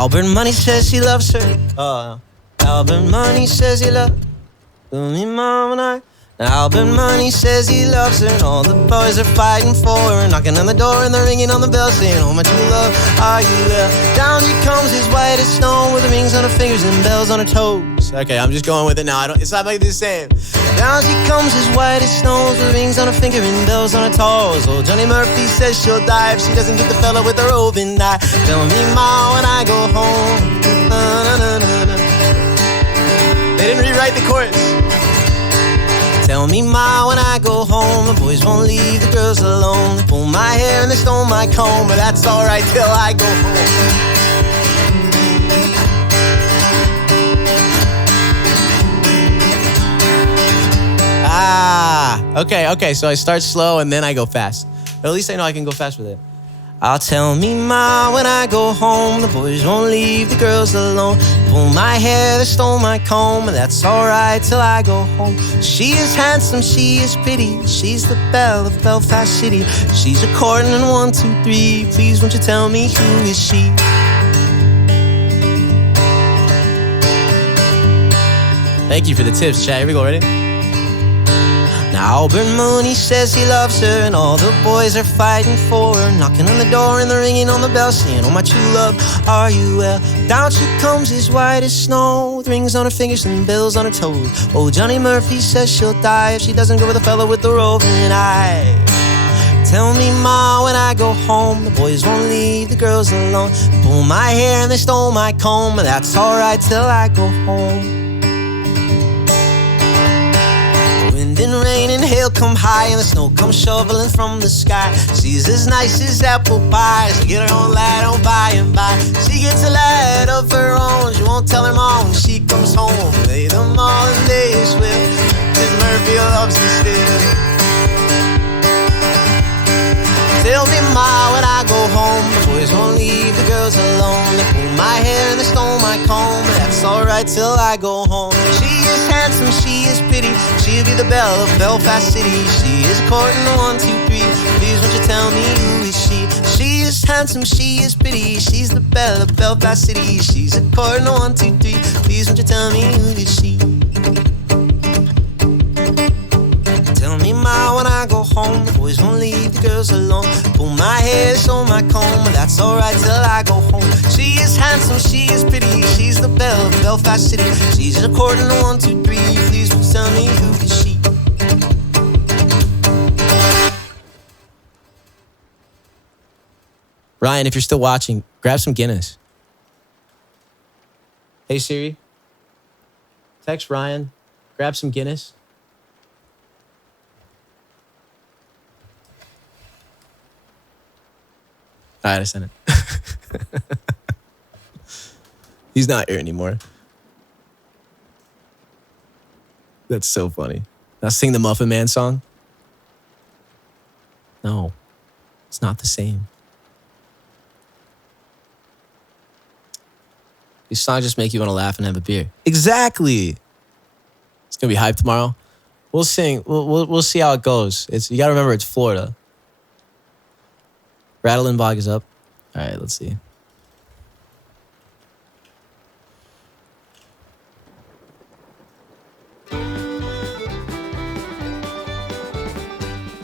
Albert Money says he loves her. Albert Money says he loves me, mom and I. Albert Money says he loves her, and all the boys are fighting for her, knocking on the door and they're ringing on the bell, saying, "Oh, my true love, are you there?" Down she comes, as white as snow, with the rings on her fingers and bells on her toes. Okay, I'm just going with it now. It's not like the same. Down she comes, as white as snow, with rings on her finger and bells on her toes. Oh, Johnny Murphy says she'll die if she doesn't get the fella with the roving eye. Tell me, ma, when I go home. They didn't rewrite the chorus. Tell me, ma, when I go home, the boys won't leave the girls alone. They pull my hair and they stole my comb, but that's alright till I go home. Okay, so I start slow and then I go fast. But at least I know I can go fast with it. I'll tell me, ma, when I go home, the boys won't leave the girls alone. Pull my hair, they stole my comb, and that's alright till I go home. She is handsome, she is pretty, she's the belle of Belfast City. She's a courting in 1, 2, 3. Please, won't you tell me who is she? Thank you for the tips, chat. Here we go, ready? Now Albert Mooney says he loves her, and all the boys are fighting for her, knocking on the door and they're ringing on the bell, saying, "Oh, my true love, are you well?" Down she comes, as white as snow, with rings on her fingers and bells on her toes. Oh, Johnny Murphy says she'll die if she doesn't go with the fella with the roving eye. Tell me, ma, when I go home, the boys won't leave the girls alone. Pull my hair and they stole my comb, but that's alright till I go home. And rain and hail come high, and the snow comes shoveling from the sky. She's as nice as apple pie, so get her own light on by and by. She gets a light of her own, she won't tell her mom when she comes home. Lay them all and they swim, 'cause Murphy loves me still. Tell me, ma, when I go home, the boys won't leave the girls alone. They pull my hair and they stole my comb, but that's alright till I go home. She is handsome, she is pretty, she'll be the belle of Belfast City. She is courting 1, 2, 3. Please, won't you tell me who is she? She is handsome, she is pretty, she's the belle of Belfast City. She's a courting 1, 2, 3. Please, won't you tell me who is she? Tell me, ma, when I go home, the boys won't leave the girls alone. Pull my hair, stole my comb, but that's alright till I go home. She is handsome, she is pretty, she's the belle of Belfast City. She's a courting 1, 2, 3. Please tell me who is she? Ryan, if you're still watching, grab some Guinness. Hey Siri, text Ryan, grab some Guinness. All right, I sent it. He's not here anymore. That's so funny. Now sing the Muffin Man song. No, it's not the same. These songs just make you want to laugh and have a beer. Exactly. It's gonna be hype tomorrow. We'll sing. We'll see how it goes. You gotta remember it's Florida. Rattling Bog is up. All right, let's see.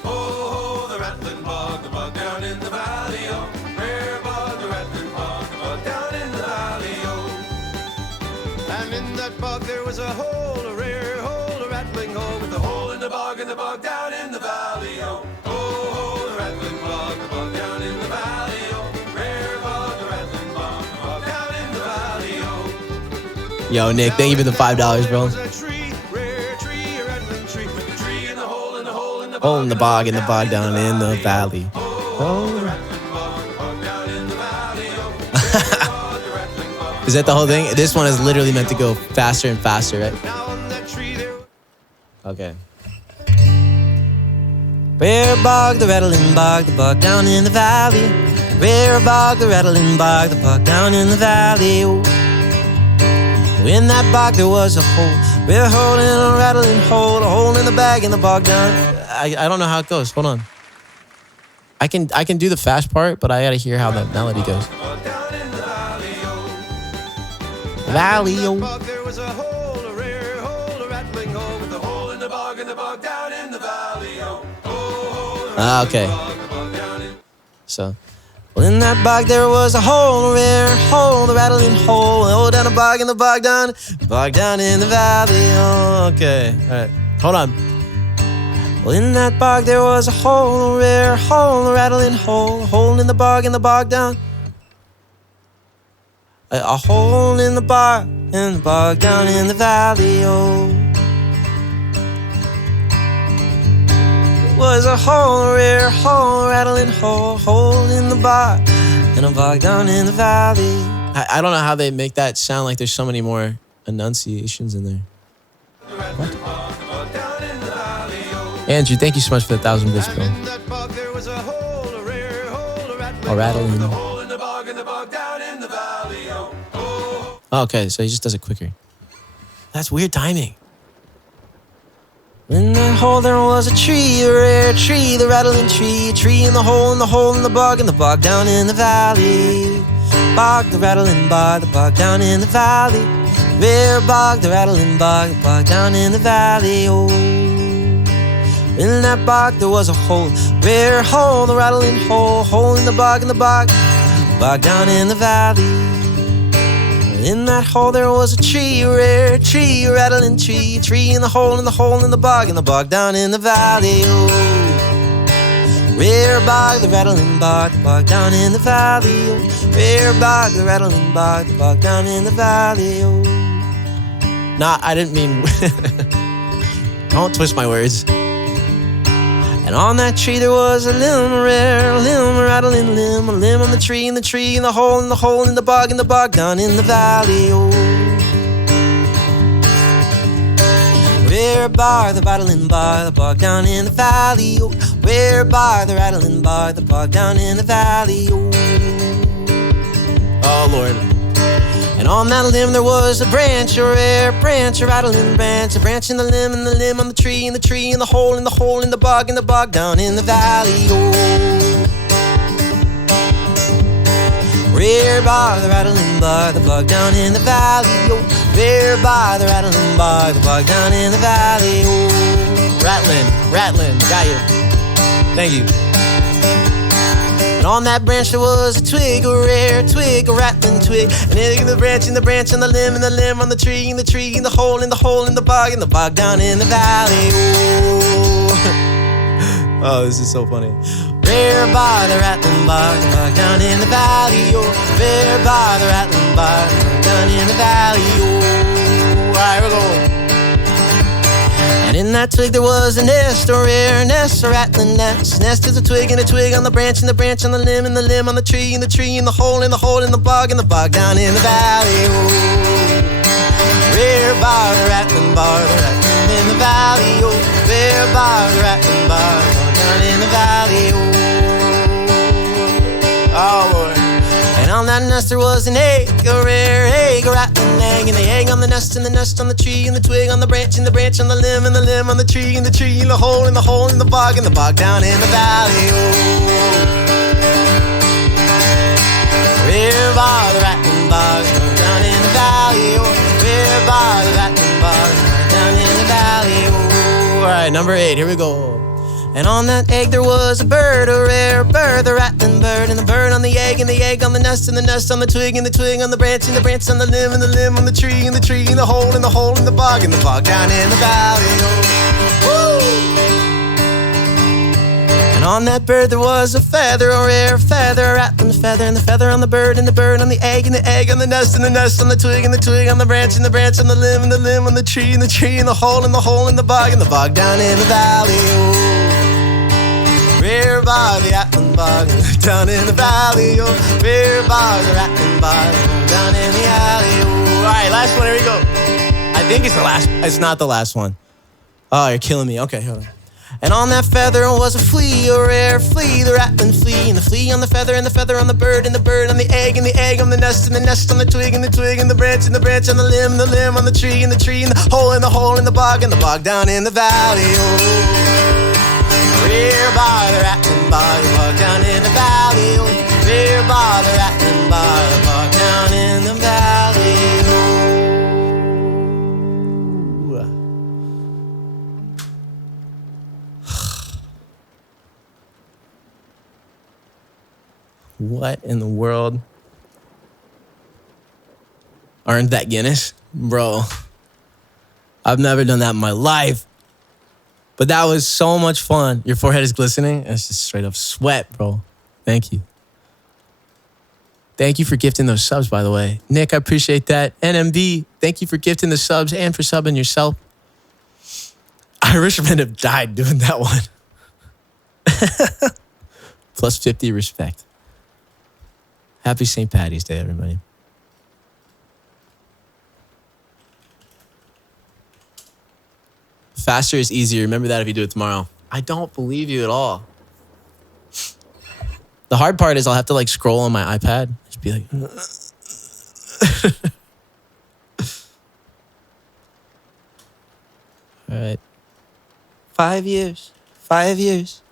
Oh, the rattling bog, the bog down in the valley, oh. Rare bog, the rattling bog, the bog down in the valley, oh. And in that bog there was a hole, a rare hole, a rattling hole, with a hole in the bog and the bog down in the valley, oh. Oh, the rattling bog, the bog down in the valley, oh. Rare bog, the rattling bog, the bog down in the valley, oh. Yo, Nick, thank you for the $5, bro. Hole in the bog, down in the valley. Oh. Is that the whole thing? This one is literally meant to go faster and faster, right? Okay. Rare bog, the rattling bog, the bog down in the valley. Rare bog, the rattling bog, the bog down in the valley. Oh. In that bog there was a hole. Rare hole in a rattling hole, a hole in the bag in the bog down. I don't know how it goes. Hold on. I can do the fast part, but I gotta hear how the melody goes. valley. Oh. There was a hole, a rare hole, a rattling hole with a hole in the bog down in the valley. Okay. So, well, in that bog there was a hole, a rare hole, a rattling hole. Oh, down a bog in the bog down in the valley. Oh, okay. All right. Hold on. Well, in that bog there was a hole, a rare hole, a rattling hole. A hole in the bog down. A hole in the bog down in the valley. Oh. Was a hole, a rare hole, rattling hole, hole in the bog, and a bog down in the valley. I don't know how they make that sound like there's so many more enunciations in there. What? Andrew, thank you so much for the 1,000 bits, bro. Oh, rattling. Okay, so he just does it quicker. That's weird timing. In that hole there was a tree, a rare tree, the rattling tree. A tree in the hole, in the hole, in the bog down in the valley. Bog, the rattling bog, the bog down in the valley. Rare bog, the rattling bog, the bog down in the valley. Oh, in that bog there was a hole, rare hole, the rattling hole, hole in the bog bog down in the valley. In that hole there was a tree, a rare tree, a rattling tree. A tree in the hole, in the hole, in the bog down in the valley. Oh, rare bog, the rattling bog down in the valley. Oh, rare bog, the rattling bog down in the valley. Oh. Nah, I didn't mean... Don't twist my words. And on that tree there was a limb, a rare limb, a rattling limb, a limb on the tree, in the tree, in the hole, in the hole, in the bog down in the valley. Oh, rare bar, the rattling bar, the bog down in the valley. Oh, rare bar, the rattling bar, the bog down in the valley. Oh, Lord. And on that limb there was a branch, a rare branch, a rattling branch. A branch in the limb on the tree, in the tree, in the hole, in the hole, in the bog down in the valley. Oh, rare bar, the rattling bar, the bog down in the valley. Oh, rare bar, the rattling bar, the bog down in the valley. Oh, rattling, got you. Thank you. And on that branch there was a twig, a rare twig, a rattling twig. And in the branch, on the limb, on the tree, in the tree, in the hole, in the hole, in the bog down in the valley. Oh, this is so funny. Rare bar, the rattling bar, the bog down in the valley. Oh, rare bar, the rattling bar, the bog down in the valley. Oh, all right, we're going. And in that twig there was a nest, a rare nest, a rattling nest. Nest is a twig and a twig on the branch, and the branch on the limb, and the limb on the tree, in the tree, in the hole, in the hole, in the bog down in the valley. Oh, rare bar, the rattling in the valley. Oh, rare bar, the rattling bar, down in the valley. Oh, Lord. And on that nest there was an egg, a rare egg, a rattling egg. And the egg on the nest, and the nest on the tree, and the twig on the branch, and the branch on the limb, and the limb on the tree, and the tree, in the hole, in the hole, in the bog down in the valley. Oh, rare bar, the rattling bar, down in the valley. Oh, rare bar, the rattling bar, down in the valley. Oh, all right, number 8, here we go. And on that egg there was a bird, a rare bird, the rattling bird. And the bird on the egg, and the egg on the nest, and the nest on the twig, and the twig on the branch, and the branch on the limb, and the limb on the tree, and the tree, in the hole, in the hole, in the bog down in the valley. Oh. Woo! And on that bird there was a feather, a rare feather, a rattling feather. And the feather on the bird, and the bird on the egg, and the egg on the nest, and the nest on the twig, and the twig on the branch, and the branch on the limb, and the limb on the tree, in the tree, in the hole, in the hole, in the bog down in the valley. Oh. Rare bar, the rattling bog down in the valley. Oh, rare bar, the rattling bog down in the alley. Oh. All right, last one. Here we go. I think it's the last. It's not the last one. Oh, you're killing me. Okay, hold on. And on that feather was a flea, a rare flea, the rattling flea. And the flea on the feather, and the feather on the bird, and the bird on the egg, and the egg on the nest, and the nest on the twig, and the twig, and the branch on the limb, and the limb on the tree, and the tree, and the hole, in the hole, in the bog down in the valley. Oh. Rare bar, the rattling bar, the bog down in the valley. Oh, rare bar, the rattling bar, the bog down in the valley. Oh. What in the world? Earned that Guinness? Bro, I've never done that in my life. But that was so much fun. Your forehead is glistening. It's just straight up sweat, bro. Thank you. Thank you for gifting those subs, by the way. Nick, I appreciate that. NMB, thank you for gifting the subs and for subbing yourself. Irishmen have died doing that one. Plus 50 respect. Happy St. Paddy's Day, everybody. Faster is easier. Remember that if you do it tomorrow. I don't believe you at all. The hard part is I'll have to like scroll on my iPad. Just be like... All right. 5 years. 5 years.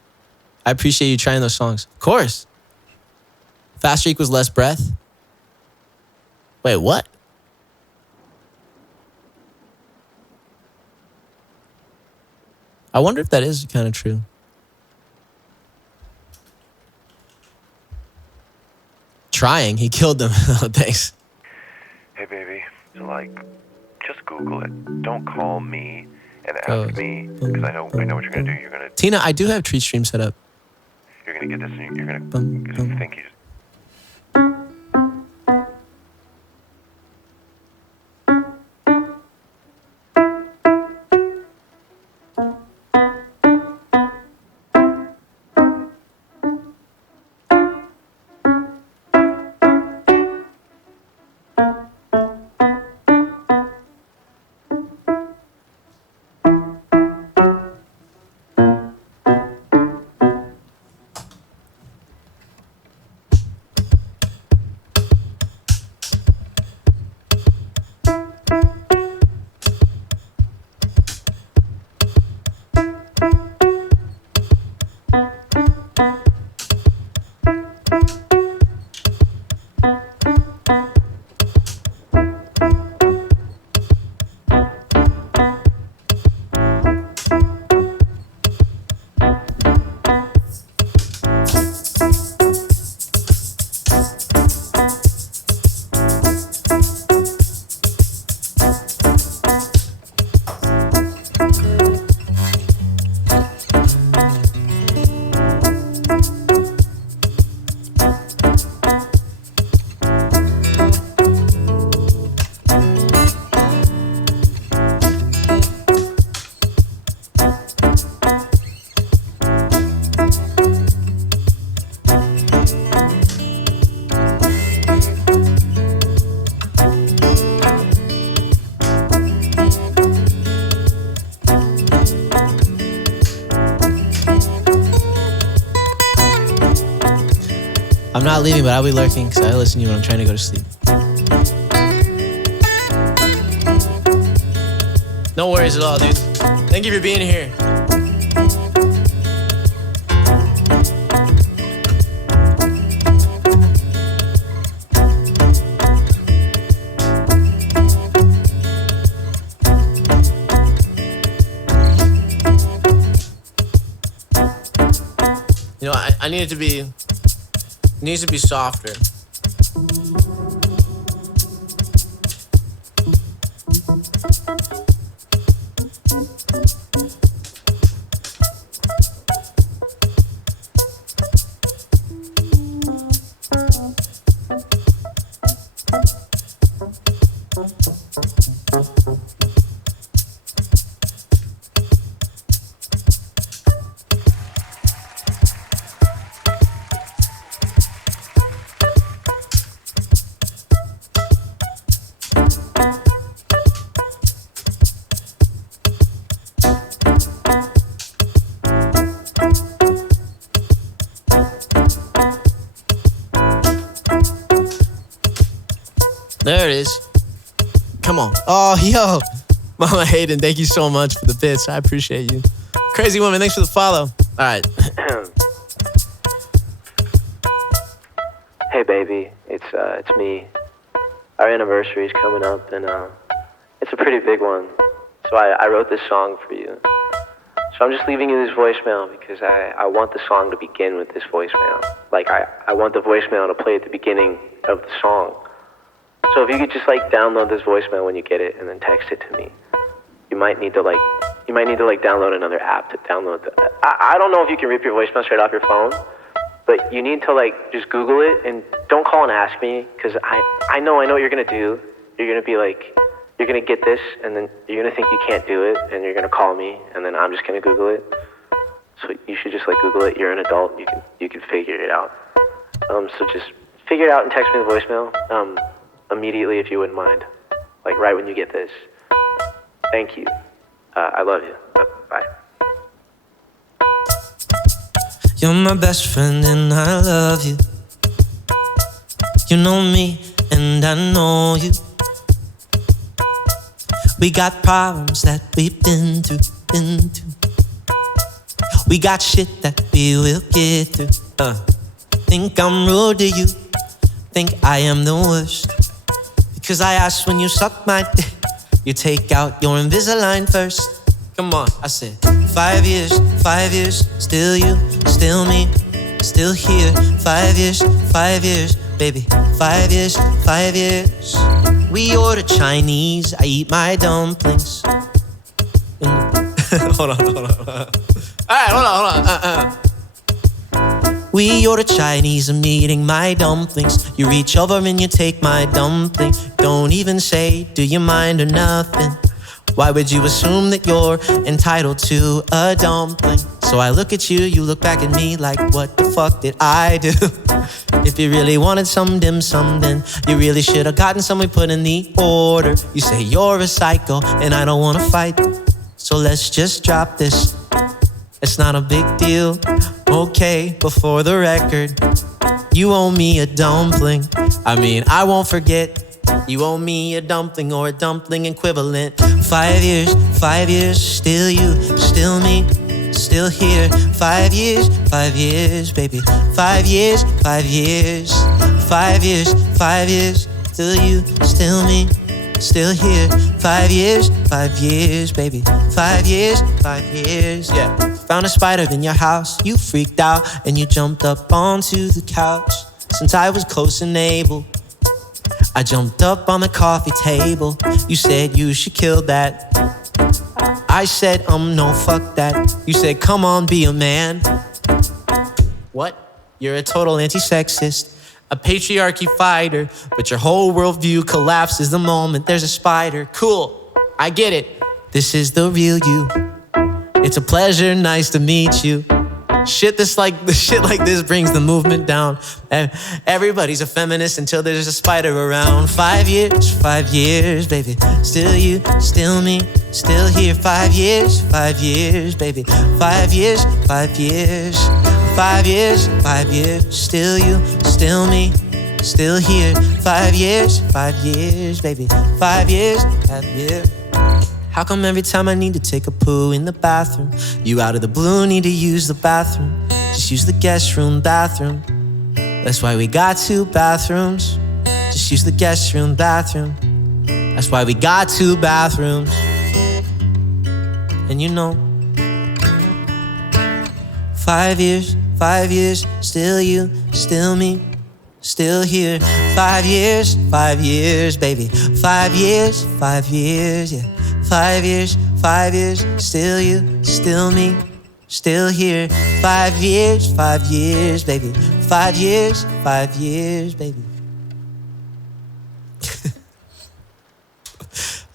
I appreciate you trying those songs. Of course. Faster equals less breath. Wait, what? I wonder if that is kind of true. Trying, he killed them. Thanks. Hey, baby. So, like, just Google it. Don't call me and ask me, because I know what you're gonna do. You're gonna. Tina, I do have Treat Stream set up. You're gonna get this, and you're gonna think you just. I'm not leaving, but I'll be lurking because I listen to you when I'm trying to go to sleep. No worries at all, dude. Thank you for being here. You know, I need it to be... It needs to be softer. There it is. Come on. Oh, yo. Mama Hayden, thank you so much for the bits. I appreciate you. Crazy Woman, thanks for the follow. All right. Hey, baby. It's me. Our anniversary is coming up, and it's a pretty big one. So I wrote this song for you. So I'm just leaving you this voicemail because I want the song to begin with this voicemail. Like, I want the voicemail to play at the beginning of the song. So if you could just, like, download this voicemail when you get it and then text it to me. You might need to, like, download another app to download the... I don't know if you can rip your voicemail straight off your phone, but you need to, like, just Google it and don't call and ask me, because I know what you're going to do. You're going to be like... You're going to get this, and then you're going to think you can't do it, and you're going to call me, and then I'm just going to Google it. So you should just, like, Google it. You're an adult. You can figure it out. So just figure it out and text me the voicemail immediately if you wouldn't mind. Like, right when you get this. Thank you. I love you. Bye. You're my best friend and I love you. You know me and I know you. We got problems that we've been through. We got shit that we will get through. Think I'm rude to you. Think I am the worst. Because I asked when you suck my dick. You take out your Invisalign first. Come on, I said 5 years, still you, still me, still here. 5 years, baby, 5 years. We order Chinese, I eat my dumplings. Hold on. Alright, hold on. We order Chinese, I'm eating my dumplings. You reach over and you take my dumpling. Don't even say, do you mind or nothing? Why would you assume that you're entitled to a dumpling? So I look at you, you look back at me like, what the fuck did I do? If you really wanted some dim sum, then you really should have gotten some we put in the order. You say you're a psycho and I don't wanna fight, so let's just drop this. It's not a big deal, okay, but for the record, you owe me a dumpling. I mean, I won't forget. You owe me a dumpling or a dumpling equivalent. 5 years, still you, still me, still here. 5 years, baby. 5 years. 5 years, still you, still me, still here. 5 years, baby. 5 years, yeah. Found a spider in your house, you freaked out, and you jumped up onto the couch. Since I was close and able, I jumped up on the coffee table. You said you should kill that. I said, no, fuck that. You said, come on, be a man. What? You're a total anti-sexist, a patriarchy fighter, but your whole worldview collapses the moment there's a spider. Cool, I get it. This is the real you. It's a pleasure, nice to meet you. Shit like this brings the movement down. Everybody's a feminist until there's a spider around. 5 years, baby. Still you, still me, still here. 5 years, baby. 5 years. 5 years, still you, still me, still here. 5 years, baby. 5 years. How come every time I need to take a poo in the bathroom, you out of the blue need to use the bathroom? Just use the guest room bathroom. That's why we got 2 bathrooms. Just use the guest room bathroom. That's why we got 2 bathrooms. And you know, 5 years, still you, still me, still here. 5 years, baby. 5 years, yeah. 5 years, still you, still me, still here. 5 years, baby. 5 years, baby.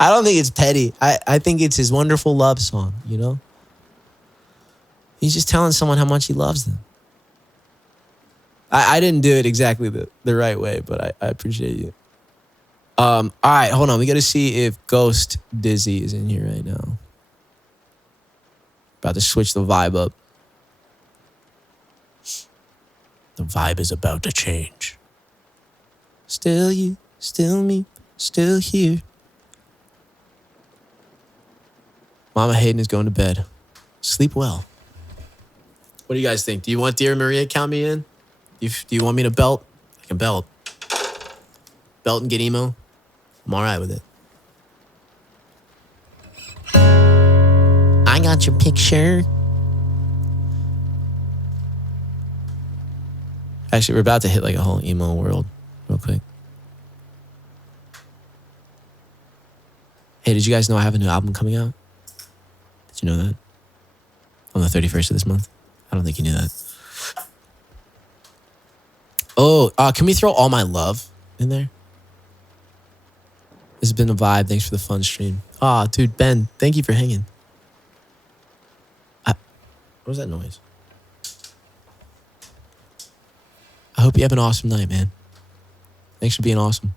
I don't think it's petty. I think it's his wonderful love song, you know? He's just telling someone how much he loves them. I didn't do it exactly the right way, but I appreciate you. All right, hold on. We got to see if Ghost Dizzy is in here right now. About to switch the vibe up. The vibe is about to change. Still you, still me, still here. Mama Hayden is going to bed. Sleep well. What do you guys think? Do you want Dear Maria count me in? Do you want me to belt? I can belt. Belt and get emo? I'm all right with it. I I got your picture. Actually, we're about to hit like a whole emo world real quick. Hey, did you guys know I have a new album coming out? Did you know that? On the 31st of this month? I don't think you knew that. Oh, can we throw All My Love in there? This has been a vibe. Thanks for the fun stream. Aw, dude, Ben, thank you for hanging. What was that noise? I hope you have an awesome night, man. Thanks for being awesome.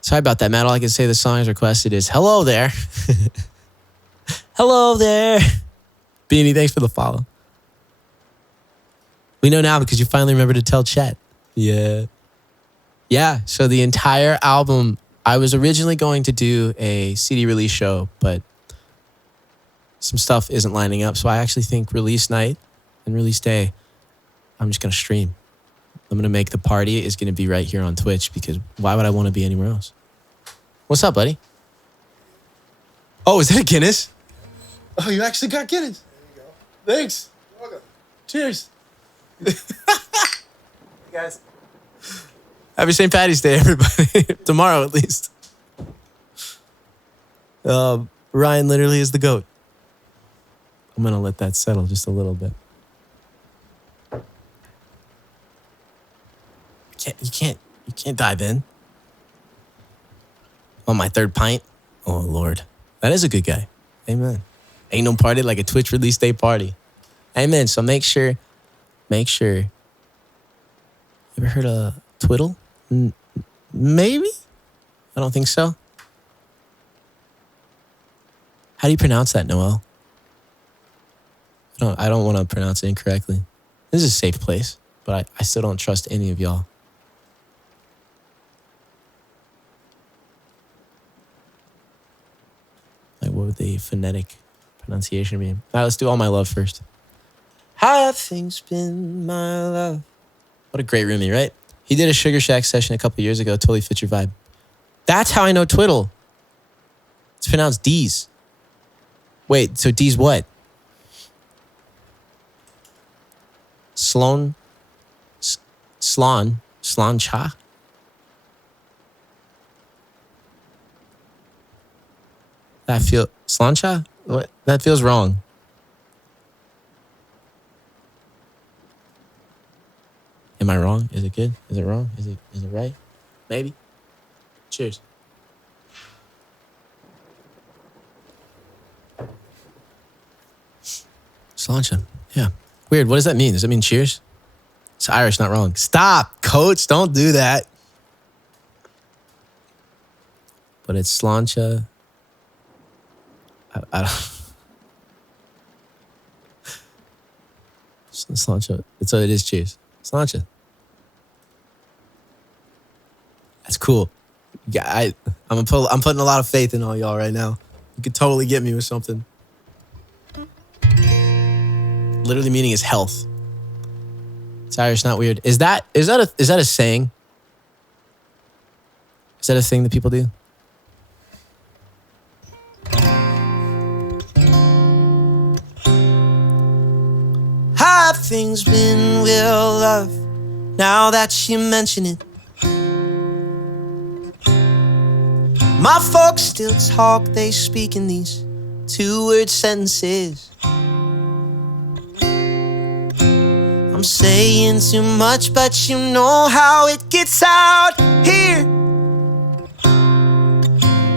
Sorry about that, Matt. All I can say the song as requested is hello there. Hello there. Beanie, thanks for the follow. We know now because you finally remembered to tell chat. Yeah. Yeah, so the entire album, I was originally going to do a CD release show, but some stuff isn't lining up. So I actually think release night and release day, I'm just going to stream. I'm going to make the party is going to be right here on Twitch because why would I want to be anywhere else? What's up, buddy? Oh, is that a Guinness? Oh, you actually got Guinness. There you go. Thanks. You're welcome. Cheers. Guys. Happy St. Paddy's Day, everybody. Tomorrow, at least. Ryan literally is the GOAT. I'm going to let that settle just a little bit. You can't dive in. On my third pint. Oh, Lord. That is a good guy. Amen. Ain't no party like a Twitch release day party. Amen. So make sure. You ever heard of Twiddle? Maybe? I don't think so. How do you pronounce that, Noel? I don't want to pronounce it incorrectly. This is a safe place, but I still don't trust any of y'all. Like, what would the phonetic pronunciation be? All right, let's do All My Love first. How have things been, my love? What a great roomie, right? He did a Sugar Shack session a couple years ago. Totally fits your vibe. That's how I know Twiddle. It's pronounced D's. Wait, so D's what? Slon cha? Slancha? What? That feels wrong. Am I wrong? Is it good? Is it wrong? Is it right? Maybe. Cheers. Slancha. Yeah. Weird. What does that mean? Does that mean cheers? It's Irish, not wrong. Stop, coach. Don't do that. But it's slancha. I don't. Slancha. So it is cheers. Slancha. That's cool. Yeah, I'm putting a lot of faith in all y'all right now. You could totally get me with something. Literally meaning is health. It's Irish, not weird. Is that a saying? Is that a thing that people do? Have things been well, love? Now that you mention it, my folks still talk. They speak in these 2-word sentences. I'm saying too much, but you know how it gets out here.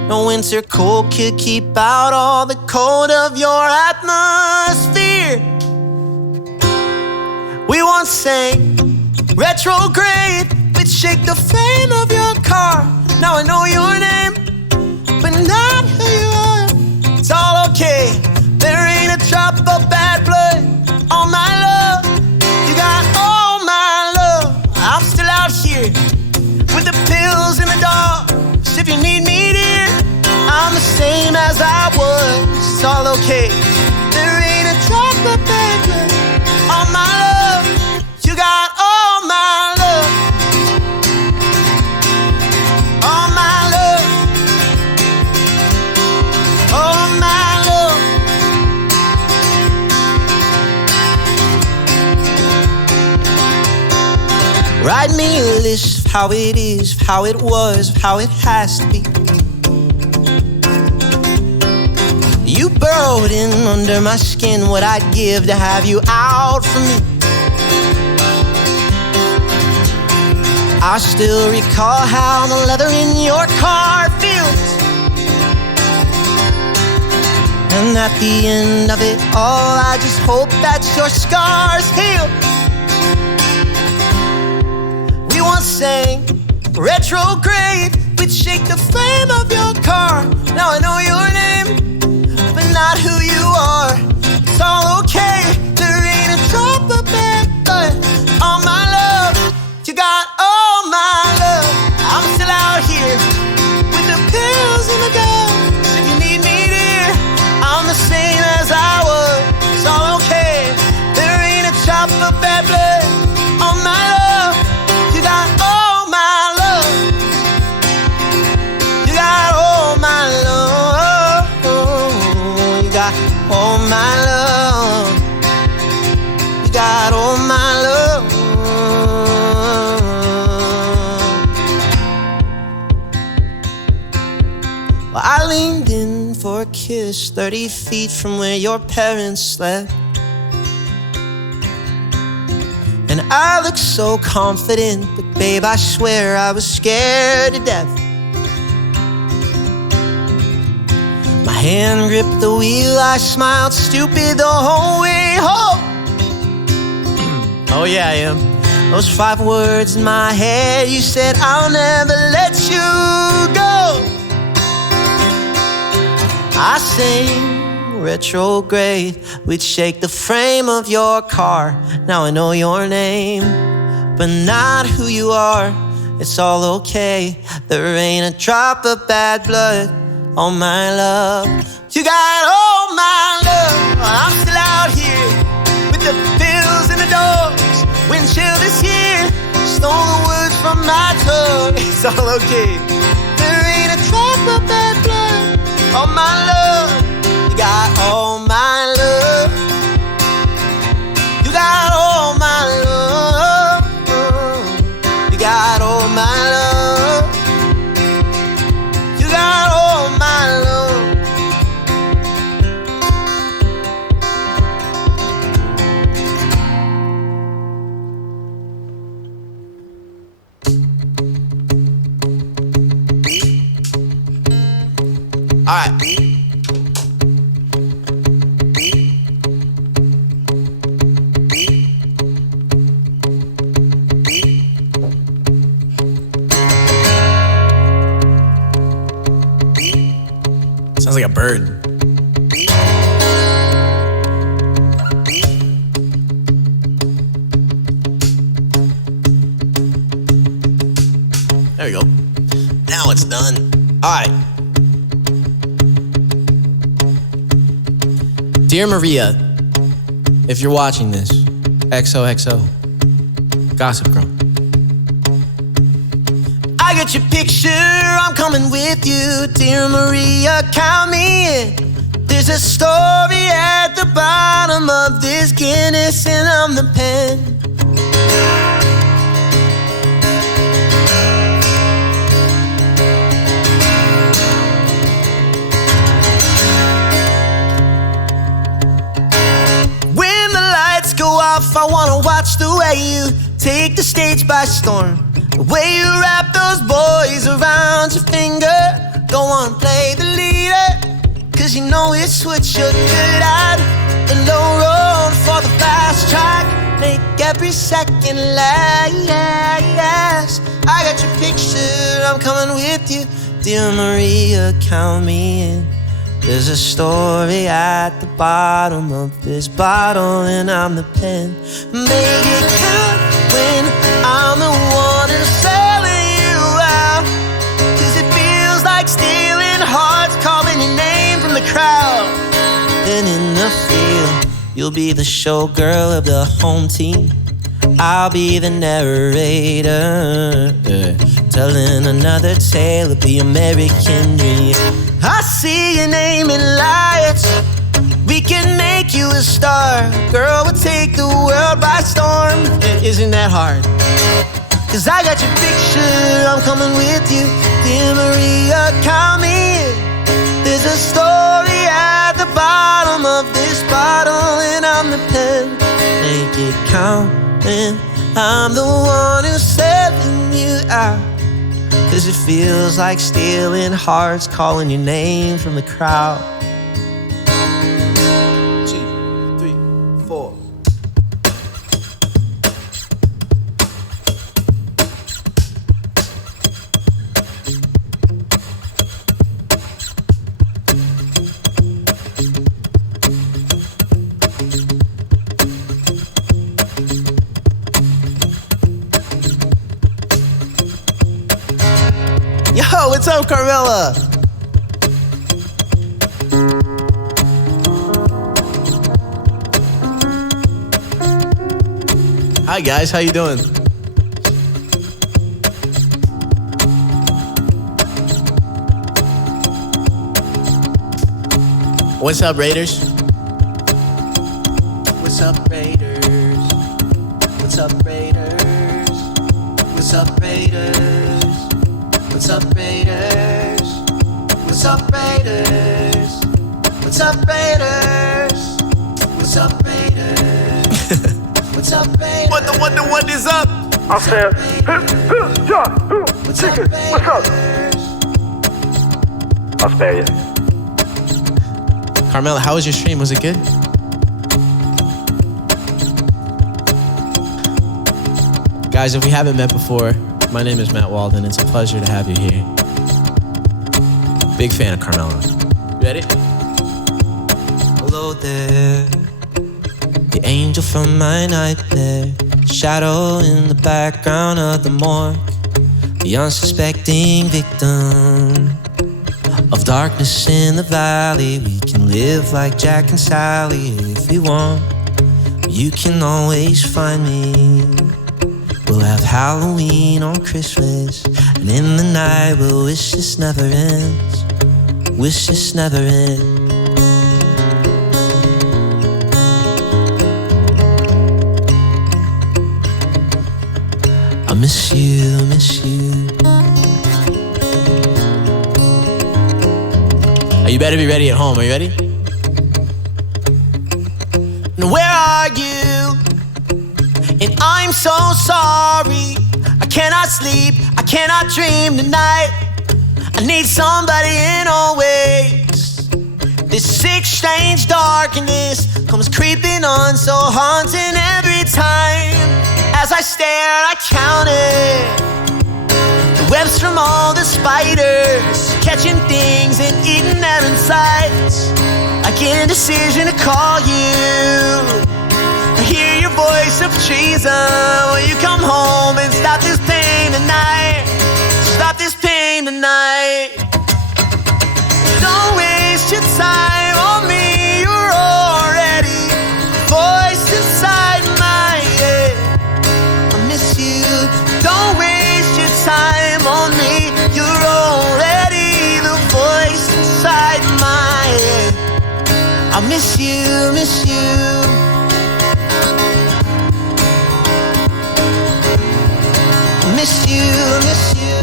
No winter cold could keep out all the cold of your atmosphere. We once sang retrograde, we'd shake the flame of your car. Now I know your name, but not who you are. It's all okay, there ain't a drop of bad blood on my love. You got all my love. I'm still out here with the pills and the dogs. If you need me, dear, I'm the same as I was. It's all okay, there ain't a drop of bad blood on my love. You got all my love. All my love. All my love. Write me a list of how it is, of how it was, of how it has to be. You burrowed in under my skin what I'd give to have you out from me. I still recall how the leather in your car feels. And at the end of it all, I just hope that your scars heal. We once sang retrograde, we'd shake the frame of your car. Now I know your name, but not who you are. It's all okay, there ain't a drop of bad blood on my love. You got all my love. I'm still out here with the pills in the dust. If you need me, dear, I'm the same as I was. It's all okay, there ain't a drop of bad blood on my love. You got all my love. You got all my love. You got all my love. You got all my love. Well, I leaned in for a kiss 30 feet from where your parents slept. And I looked so confident, but babe, I swear I was scared to death. My hand gripped the wheel, I smiled stupid the whole way home. Oh yeah, I am. Those 5 words in my head, you said I'll never let you go. I sang retrograde, we'd shake the frame of your car. Now I know your name, but not who you are. It's all okay, there ain't a drop of bad blood on my love. You got all my love. I'm still out here with the pills in the doors. Wind chill this year stole the words from my tongue. It's all okay, there ain't a drop of bad blood on my love. You got all my love. You got all my love. You got all my love. You got all my love. All right. Sounds like a bird. There we go. Now it's done. All right. Dear Maria, if you're watching this, XOXO, Gossip Girl. I got your picture, I'm coming with you. Dear Maria, count me in. There's a story at the bottom of this Guinness, and I'm the pen. When the lights go off, I wanna watch the way you take the stage by storm. The way you wrap those boys around your finger. Go on, play the leader, cause you know it's what you're good at. The low road for the fast track, make every second last. I got your picture, I'm coming with you. Dear Maria, count me in. There's a story at the bottom of this bottle, and I'm the pen. Make it count when I'm the one who's selling you out. Cause it feels like stealing hearts, calling your name from the crowd. Then in the field, you'll be the showgirl of the home team. I'll be the narrator, telling another tale of the American dream. I see your name in lights. We can make you a star. Girl, we'll take the world by storm. Isn't that hard? 'cause I got your picture, I'm coming with you. Dear Maria, count me in. There's a story at the bottom of this bottle, and I'm the pen. Make it count, and I'm the one who's selling you out. 'Cause it feels like stealing hearts, calling your name from the crowd. 2, 3, 4. Yo, what's up, Carmela? Hi guys, how you doing? What's up, Raiders? What's up, Raiders? What's up, Raiders? What's up, Raiders? What's up, Raiders? What's up, Raiders? What's up, Raiders? What's up, Raiders? What's up, Raiders? What is up? I said, chicken, what's up? I'll spare you. Carmela, how was your stream? Was it good? Guys, if we haven't met before, my name is Matt Walden. It's a pleasure to have you here. Big fan of Carmela. Ready? Hello there, the angel from my nightmare, shadow in the background of the morgue, the unsuspecting victim of darkness in the valley. We can live like Jack and Sally if we want. You can always find me. We'll have Halloween on Christmas, and in the night we'll wish this never ends. Wish this never ends. I miss you, miss you. You better be ready at home. Are you ready? And where are you? And I'm so sorry. I cannot sleep, I cannot dream tonight. I need somebody in always. This sick, strange darkness comes creeping on, so haunting every time. As I stare, I counted the webs from all the spiders, catching things and eating them inside. I get a decision to call you. I hear your voice of treason. Will you come home and stop this pain tonight? Stop this pain tonight. Don't waste your time on me. You're already voice inside my head. I miss you. Don't waste your time on me. You're already the voice inside my head. I miss you, miss you. Miss you, miss you.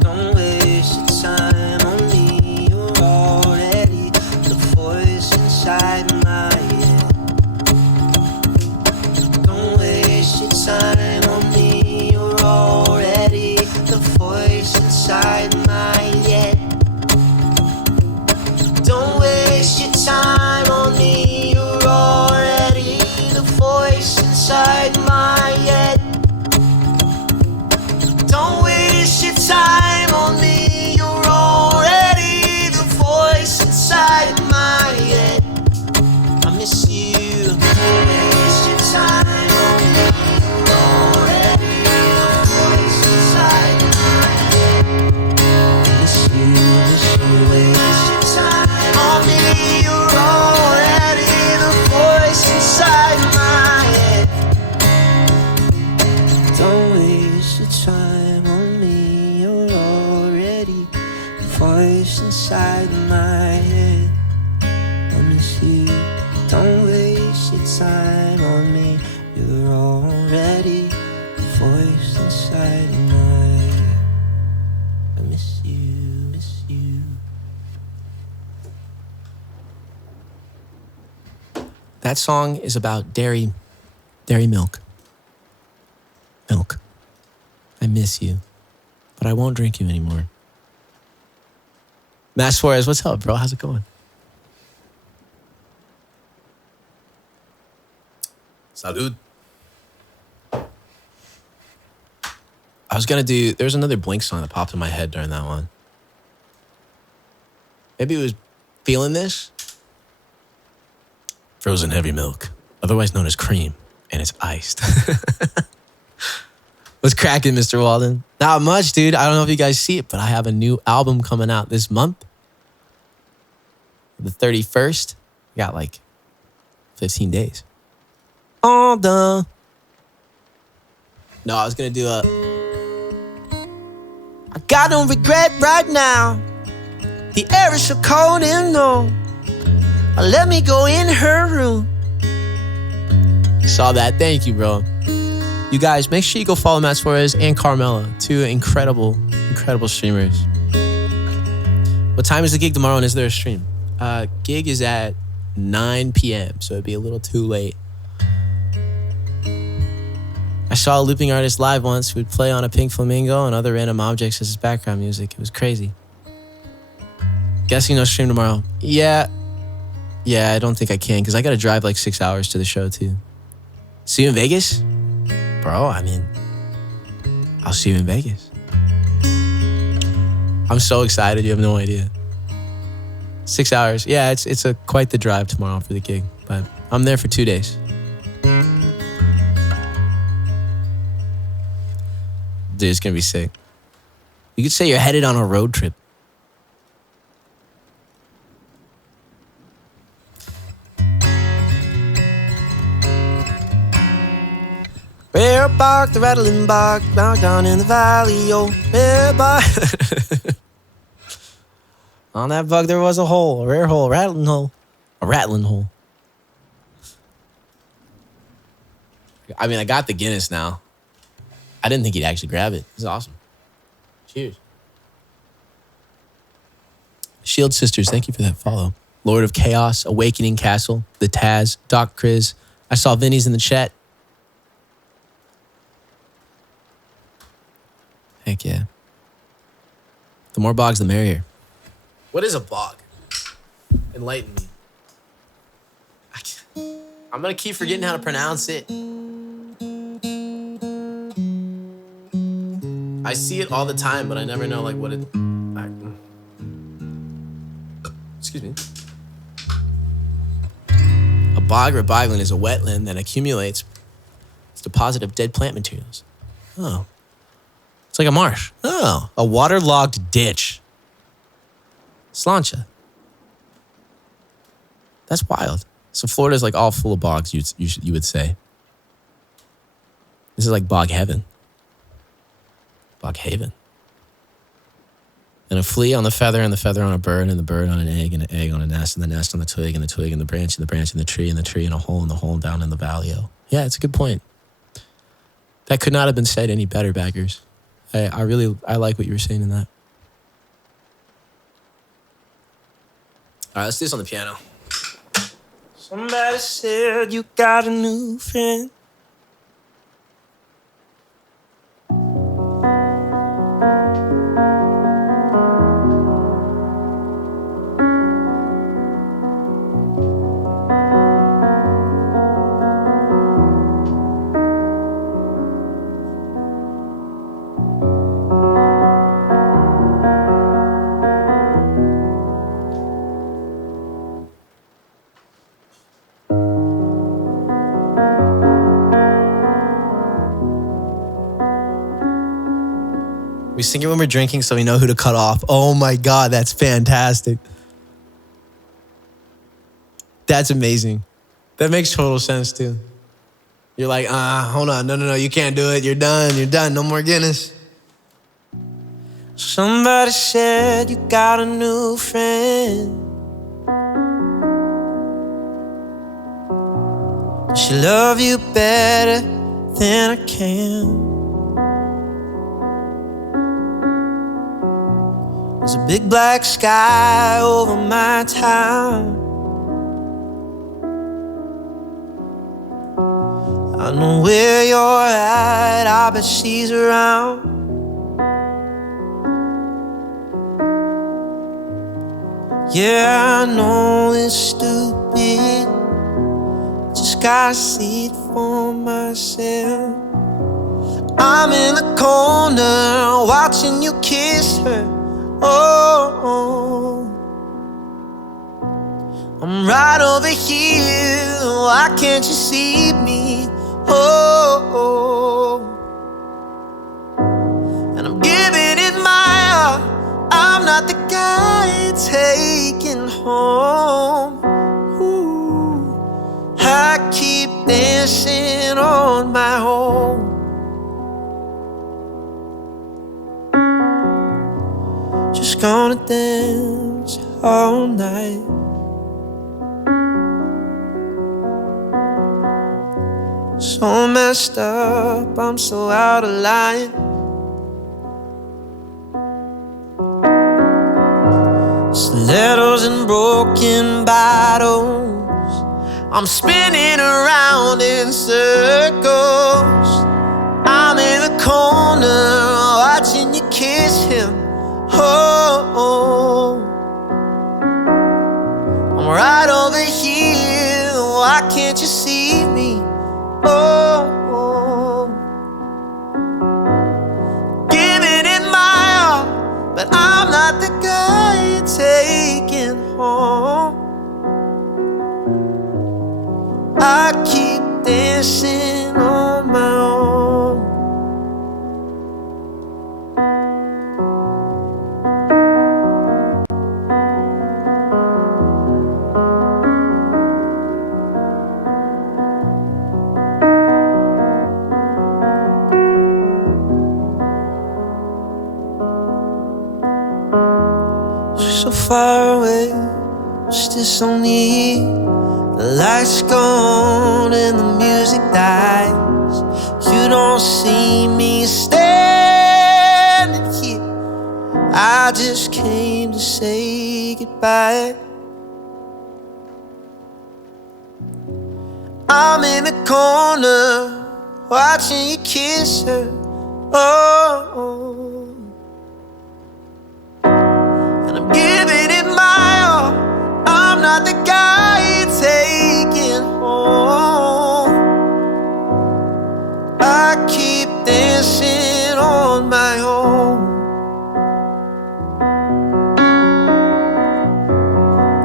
Don't waste your time on me. You're already the voice inside my head. Don't waste your time on me. You're already the voice inside my head. Don't waste your time. That song is about dairy milk. Milk. I miss you, but I won't drink you anymore. Matt Suarez, what's up, bro? How's it going? Salud. I was gonna do, there's another Blink song that popped in my head during that one. Maybe it was Feeling This. Frozen heavy milk, otherwise known as cream, and it's iced. What's cracking, Mr. Walden? Not much, dude. I don't know if you guys see it, but I have a new album coming out this month. The 31st. Got like 15 days. All done. No, I was going to do a... I got no regret right now. The air is so cold and low. Let me go in her room. Saw that. Thank you, bro. You guys, make sure you go follow Matt Suarez and Carmela, two incredible streamers. What time is the gig tomorrow, and is there a stream? Gig is at 9 p.m., so it'd be a little too late. I saw a looping artist live once who would play on a pink flamingo and other random objects as his background music. It was crazy. Guessing no stream tomorrow. Yeah, I don't think I can, because I got to drive like 6 hours to the show, too. See you in Vegas? Bro, I mean, I'll see you in Vegas. I'm so excited, you have no idea. 6 hours. Yeah, it's quite the drive tomorrow for the gig, but I'm there for 2 days. Dude, it's gonna be sick. You could say you're headed on a road trip. Rare bark, the rattling bark, down in the valley, yo. Rare bark. On that bug there was a hole, a rare hole, rattling hole. A rattling hole. I mean, I got the Guinness now. I didn't think he'd actually grab it. This is awesome. Cheers. Shield Sisters, thank you for that follow. Lord of Chaos, Awakening Castle, The Taz, Doc Kriz. I saw Vinny's in the chat. Heck yeah. The more bogs, the merrier. What is a bog? Enlighten me. I'm going to keep forgetting how to pronounce it. I see it all the time, but I never know like what it... Excuse me. A bog or bogland is a wetland that accumulates its deposit of dead plant materials. Oh. It's like a marsh. Oh. A waterlogged ditch. Slancha. That's wild. So Florida's like all full of bogs, you would say. This is like bog heaven. Bog haven. And a flea on the feather, and the feather on a bird, and the bird on an egg, and an egg on a nest, and the nest on the twig, and the twig, and the branch, and the branch, and the tree, and the tree, and a hole, and the hole down in the valley. Oh. Yeah, it's a good point. That could not have been said any better, baggers. I like what you were saying in that. All right, let's do this on the piano. Somebody said you got a new friend. We sing it when we're drinking so we know who to cut off. Oh my God, that's fantastic. That's amazing. That makes total sense too. You're like, hold on. No, you can't do it. You're done. No more Guinness. Somebody said you got a new friend. She love you better than I can. There's a big black sky over my town. know where you're at, I bet she's around. Yeah, I know it's stupid, just gotta see it for myself. I'm in the corner watching you kiss her. Oh, I'm right over here, why can't you see me? Oh, and I'm giving it my all. I'm not the guy you're taking home. Ooh, I keep dancing on my own. Just gonna dance all night. So messed up, I'm so out of line. Stilettos and broken bottles, I'm spinning around in circles. I'm in the corner watching you kiss him. Oh, I'm right over here, why can't you see me? Oh, giving it my all, but I'm not the guy you're taking home. I keep dancing on my own. So far away, still so near. The lights go on and the music dies. You don't see me standing here, I just came to say goodbye. I'm in the corner watching you kiss her. Oh, and I'm giving it my all. I'm not the guy you're taking home. I keep dancing on my own.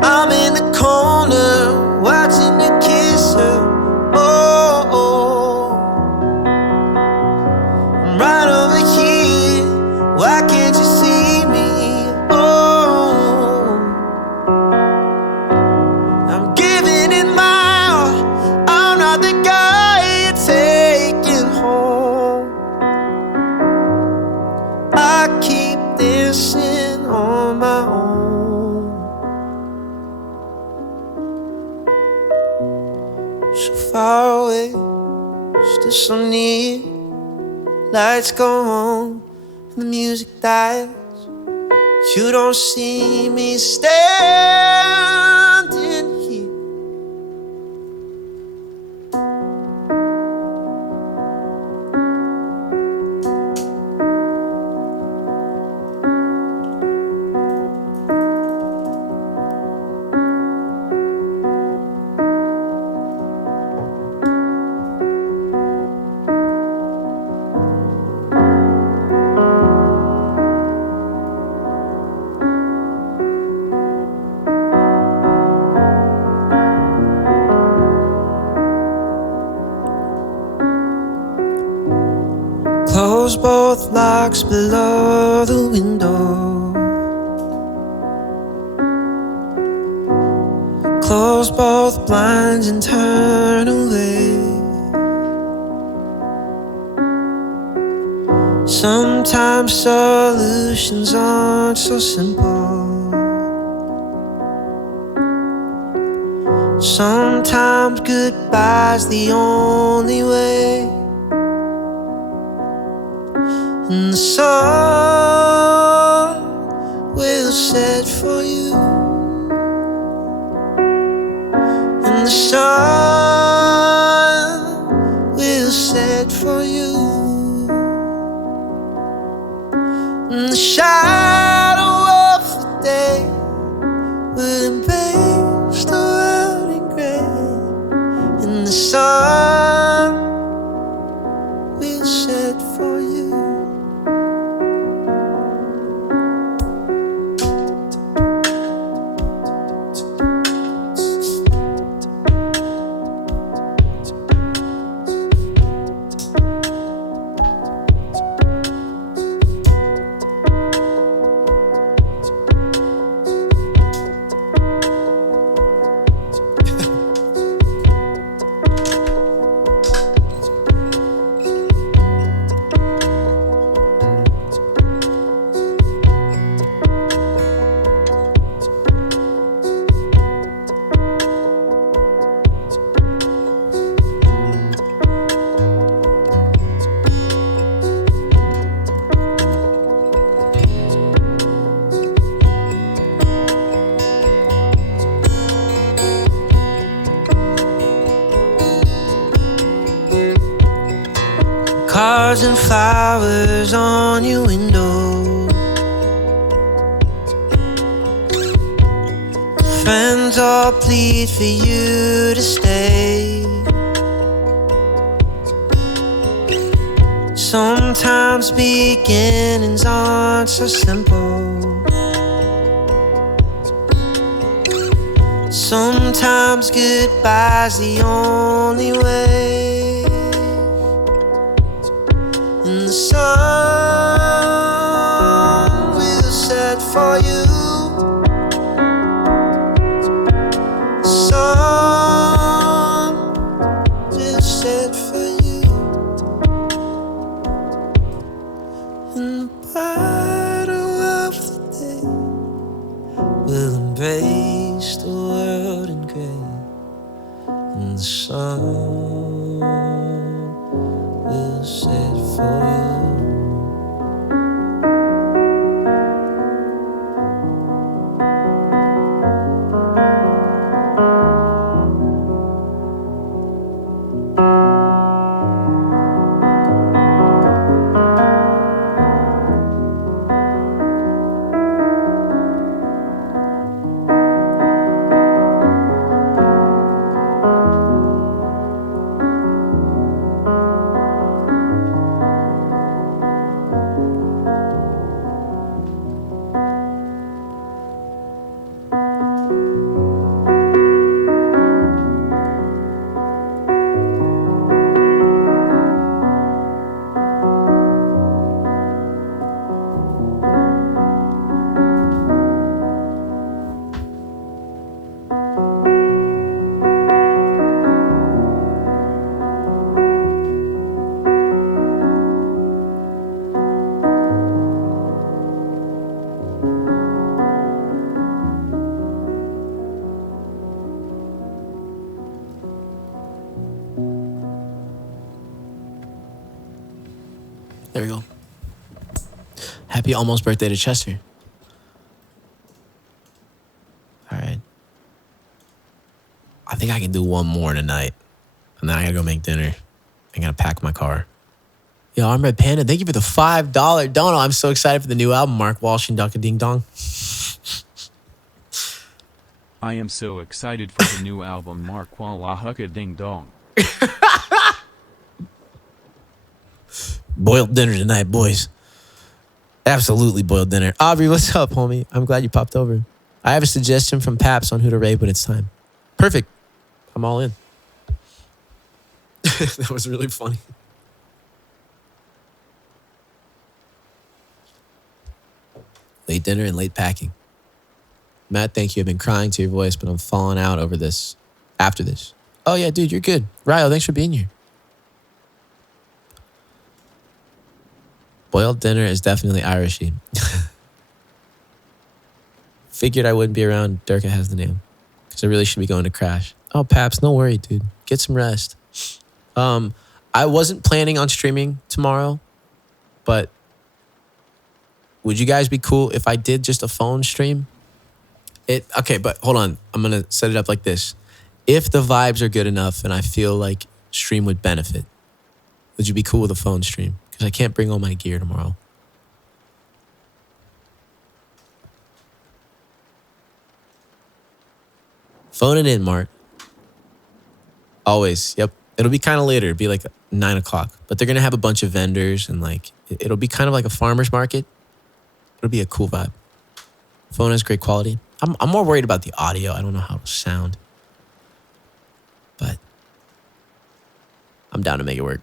I'm in the corner watching you kiss her. Oh, I'm right over here, why can't you see me? Oh, I'm giving it my all. I'm not the guy you're taking home. I keep dancing on my own. So far away, still so near. Lights go on, the music dies. You don't see me standing here. Close both locks below the window. Close both blinds and turn away. Sometimes solutions aren't so simple. Sometimes goodbye's the only way. And the sun will set for you, and the sun will shadow of the day will embrace the world in gray, and the sun will set for you. Cards and flowers on your window, friends all plead for you to stay. Sometimes beginnings aren't so simple. Sometimes goodbye's the only way. And the sun will set for you. The sun will set for you. And the battle of the day will embrace the world in gray, and the sun will set for you. There we go. Happy almost birthday to Chester. All right. I think I can do one more tonight. And then I gotta go make dinner. I gotta pack my car. Yo, I'm Red Panda. Thank you for the $5 dono. I'm so excited for the new album, Mark Walsh and Ducka Ding Dong. I am so excited for the new album, Mark Wallahucka Ding Dong. Boiled dinner tonight, boys. Absolutely boiled dinner. Aubrey, what's up, homie? I'm glad you popped over. I have a suggestion from Paps on who to raid when it's time. Perfect. I'm all in. That was really funny. Late dinner and late packing. Matt, thank you. I've been crying to your voice, but I'm falling out over this. After this. Oh, yeah, dude, you're good. Ryo, thanks for being here. Boiled dinner is definitely Irishy. Figured I wouldn't be around. Durka has the name. Because I really should be going to Crash. Oh, Paps, no worry, dude. Get some rest. I wasn't planning on streaming tomorrow, but would you guys be cool if I did just a phone stream? Okay, but hold on. I'm going to set it up like this. If the vibes are good enough and I feel like stream would benefit, would you be cool with a phone stream? Because I can't bring all my gear tomorrow. Phone it in, Mark. Always. Yep. It'll be kind of later. It'll be like 9 o'clock. But they're going to have a bunch of vendors and like, it'll be kind of like a farmer's market. It'll be a cool vibe. Phone has great quality. I'm more worried about the audio. I don't know how it'll sound. But I'm down to make it work.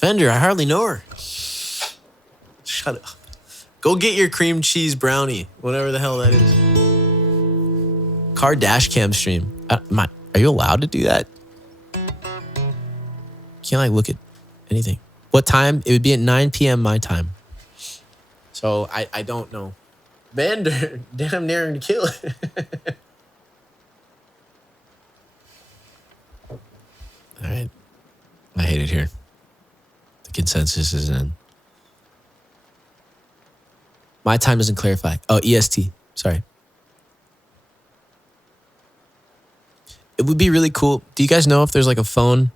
Vendor, I hardly know her. Shut up. Go get your cream cheese brownie, whatever the hell that is. Car dash cam stream. Are you allowed to do that? Can't like look at anything. What time? It would be at 9 p.m. my time. So I don't know. Vander, damn near to kill it. All right. I hate it here. The consensus is in. My time doesn't clarify. Oh, EST. Sorry. It would be really cool. Do you guys know if there's like a phone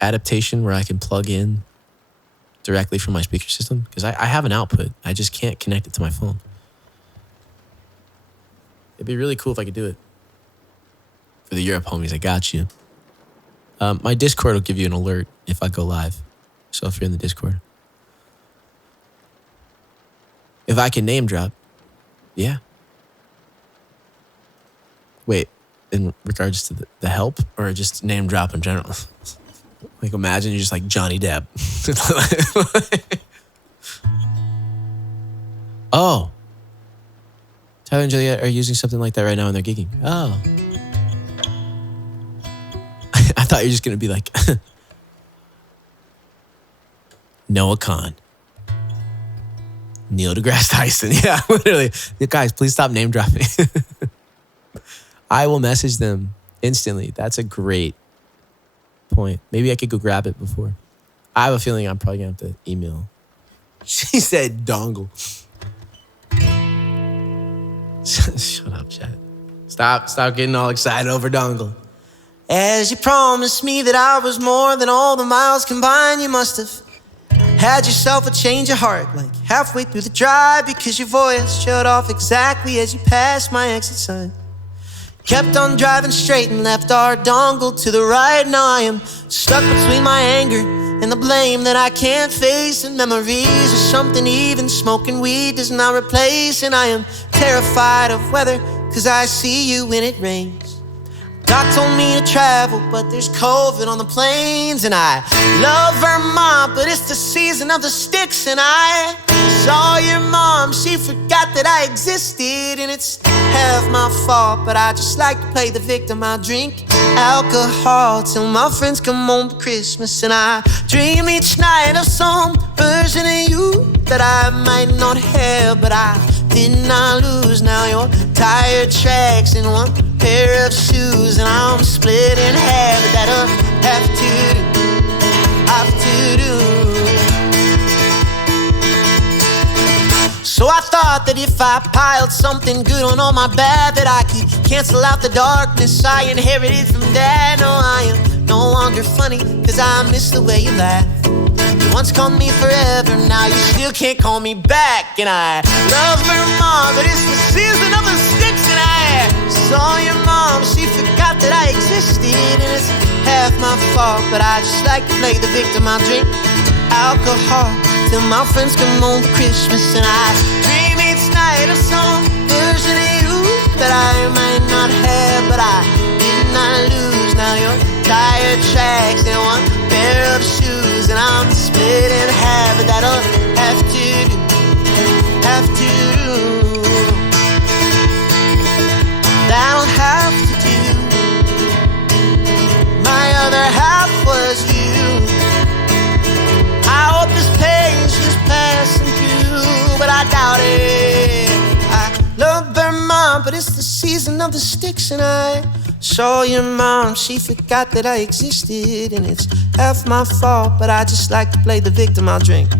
adaptation where I can plug in directly from my speaker system? Because I have an output. I just can't connect it to my phone. It'd be really cool if I could do it. For the Europe homies, I got you. My Discord will give you an alert if I go live. So if you're in the Discord. If I can name drop, yeah. Wait, in regards to the help or just name drop in general? Like imagine you're just like Johnny Depp. Oh. Tyler and Juliet are using something like that right now and they're gigging. Oh. I thought you were just going to be like Noah Khan. Neil deGrasse Tyson. Yeah, literally. Guys, please stop name dropping. I will message them instantly. That's a great point. Maybe I could go grab it before. I have a feeling I'm probably going to have to email. She said dongle. Shut up, Chad. Stop getting all excited over dongle. As you promised me that I was more than all the miles combined, you must have had yourself a change of heart, like halfway through the drive, because your voice shut off exactly as you passed my exit sign. Kept on driving straight and left our dongle to the right. Now I am stuck between my anger and the blame that I can't face, and memories of something even smoking weed does not replace. And I am terrified of weather, cause I see you when it rains. Doc told me to travel, but there's COVID on the plains. And I love Vermont, but it's the season of the sticks. And I saw your mom, she forgot that I existed. And it's half my fault, but I just like to play the victim. I drink alcohol till my friends come home for Christmas. And I dream each night of some version of you that I might not have, but I did not lose. Now your tire tracks in one pair of shoes, and I'm split in half. But that'll have to do. So I thought that if I piled something good on all my bad, that I could cancel out the darkness I inherited from Dad. No, I am no longer funny, cause I miss the way you laugh. You once called me forever, now you still can't call me back. And I love Vermont, but it's the season of the sticks. And I saw your mom, she forgot that I existed. And it's half my fault, but I just like to play the victim. I drink alcohol till my friends come home for Christmas. And I dream each night of some version of you that I might not have, but I did not lose. Now your tire tracks in one pair of shoes, and I'm split in half. But that'll have to do. That'll have to do. My other half was you. I hope this pain's just passing through, but I doubt it. I love Vermont, but it's the season of the sticks. And I saw your mom, she forgot that I existed. And it's half my fault, but I just like to play the victim. I'll drink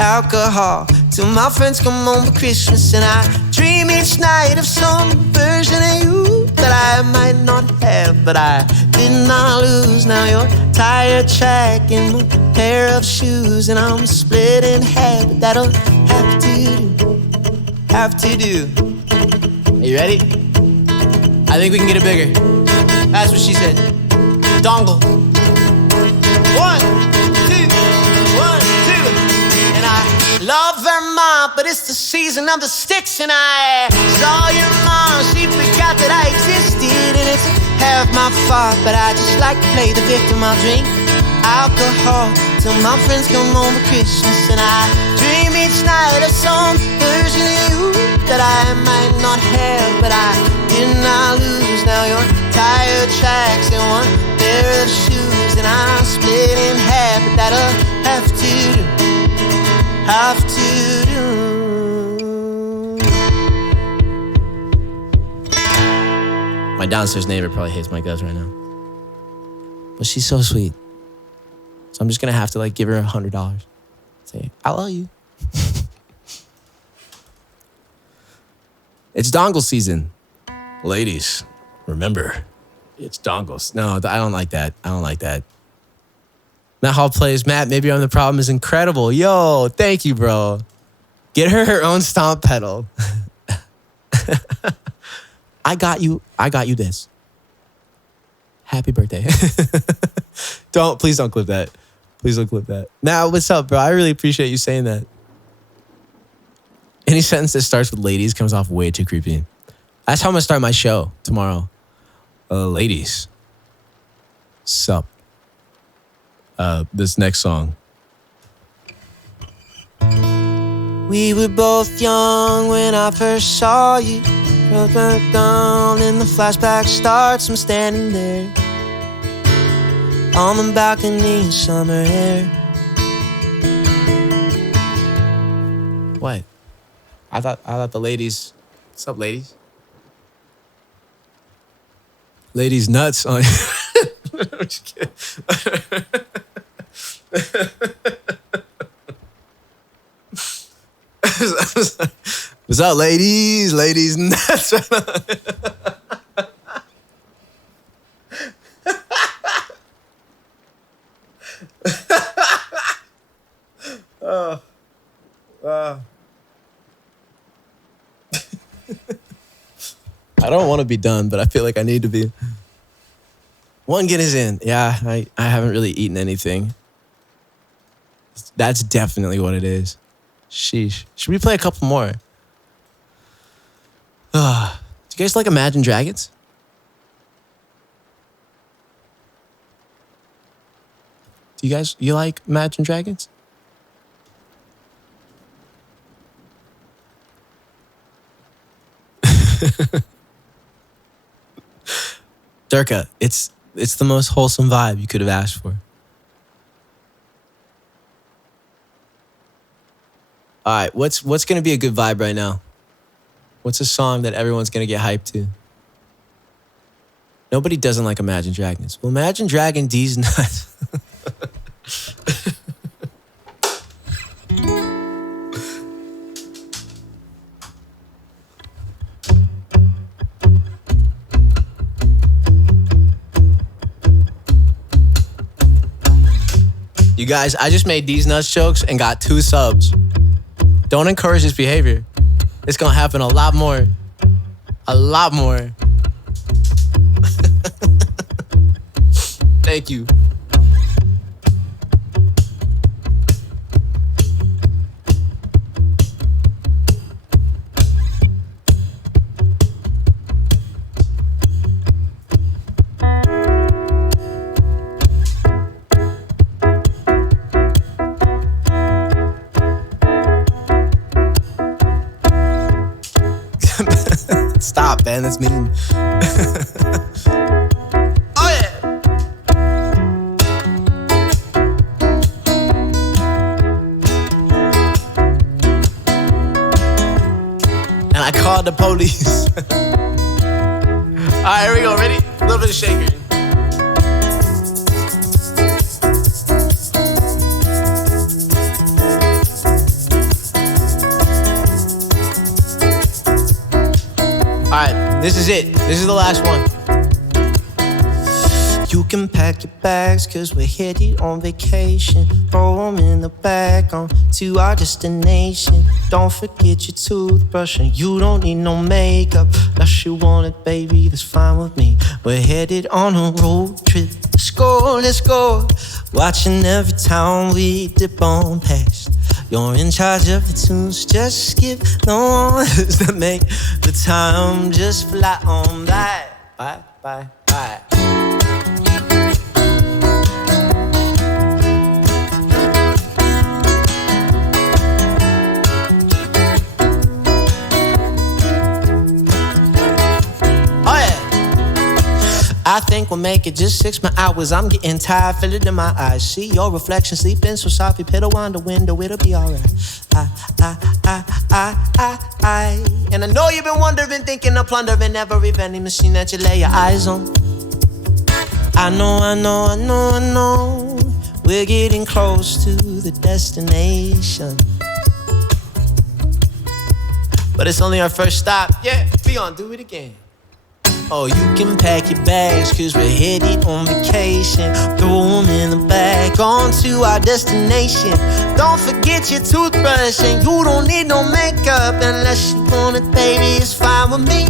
alcohol till my friends come home for Christmas. And I dream each night of some version of you that I might not have, but I did not lose. Now your tire track in one pair of shoes, and I'm split in half. But that'll have to do. have to do. Are you ready? I think we can get it bigger. That's what she said. Dongle. 1, 2, 1, 2. And I love Vermont, but it's the season of the sticks. And I saw your mom, she forgot that I existed. And it's half my fault, but I just like to play the victim. I'll drink alcohol till my friends come home for Christmas. And I dream each night of some version of you that I might not have, but I did not lose. Now your tire tracks and one pair of shoes, and I'm split in half, but that'll have to do, have to do. My downstairs neighbor probably hates my guts right now, but she's so sweet. So I'm just gonna have to like give her $100. Say, I love you. It's dongle season. Ladies, remember, it's dongles. No, I don't like that. I don't like that. Matt Hall plays, Matt, Maybe I'm the Problem is incredible. Yo, thank you, bro. Get her own stomp pedal. I got you this. Happy birthday. Please don't clip that. Please don't clip that. Now, what's up, bro? I really appreciate you saying that. Any sentence that starts with ladies comes off way too creepy. That's how I'm gonna start my show tomorrow. Ladies. Sup. This next song. We were both young when I first saw you. Down and the flashback starts. I'm standing there on the balcony in summer air. What? I thought the ladies. What's up, ladies? Ladies nuts on. I'm just kidding. What's up, ladies? Ladies nuts. I don't want to be done, but I feel like I need to be. One get is in. Yeah, I haven't really eaten anything. That's definitely what it is. Sheesh. Should we play a couple more? Do you guys like Imagine Dragons? You like Imagine Dragons? Durka, it's the most wholesome vibe you could have asked for. All right, what's going to be a good vibe right now? What's a song that everyone's going to get hyped to? Nobody doesn't like Imagine Dragons. Well, Imagine Dragon D's nuts. You guys, I just made these nuts jokes and got 2 subs. Don't encourage this behavior. It's gonna happen a lot more. A lot more. Thank you. Stop, man. That's mean. Oh, yeah. And I called the police. All right, here we go. Ready? A little bit of shaker. All right, this is it. This is the last one. you can pack your bags, cause we're headed on vacation. Throw 'em in the bag on to our destination. Don't forget your toothbrush and you don't need no makeup. Unless you want it, baby, that's fine with me. We're headed on a road trip. Let's go, let's go. Watching every town we dip on past. You're in charge of the tunes, just skip the ones that make the time just fly on by. Bye, bye, bye. I think we'll make it just 6 more hours. I'm getting tired, feel it in my eyes. See your reflection sleeping so softly. Pit around the window, it'll be alright. And I know you've been wondering, thinking of plundering every vending machine that you lay your eyes on. I know. We're getting close to the destination. But it's only our first stop. Yeah, we gonna do it again. Oh, you can pack your bags, cause we're headed on vacation. Throw 'em in the bag, on to our destination. Don't forget your toothbrush, and you don't need no makeup. Unless you want it, baby, it's fine with me.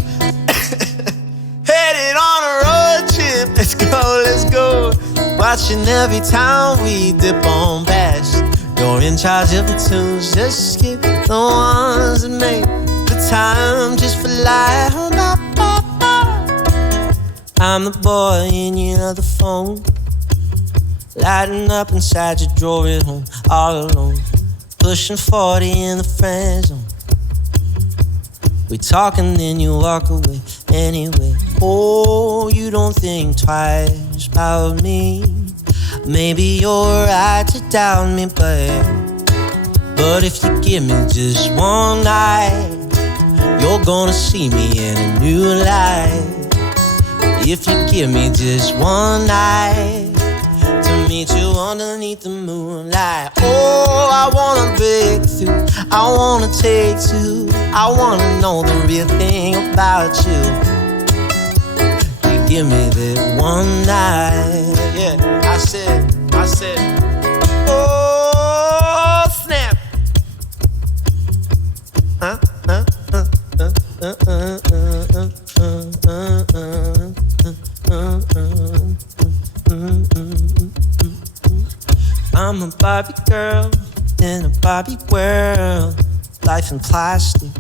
Headed on a road trip, let's go. Watching every town we dip on past. You're in charge of the tunes, just skip the ones that make the time just fly. I'm the boy in your other phone, lighting up inside your drawer at home, all alone, pushing 40 in the friend zone. We talk and then you walk away anyway. Oh, you don't think twice about me. Maybe you're right to doubt me, but if you give me just one night, you're gonna see me in a new light. If you give me just one night to meet you underneath the moonlight. Oh, I wanna break through, I wanna take to, I wanna know the real thing about you. You give me that one night. Yeah, I said, oh, snap. I'm a Barbie girl in a Barbie world. Life in plastic,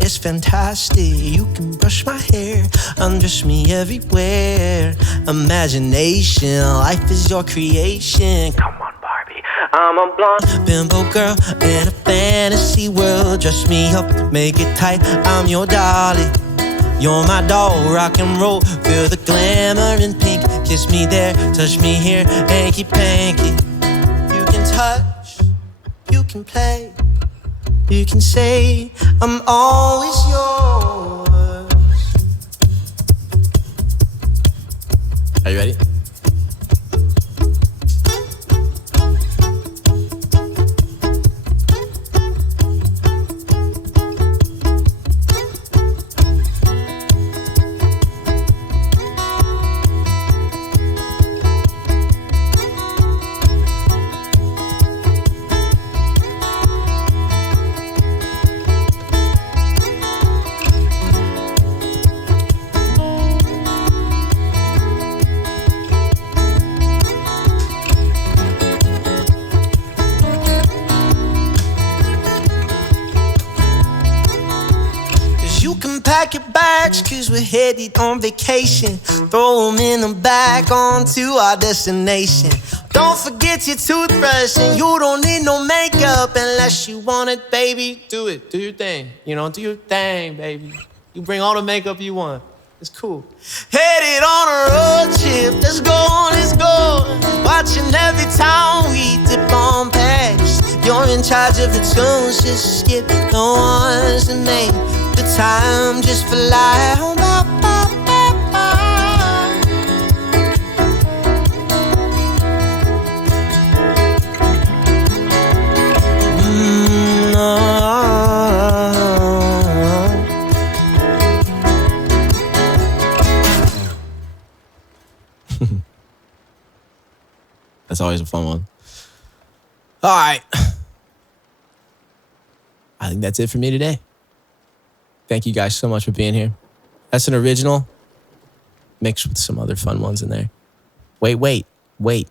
it's fantastic. You can brush my hair, undress me everywhere. Imagination, life is your creation. Come on, Barbie, I'm a blonde bimbo girl in a fantasy world. Dress me up, make it tight, I'm your dolly. You're my doll, rock and roll, feel the glamour in pink. Kiss me there, touch me here, hanky panky. You can touch, you can play, you can say I'm always yours. Are you ready? Pack your bags, cause we're headed on vacation. Throw 'em in the bag, on to our destination. Don't forget your toothbrush, and you don't need no makeup. Unless you want it, baby, do it. Do your thing. You know, do your thing, baby. You bring all the makeup you want. It's cool. Headed on a road trip, let's go, let's go. Watching every town we dip on past. You're in charge of the tunes, just skip the ones that make the time just fly. That's always a fun one. All right. I think that's it for me today. Thank you guys so much for being here. That's an original mixed with some other fun ones in there. Wait. What?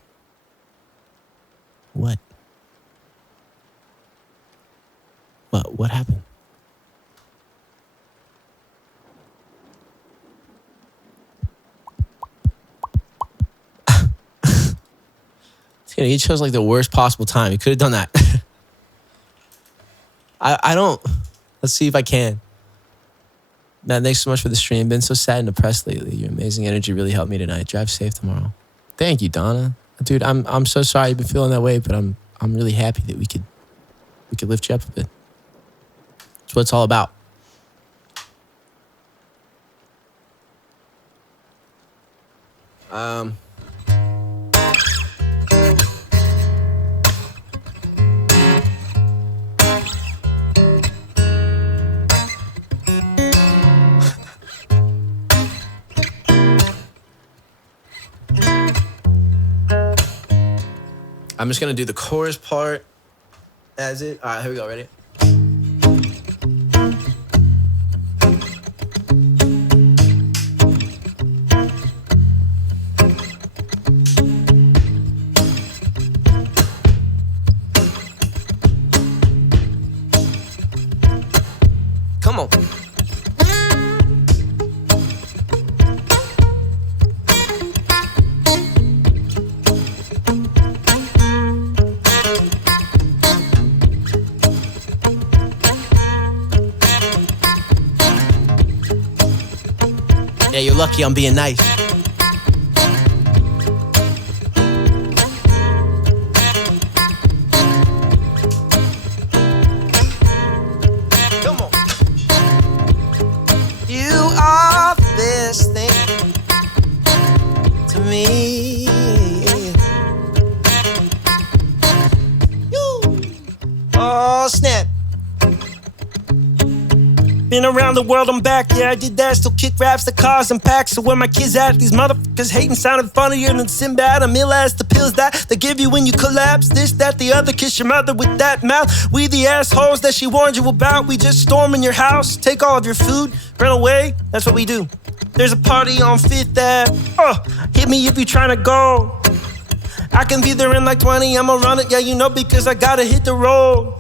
What happened? You chose like the worst possible time. You could have done that. I don't. Let's see if I can. Man, thanks so much for the stream. Been so sad and depressed lately. Your amazing energy really helped me tonight. Drive safe tomorrow. Thank you, Donna. Dude, I'm so sorry you've been feeling that way, but I'm really happy that we could lift you up a bit. That's what it's all about. I'm just gonna do the chorus part as it. All right, here we go. Ready? Come on. Yeah, you're lucky I'm being nice. Come on. You are the best thing to me. Oh, snap. Been around the world, I'm back, yeah, I did that. Still kick raps, the cars and packs. So where my kids at? These motherfuckers hating sounded funnier than Sinbad. I'm ill as the pills that they give you when you collapse. This, that, the other, kiss your mother with that mouth. We the assholes that she warned you about. We just storm in your house, take all of your food, run away, that's what we do. There's a party on 5th Ave. Hit me if you trying to go. I can be there in like 20, I'ma run it, yeah, you know, because I gotta hit the road.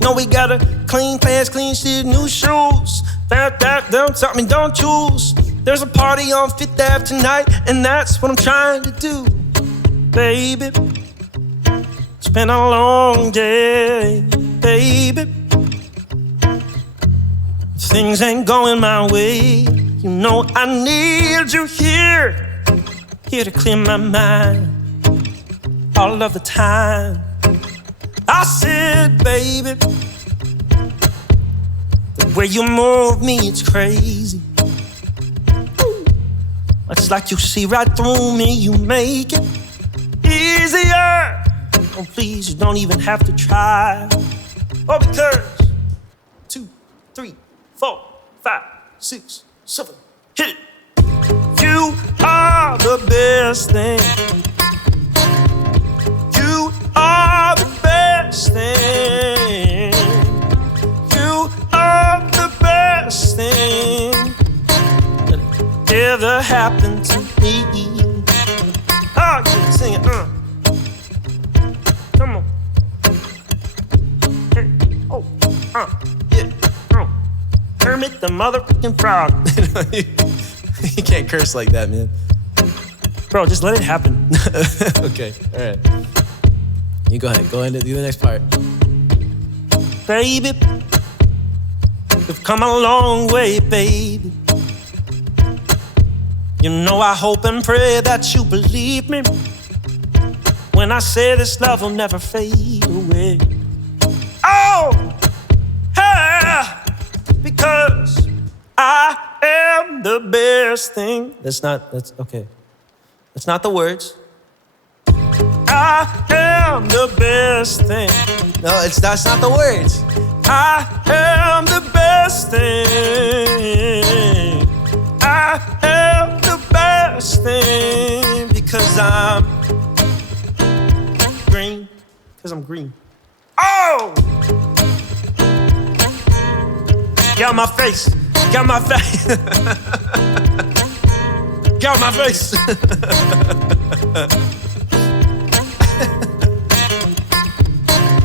No, we gotta clean pants, clean shit, new shoes. That, don't tell me, don't choose. There's a party on 5th Ave tonight, and that's what I'm trying to do. Baby, it's been a long day, baby. Things ain't going my way. You know I need you here to clear my mind all of the time. I said, baby, the way you move me, it's crazy. It's like you see right through me, you make it easier. Oh, please, you don't even have to try. Oh, because 2, 3, 4, 5, 6, 7, hit it. You are the best thing. You are the best thing. You are the best thing that ever happened to me. Oh, yeah, sing it, Come on. Hey, oh, yeah, Kermit the motherfucking frog. You can't curse like that, man. Bro, just let it happen. Okay, all right. You go ahead and do the next part. Baby, we've come a long way, baby. You know I hope and pray that you believe me when I say this love will never fade away. Oh, hey, because I am the best thing. That's okay. That's not the words. I am the best thing. No, that's not the words. I am the best thing. I am the best thing because I'm I'm green. Oh! Get out my face. Get out my face. Get out my face.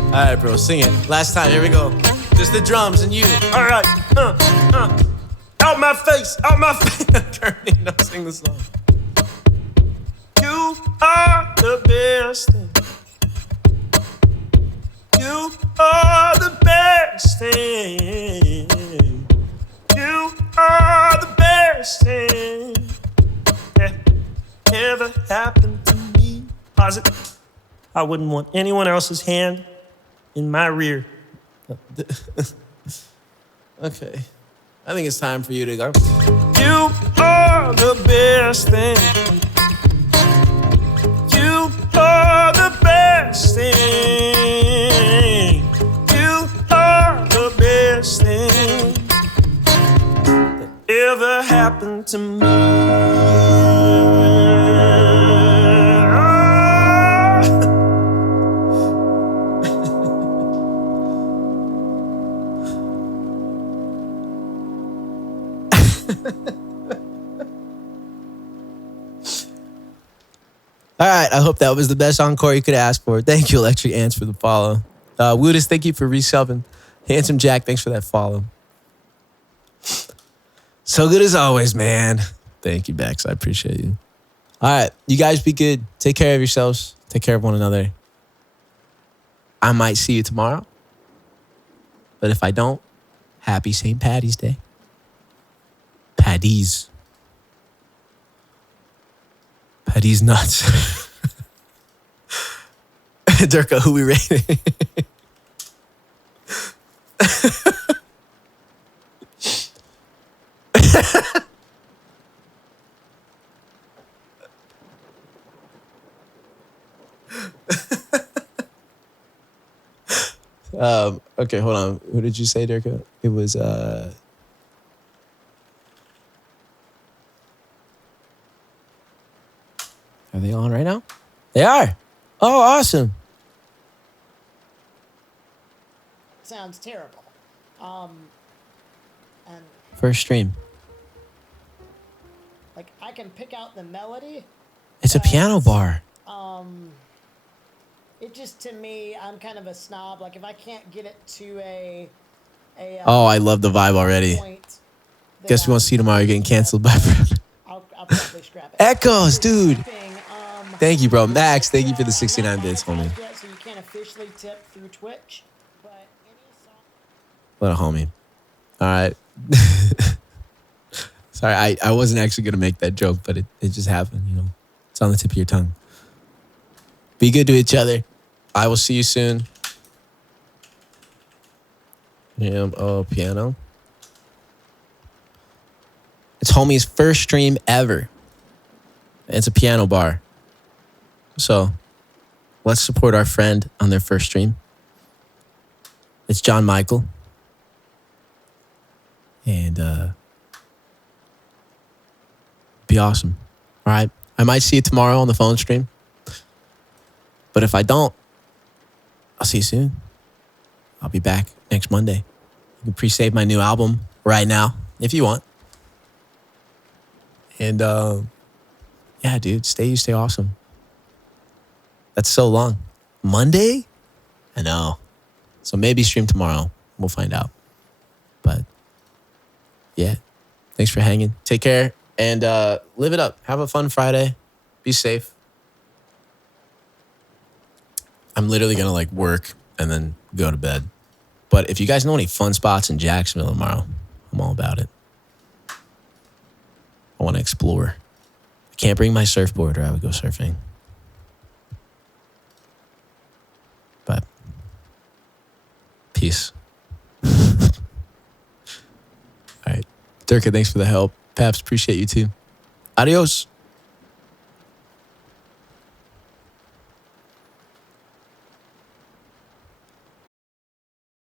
All right, bro, sing it. Last time, here we go. Just the drums and you. All right. Out my face. Out my face. Currently, don't sing the song. You are the best thing. You are the best thing. You are the best thing that ever happened to me. Positive. I wouldn't want anyone else's hand in my rear. Okay. I think it's time for you to go. You are the best thing. You are the best thing. You are the best thing that ever happened to me. All right, I hope that was the best encore you could ask for. Thank you, Electric Ants, for the follow. Woodis, thank you for resubbing. Handsome Jack, thanks for that follow. So good as always, man. Thank you, Bex. I appreciate you. All right, you guys be good. Take care of yourselves. Take care of one another. I might see you tomorrow. But if I don't, happy St. Paddy's Day. Paddy's. Paddy's nuts. Durka, who we rating? Okay, hold on. Who did you say, Durka? It was Are they on right now? They are. Oh, awesome. Sounds terrible. And First stream. like I can pick out the melody. It's a piano bar. It just, to me, I'm kind of a snob. Like if I can't get it to a Oh, I love the vibe already. Guess we won't see you tomorrow. You're getting canceled by Fred. I'll probably scrap it. Echoes, dude. Thank you, bro. Max, thank you for the 69 bits, homie. So you can't officially tip through Twitch, but any song. What a homie. All right. Sorry, I wasn't actually going to make that joke, but it just happened, you know. It's on the tip of your tongue. Be good to each other. I will see you soon. Yeah, oh, piano. It's homie's first stream ever. It's a piano bar. So let's support our friend on their first stream. It's John Michael. And be awesome. All right. I might see you tomorrow on the phone stream. But if I don't, I'll see you soon. I'll be back next Monday. You can pre-save my new album right now if you want. And yeah, dude, stay awesome. That's so long. Monday? I know. So maybe stream tomorrow. We'll find out. But yeah, thanks for hanging. Take care and live it up. Have a fun Friday. Be safe. I'm literally going to like work and then go to bed. But if you guys know any fun spots in Jacksonville tomorrow, I'm all about it. I want to explore. I can't bring my surfboard or I would go surfing. But peace. All right. Durka, thanks for the help. Paps, appreciate you too. Adios.